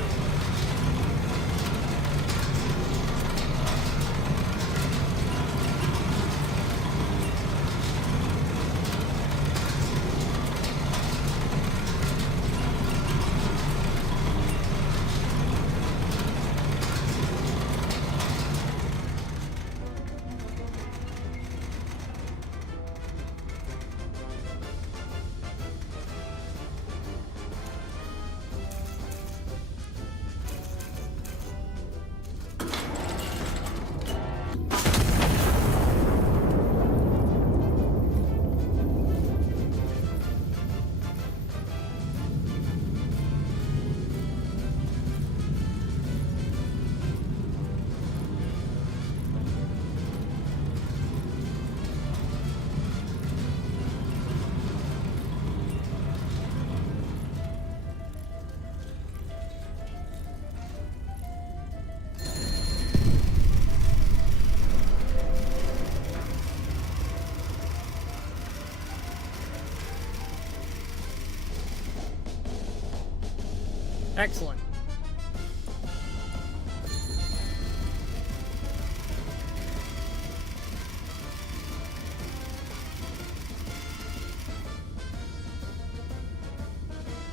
Excellent.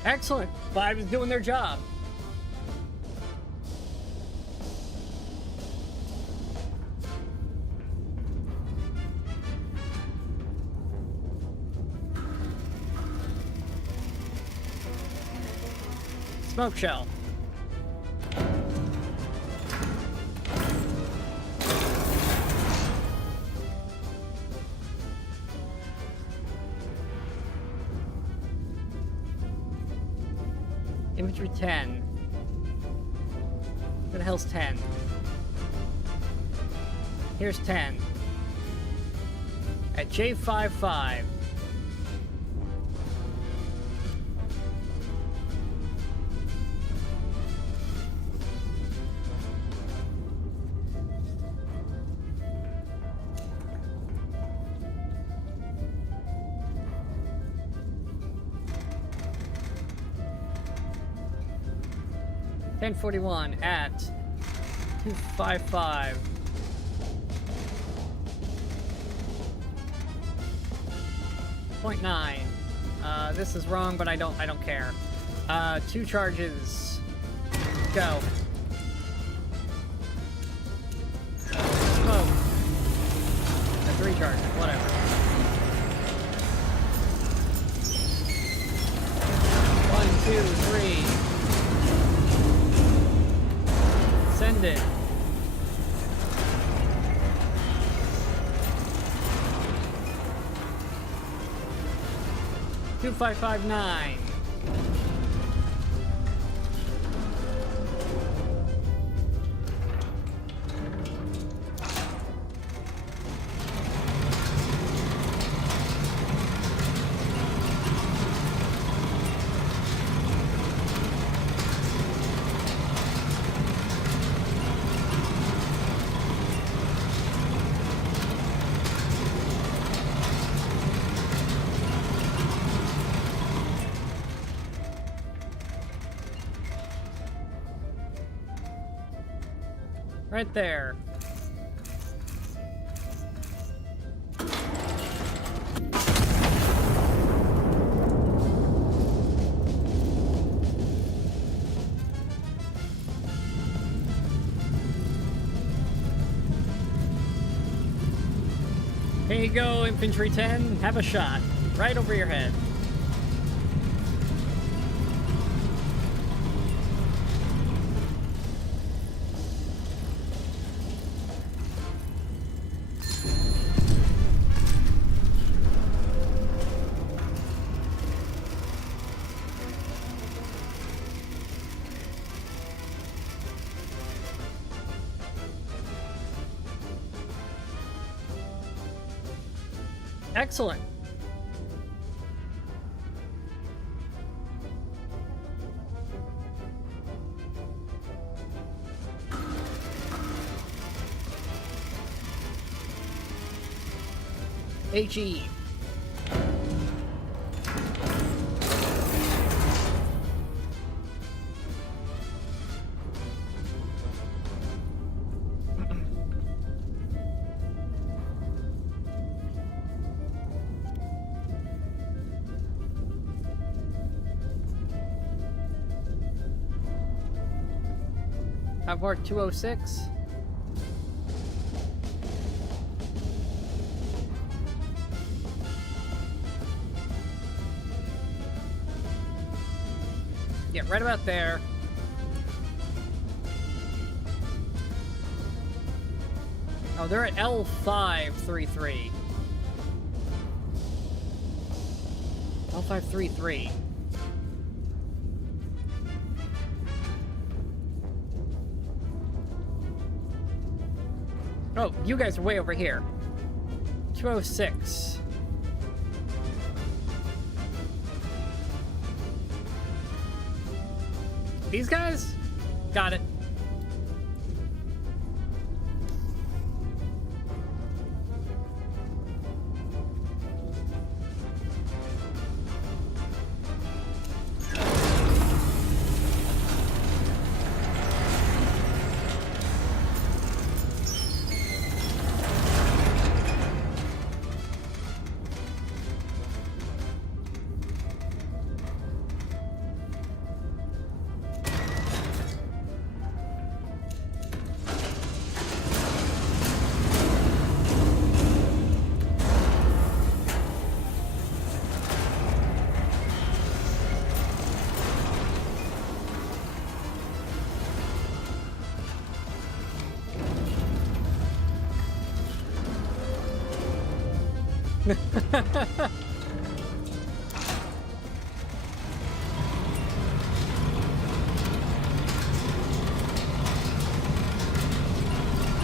Excellent. 5 is doing their job. Smoke shell. Infantry 10. Where the hell's 10? Here's 10. At J55. 1041 at 255. .9. This is wrong, but I don't care. 2 charges. Go. Smoke. 3 charges, whatever. 1, 2, 3. Send it. Two 559. Right there. Here you go, Infantry 10. Have a shot. Right over your head. Excellent. HE. Part 206. Yeah, right about there. Oh, they're at L533. L533. Oh, you guys are way over here. 206. These guys? Got it.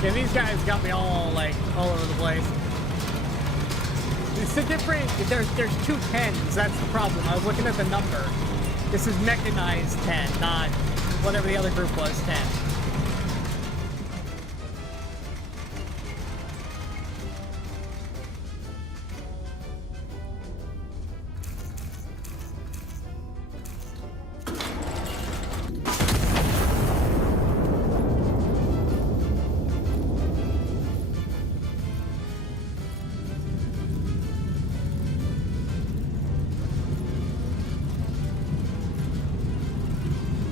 Yeah, these guys got me all, like, all over the place. It's a different... There's 2 10s, that's the problem. I was looking at the number. This is mechanized 10, not whatever the other group was, 10.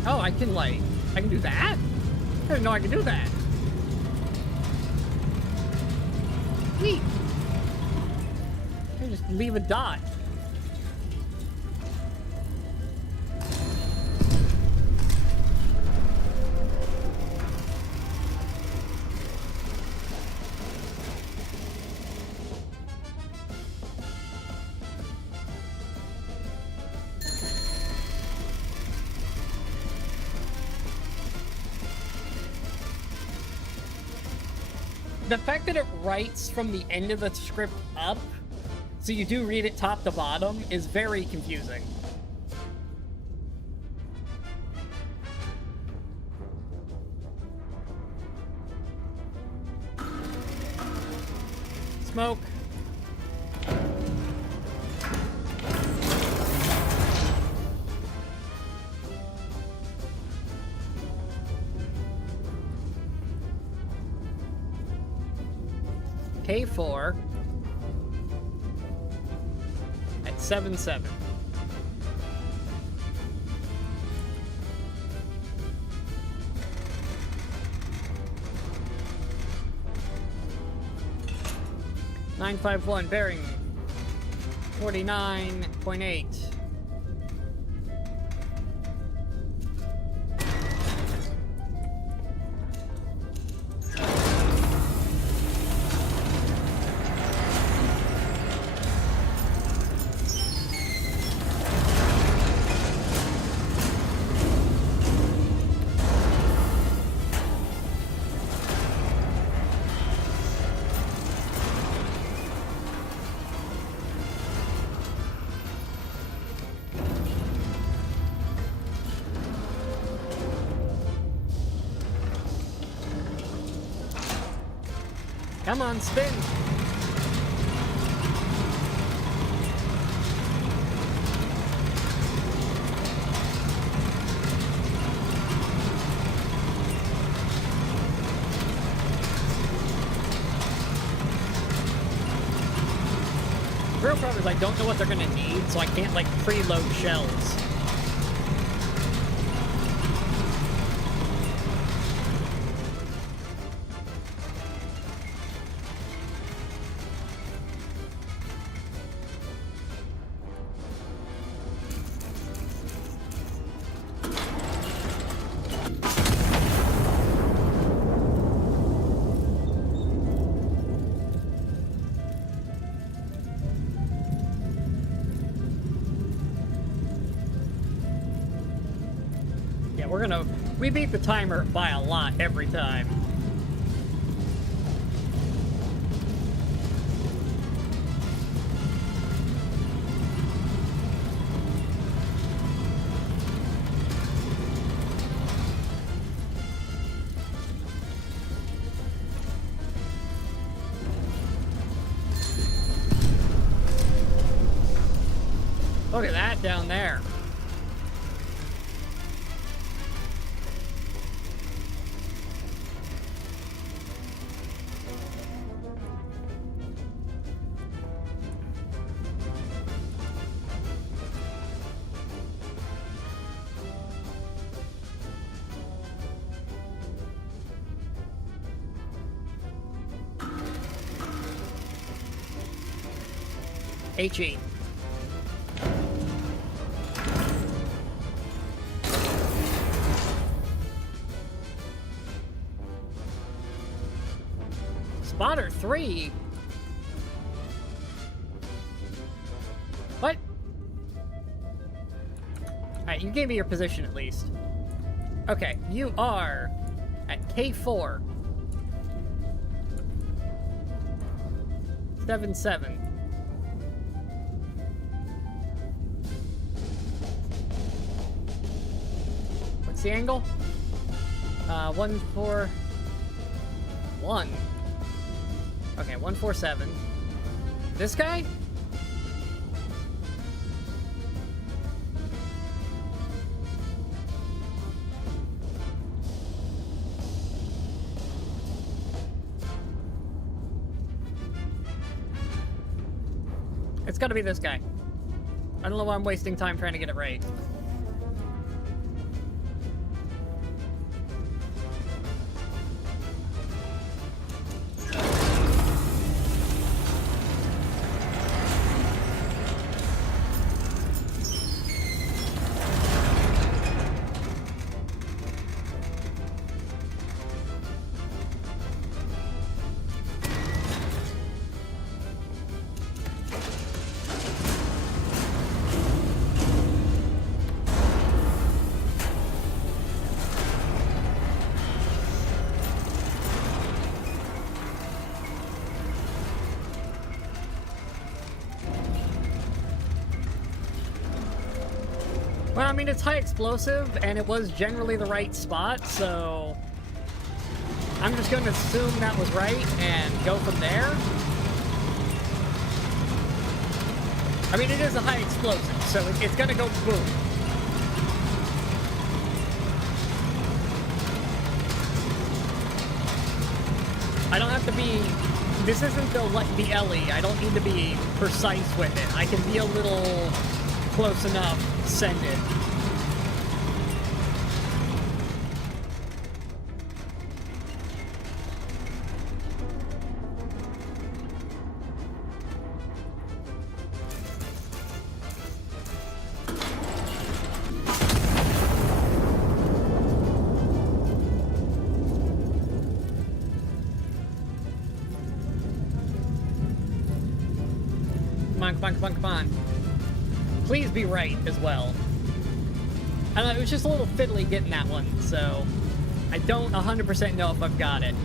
Oh, I can, like, I can do that? I didn't know I could do that. Neat. I just leave a dot. The fact that it writes from the end of the script up, so you do read it top to bottom, is very confusing. Smoke. K4 at 7-7. .951 bearing 49.8. Come on, spin! The real problem is I don't know what they're gonna need, so I can't, like, preload shells. We beat the timer by a lot every time. Look at that down there. HE. Spotter 3? What? Alright, you gave me your position at least. Okay, you are at K4. 7-7. What's the angle? 141. Okay, 147. This guy? It's gotta be this guy. I don't know why I'm wasting time trying to get it right. Well, I mean, it's high explosive, and it was generally the right spot, so... I'm just gonna assume that was right, and go from there. I mean, it is a high explosive, so it's gonna go boom. I don't have to be... This isn't the Ellie. I don't need to be precise with it. I can be a little close enough, send it. Come on. Please be right as well. I don't know, it was just a little fiddly getting that one, so I don't 100% know if I've got it.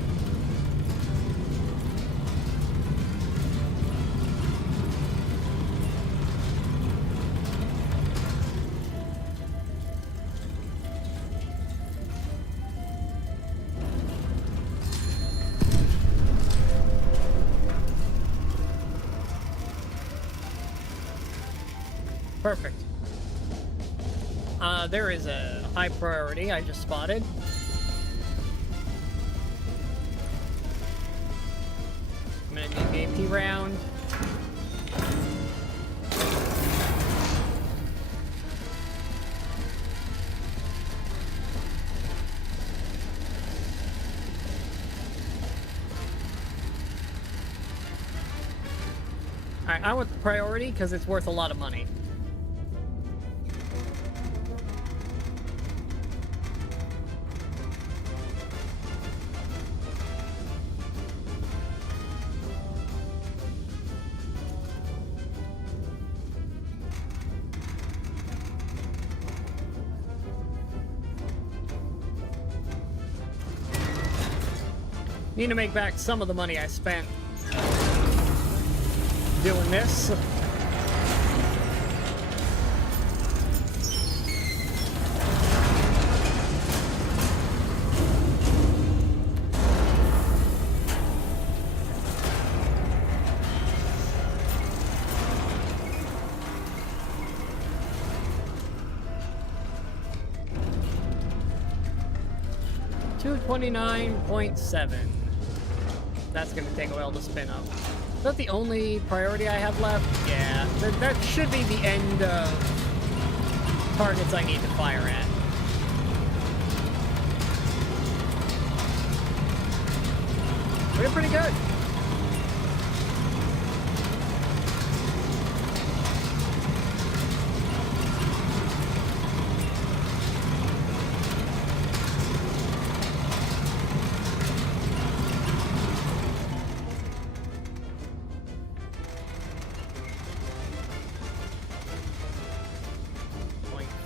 Perfect. There is a high priority I just spotted. I'm gonna need an AP round. Alright, I want the priority because it's worth a lot of money. Need to make back some of the money I spent doing this. $229.7. That's gonna take a while to spin up. Is that the only priority I have left? Yeah, that should be the end of targets I need to fire at. We're pretty good.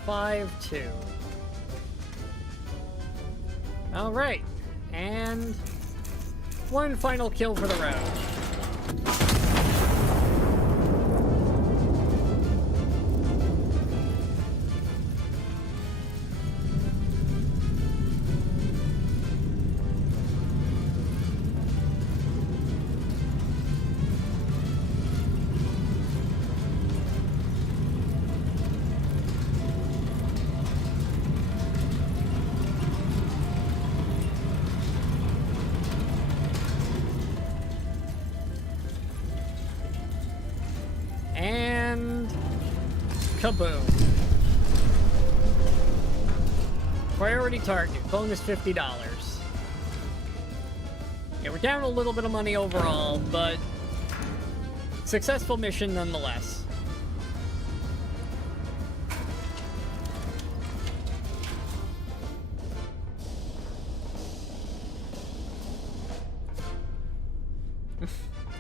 .52. All right, and one final kill for the road. And kaboom. Priority target, bonus $50. Yeah, we're down a little bit of money overall, but successful mission nonetheless.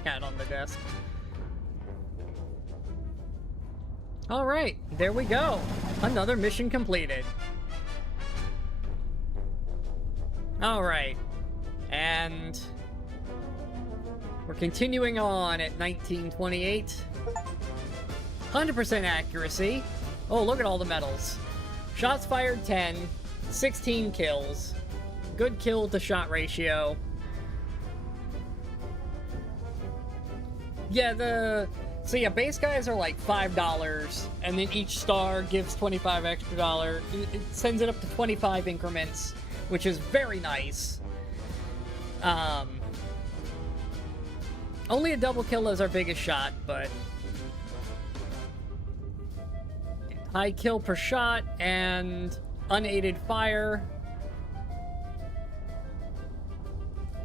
Cat on the desk. All right, there we go. Another mission completed. All right, and we're continuing on at 1928. 100% accuracy. Oh, look at all the medals. Shots fired 10, 16 kills. Good kill to shot ratio. Yeah, so yeah, base guys are like $5, and then each star gives $25 extra. It sends it up to 25 increments, which is very nice. Only a double kill is our biggest shot, but high kill per shot and unaided fire.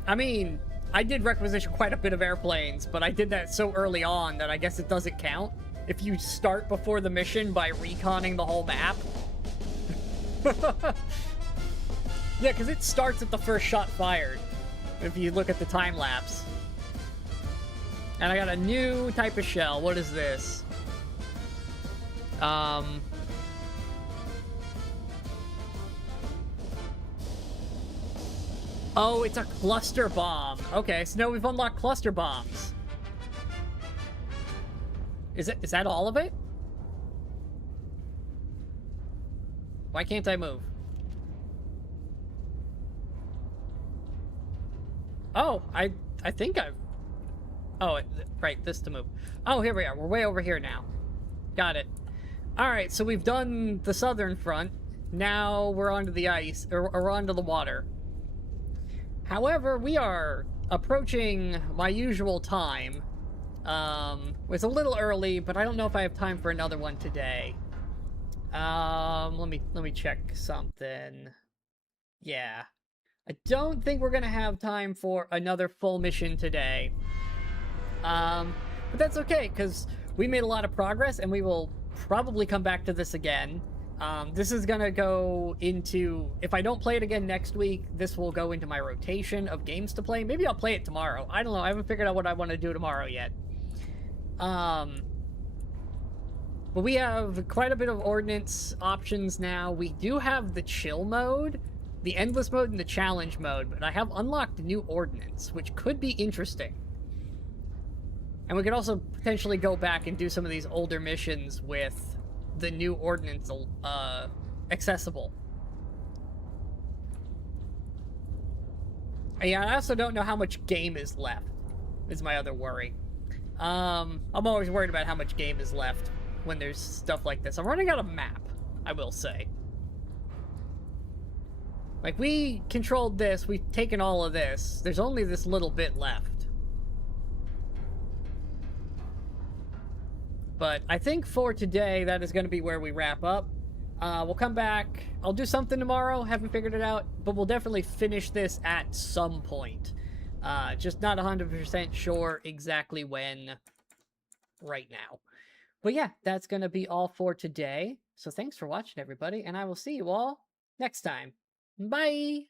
I mean, I did requisition quite a bit of airplanes, but I did that so early on that I guess it doesn't count. If you start before the mission by reconning the whole map. Yeah, because it starts at the first shot fired, if you look at the time lapse. And I got a new type of shell. What is this? Oh, it's a cluster bomb. Okay, so now we've unlocked cluster bombs. Is that all of it? Why can't I move? Oh, I think I've... Oh, right, this to move. Oh, here we are. We're way over here now. Got it. Alright, so we've done the southern front. Now we're onto the ice, or onto the water. However, we are approaching my usual time. It's a little early, but I don't know if I have time for another one today. Let me check something. Yeah. I don't think we're gonna have time for another full mission today. But that's okay, because we made a lot of progress, and we will probably come back to this again. This is gonna go into... If I don't play it again next week, this will go into my rotation of games to play. Maybe I'll play it tomorrow. I don't know. I haven't figured out what I want to do tomorrow yet. But we have quite a bit of ordnance options now. We do have the chill mode, the endless mode, and the challenge mode, but I have unlocked new ordnance, which could be interesting. And we could also potentially go back and do some of these older missions with the new ordnance accessible. Yeah, I also don't know how much game is left, is my other worry. I'm always worried about how much game is left when there's stuff like this. I'm running out of map, I will say. Like, we controlled this, we've taken all of this. There's only this little bit left. But I think for today, that is going to be where we wrap up. We'll come back. I'll do something tomorrow. Haven't figured it out. But we'll definitely finish this at some point. Just not 100% sure exactly when right now. But yeah, that's going to be all for today. So thanks for watching, everybody. And I will see you all next time. Bye!